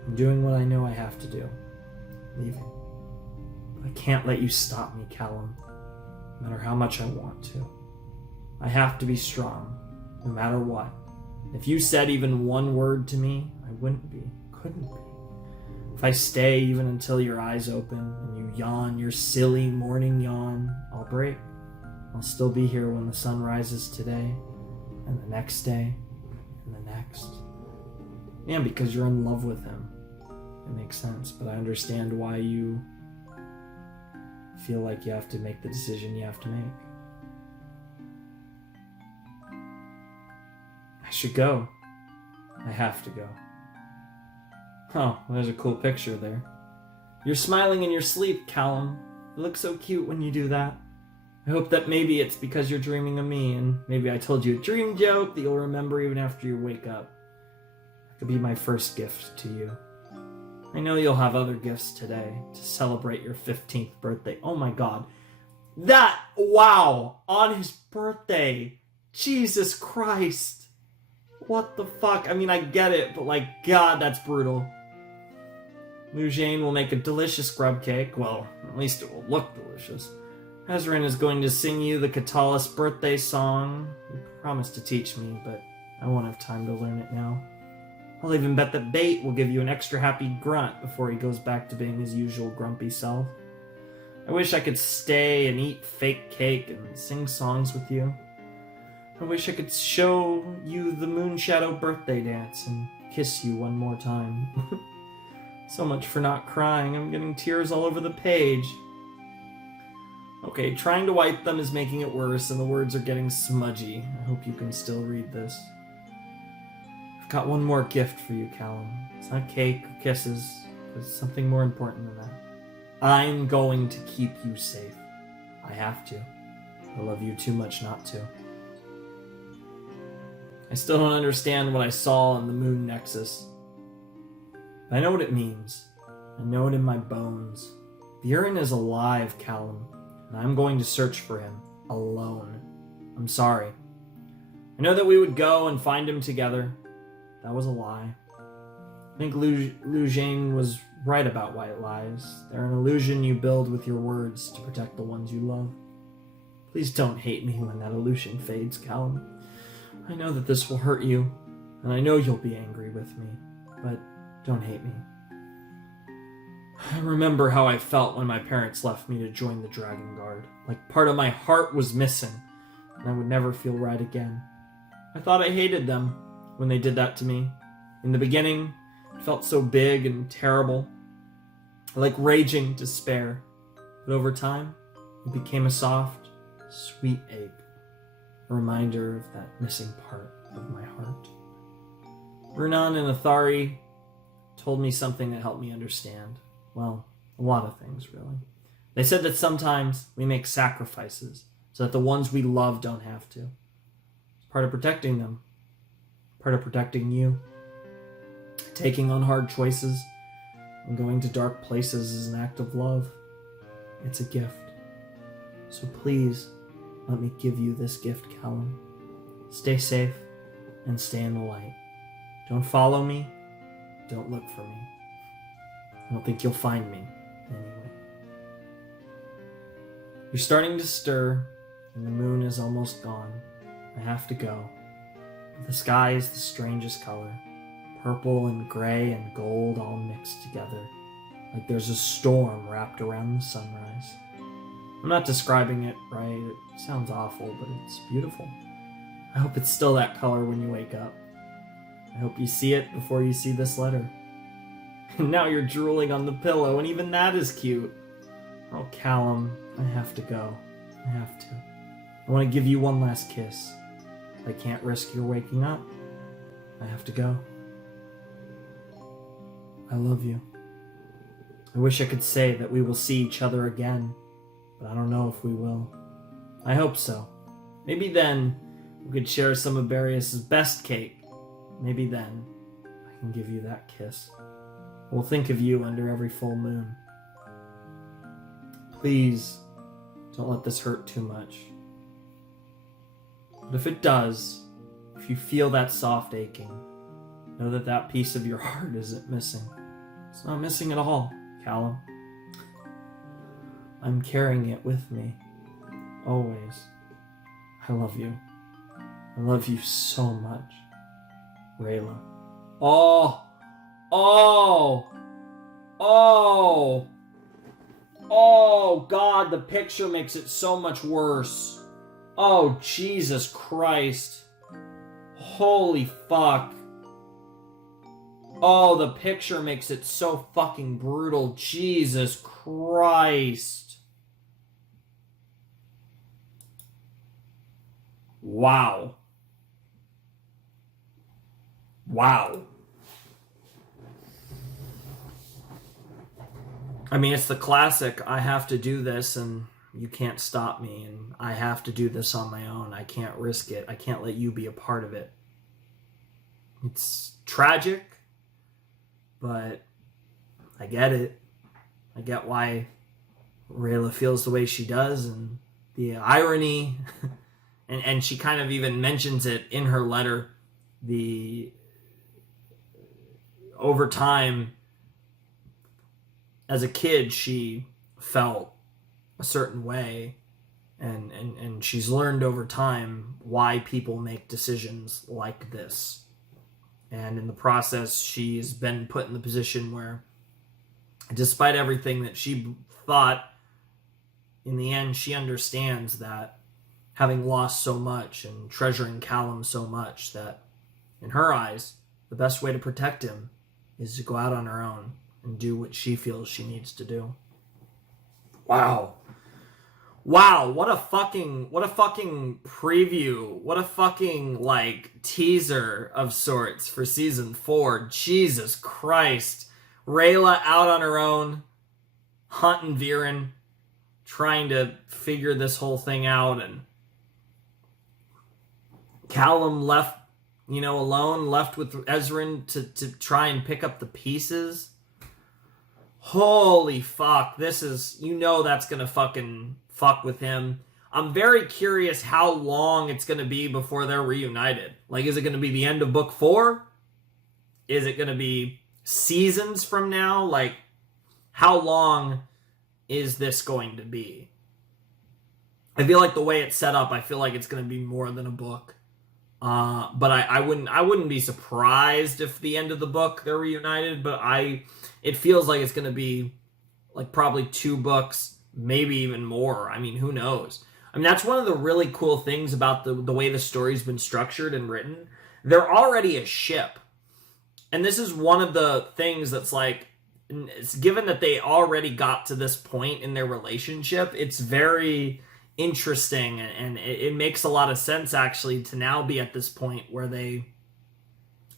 I'm doing what I know I have to do. Leaving. But I can't let you stop me, Callum, no matter how much I want to. I have to be strong, no matter what. If you said even one word to me, I couldn't be. If I stay even until your eyes open and you yawn your silly morning yawn, I'll break. I'll still be here when the sun rises today, and the next day, and the next. And because you're in love with him. It makes sense, but I understand why you feel like you have to make the decision you have to make. I should go. I have to go. Oh, well, there's a cool picture there. You're smiling in your sleep, Callum. You look so cute when you do that. I hope that maybe it's because you're dreaming of me, and maybe I told you a dream joke that you'll remember even after you wake up. That could be my first gift to you. I know you'll have other gifts today to celebrate your 15th birthday. Oh my god. Wow! On his birthday! Jesus Christ! What the fuck? I mean, I get it, but God, that's brutal. Lujane will make a delicious grub cake. Well, at least it will look delicious. Ezrin is going to sing you the Catalyst birthday song. He promised to teach me, but I won't have time to learn it now. I'll even bet that Bait will give you an extra happy grunt before he goes back to being his usual grumpy self. I wish I could stay and eat fake cake and sing songs with you. I wish I could show you the Moonshadow birthday dance and kiss you one more time. So much for not crying. I'm getting tears all over the page. Okay, trying to wipe them is making it worse, and the words are getting smudgy. I hope you can still read this. I've got one more gift for you, Callum. It's not cake or kisses, but it's something more important than that. I'm going to keep you safe. I have to. I love you too much not to. I still don't understand what I saw in the moon nexus. I know what it means. I know it in my bones. Buren is alive, Callum, and I'm going to search for him, alone. I'm sorry. I know that we would go and find him together. That was a lie. I think Lujane was right about white lies. They're an illusion you build with your words to protect the ones you love. Please don't hate me when that illusion fades, Callum. I know that this will hurt you, and I know you'll be angry with me, but don't hate me. I remember how I felt when my parents left me to join the Dragon Guard. Like part of my heart was missing, and I would never feel right again. I thought I hated them when they did that to me. In the beginning, it felt so big and terrible, like raging despair. But over time, it became a soft, sweet ache. A reminder of that missing part of my heart. Runan and Athari told me something that helped me understand. Well, a lot of things, really. They said that sometimes we make sacrifices so that the ones we love don't have to. It's part of protecting them. Part of protecting you. Taking on hard choices. And going to dark places is an act of love. It's a gift. So please, let me give you this gift, Callum. Stay safe and stay in the light. Don't follow me. Don't look for me. I don't think you'll find me anyway. You're starting to stir, and the moon is almost gone. I have to go. The sky is the strangest color. Purple and gray and gold all mixed together. Like there's a storm wrapped around the sunrise. I'm not describing it right. It sounds awful, but it's beautiful. I hope it's still that color when you wake up. I hope you see it before you see this letter. And now you're drooling on the pillow, and even that is cute. Oh, Callum, I have to go. I have to. I want to give you one last kiss. I can't risk your waking up. I have to go. I love you. I wish I could say that we will see each other again, but I don't know if we will. I hope so. Maybe then we could share some of Barrios' best cake. Maybe then I can give you that kiss. We'll think of you under every full moon. Please, don't let this hurt too much. But if it does, if you feel that soft aching, know that that piece of your heart isn't missing. It's not missing at all, Callum. I'm carrying it with me. Always. I love you. I love you so much. Rayla. Oh! Oh! Oh! Oh, God, the picture makes it so much worse. Oh, Jesus Christ. Holy fuck. Oh, the picture makes it so fucking brutal. Jesus Christ. Wow. Wow. I mean, it's the classic, I have to do this and you can't stop me, and I have to do this on my own. I can't risk it. I can't let you be a part of it. It's tragic, but I get it. I get why Rayla feels the way she does, and the irony, and she kind of even mentions it in her letter, over time, as a kid, she felt a certain way, and she's learned over time why people make decisions like this. And in the process, she's been put in the position where, despite everything that she thought, in the end, she understands that having lost so much and treasuring Callum so much, that in her eyes, the best way to protect him is to go out on her own and do what she feels she needs to do. Wow. Wow, what a fucking preview. What a fucking, teaser of sorts for season 4. Jesus Christ. Rayla out on her own, hunting Viren, trying to figure this whole thing out, and Callum left, alone, left with Ezrin to try and pick up the pieces. Holy fuck, this is, that's gonna fucking fuck with him. I'm very curious how long it's gonna be before they're reunited. Is it gonna be the end of book 4? Is it gonna be seasons from now? How long is this going to be? I feel like the way it's set up, I feel like it's gonna be more than a book. But I wouldn't be surprised if the end of the book they're reunited, but it feels like it's going to be probably 2 books, maybe even more. I mean, who knows? I mean, that's one of the really cool things about the way the story's been structured and written. They're already a ship. And this is one of the things that's it's given that they already got to this point in their relationship, it's very interesting, and it makes a lot of sense actually to now be at this point where they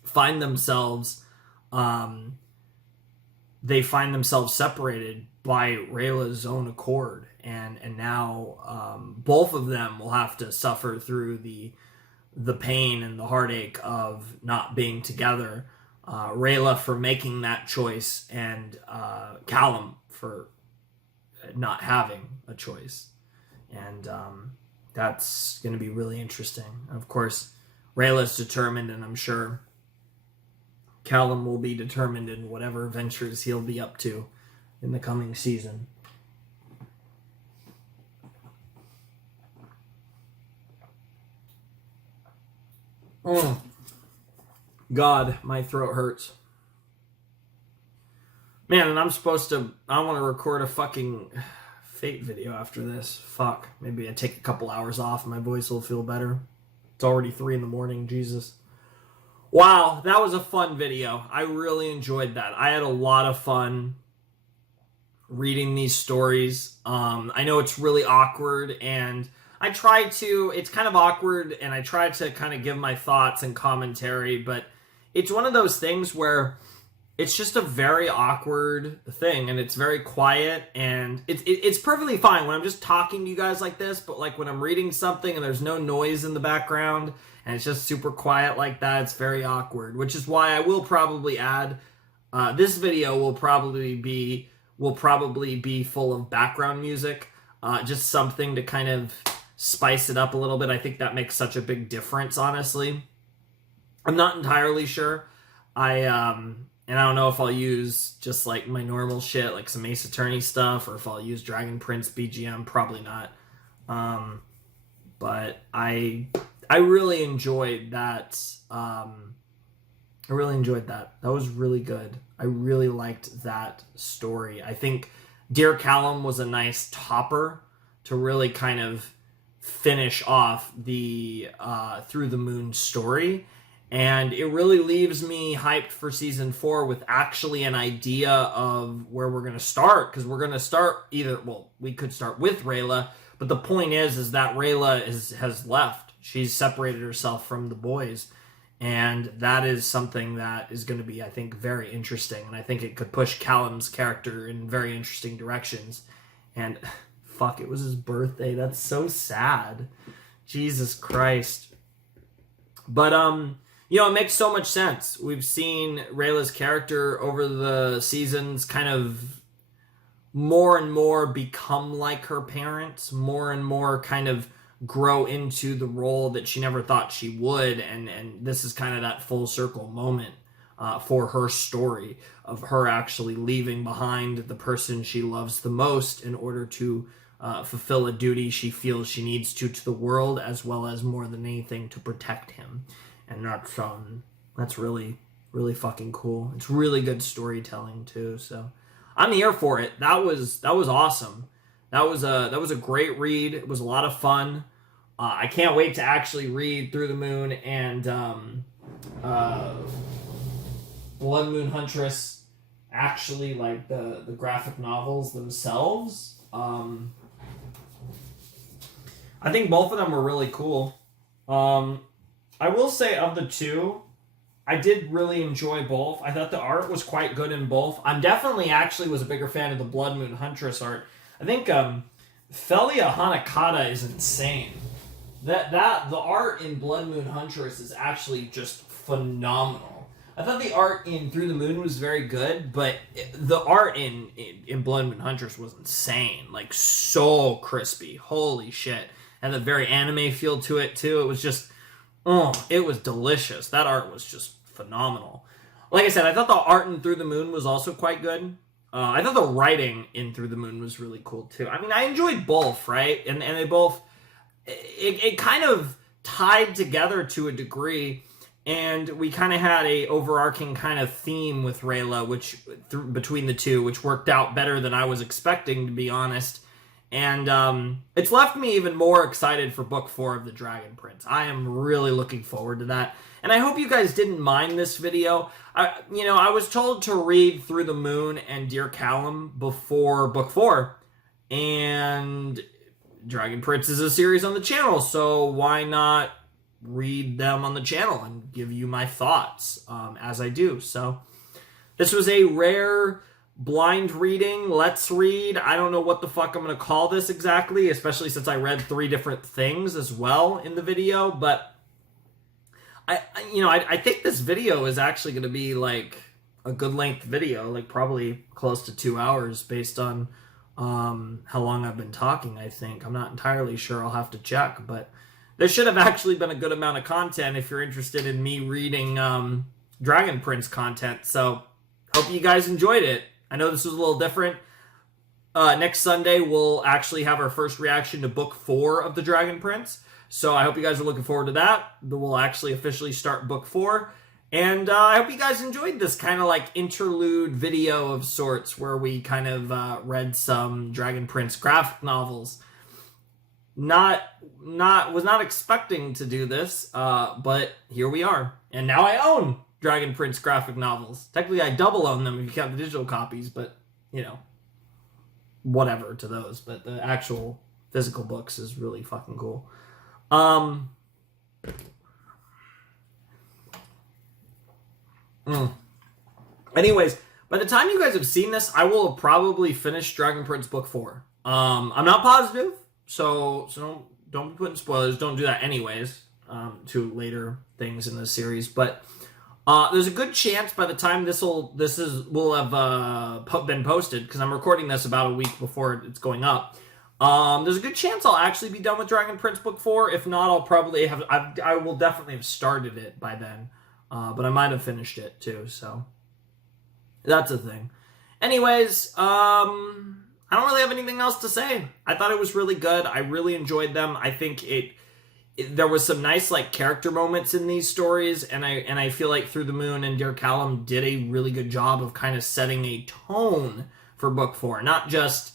find themselves separated by Rayla's own accord, and now both of them will have to suffer through the pain and the heartache of not being together. Rayla for making that choice, and Callum for not having a choice. And that's going to be really interesting. Of course, Rayla's determined, and I'm sure Callum will be determined in whatever ventures he'll be up to in the coming season. Oh, God, my throat hurts. Man, and I want to record a fucking Fate video after this. Fuck. Maybe I take a couple hours off and my voice will feel better. It's already 3 a.m, Jesus. Wow, that was a fun video. I really enjoyed that. I had a lot of fun reading these stories. I know it's really awkward, and it's kind of awkward, and I try to kind of give my thoughts and commentary, but it's one of those things where it's just a very awkward thing, and it's very quiet, and it's perfectly fine when I'm just talking to you guys like this, but like when I'm reading something and there's no noise in the background, and it's just super quiet like that, it's very awkward, which is why I will probably add, this video will probably be full of background music, just something to kind of spice it up a little bit. I think that makes such a big difference, honestly. I'm not entirely sure. And I don't know if I'll use just like my normal shit, like some Ace Attorney stuff, or if I'll use Dragon Prince BGM. Probably not. But I really enjoyed that. I really enjoyed that. That was really good. I really liked that story. I think Dear Callum was a nice topper to really kind of finish off the Through the Moon story. And it really leaves me hyped for season 4 with actually an idea of where we're going to start. Because we're going to start we could start with Rayla. But the point is that Rayla has left. She's separated herself from the boys. And that is something that is going to be, I think, very interesting. And I think it could push Callum's character in very interesting directions. And fuck, it was his birthday. That's so sad. Jesus Christ. But, it makes so much sense. We've seen Rayla's character over the seasons kind of more and more become like her parents, more and more kind of grow into the role that she never thought she would, and this is kind of that full circle moment for her story of her actually leaving behind the person she loves the most in order to fulfill a duty she feels she needs to the world, as well as more than anything to protect him. And that's really, really fucking cool. It's really good storytelling too. So I'm here for it. That was awesome. That was a great read. It was a lot of fun. I can't wait to actually read Through the Moon and Bloodmoon Huntress. Actually, like the graphic novels themselves. I think both of them were really cool. I will say of the two, I did really enjoy both. I thought the art was quite good in both. I'm definitely actually was a bigger fan of the Bloodmoon Huntress art. I think Felia Hanakata is insane. That the art in Bloodmoon Huntress is actually just phenomenal. I thought the art in Through the Moon was very good, but the art in Bloodmoon Huntress was insane. Like, so crispy. Holy shit. And the very anime feel to it, too. It was just... it was delicious. That art was just phenomenal. Like I said, I thought the art in Through the Moon was also quite good. I thought the writing in Through the Moon was really cool, too. I mean, I enjoyed both, right? And they both... It kind of tied together to a degree, and we kind of had a overarching kind of theme with Rayla, between the two, which worked out better than I was expecting, to be honest. And it's left me even more excited for Book 4 of The Dragon Prince. I am really looking forward to that. And I hope you guys didn't mind this video. I was told to read Through the Moon and Dear Callum before Book 4. And Dragon Prince is a series on the channel, so why not read them on the channel and give you my thoughts as I do. So this was a rare... blind reading, let's read. I don't know what the fuck I'm going to call this exactly, especially since I read 3 different things as well in the video, but I think this video is actually going to be like a good length video, like probably close to 2 hours based on how long I've been talking. I think I'm not entirely sure. I'll have to check, but there should have actually been a good amount of content if you're interested in me reading Dragon Prince content. So hope you guys enjoyed it. I know this was a little different. Next Sunday we'll actually have our first reaction to book 4 of the Dragon Prince. So I hope you guys are looking forward to that. We'll actually officially start book 4. And I hope you guys enjoyed this kind of like interlude video of sorts where we kind of read some Dragon Prince graphic novels. Was not expecting to do this, but here we are. And now I own Dragon Prince graphic novels. Technically I double own them if you count the digital copies, but you know, whatever to those. But the actual physical books is really fucking cool. Anyways, by the time you guys have seen this, I will have probably finished Dragon Prince Book 4. I'm not positive, so don't be putting spoilers. Don't do that anyways, to later things in the series. But there's a good chance by the time will have been posted, because I'm recording this about a week before it's going up. There's a good chance I'll actually be done with Dragon Prince Book 4. If not, I'll probably I will definitely have started it by then. But I might have finished it too, so that's a thing. Anyways, I don't really have anything else to say. I thought it was really good. I really enjoyed them. I think there was some nice like character moments in these stories, and I feel like Through the Moon and Dear Callum did a really good job of kind of setting a tone for Book 4. Not just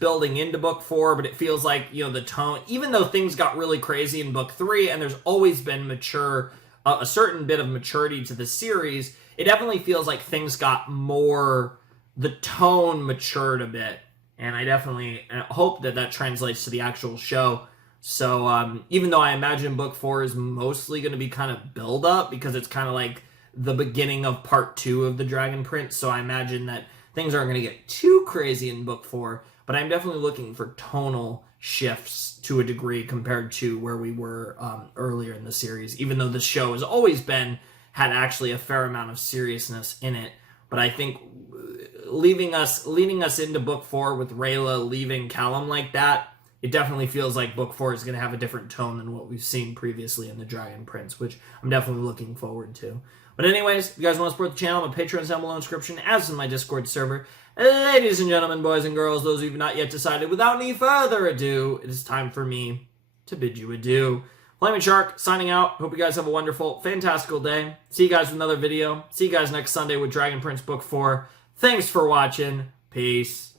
building into Book 4, but it feels like, you know, the tone, even though things got really crazy in Book 3, and there's always been a certain bit of maturity to the series, it definitely feels like things got more, the tone matured a bit, and I definitely hope that translates to the actual show. So even though I imagine Book 4 is mostly going to be kind of build up, because it's kind of like the beginning of part 2 of the Dragon Prince, so I imagine that things aren't going to get too crazy in Book 4, but I'm definitely looking for tonal shifts to a degree compared to where we were earlier in the series, even though the show has always had actually a fair amount of seriousness in it. But I think leading us into Book 4 with Rayla leaving Callum like that, it definitely feels like Book 4 is going to have a different tone than what we've seen previously in the Dragon Prince, which I'm definitely looking forward to. But anyways, if you guys want to support the channel, my Patreon is down below in the description, as is my Discord server. Ladies and gentlemen, boys and girls, those of you who have not yet decided, without any further ado, it is time for me to bid you adieu. Flaming Shark, signing out. Hope you guys have a wonderful, fantastical day. See you guys with another video. See you guys next Sunday with Dragon Prince Book 4. Thanks for watching. Peace.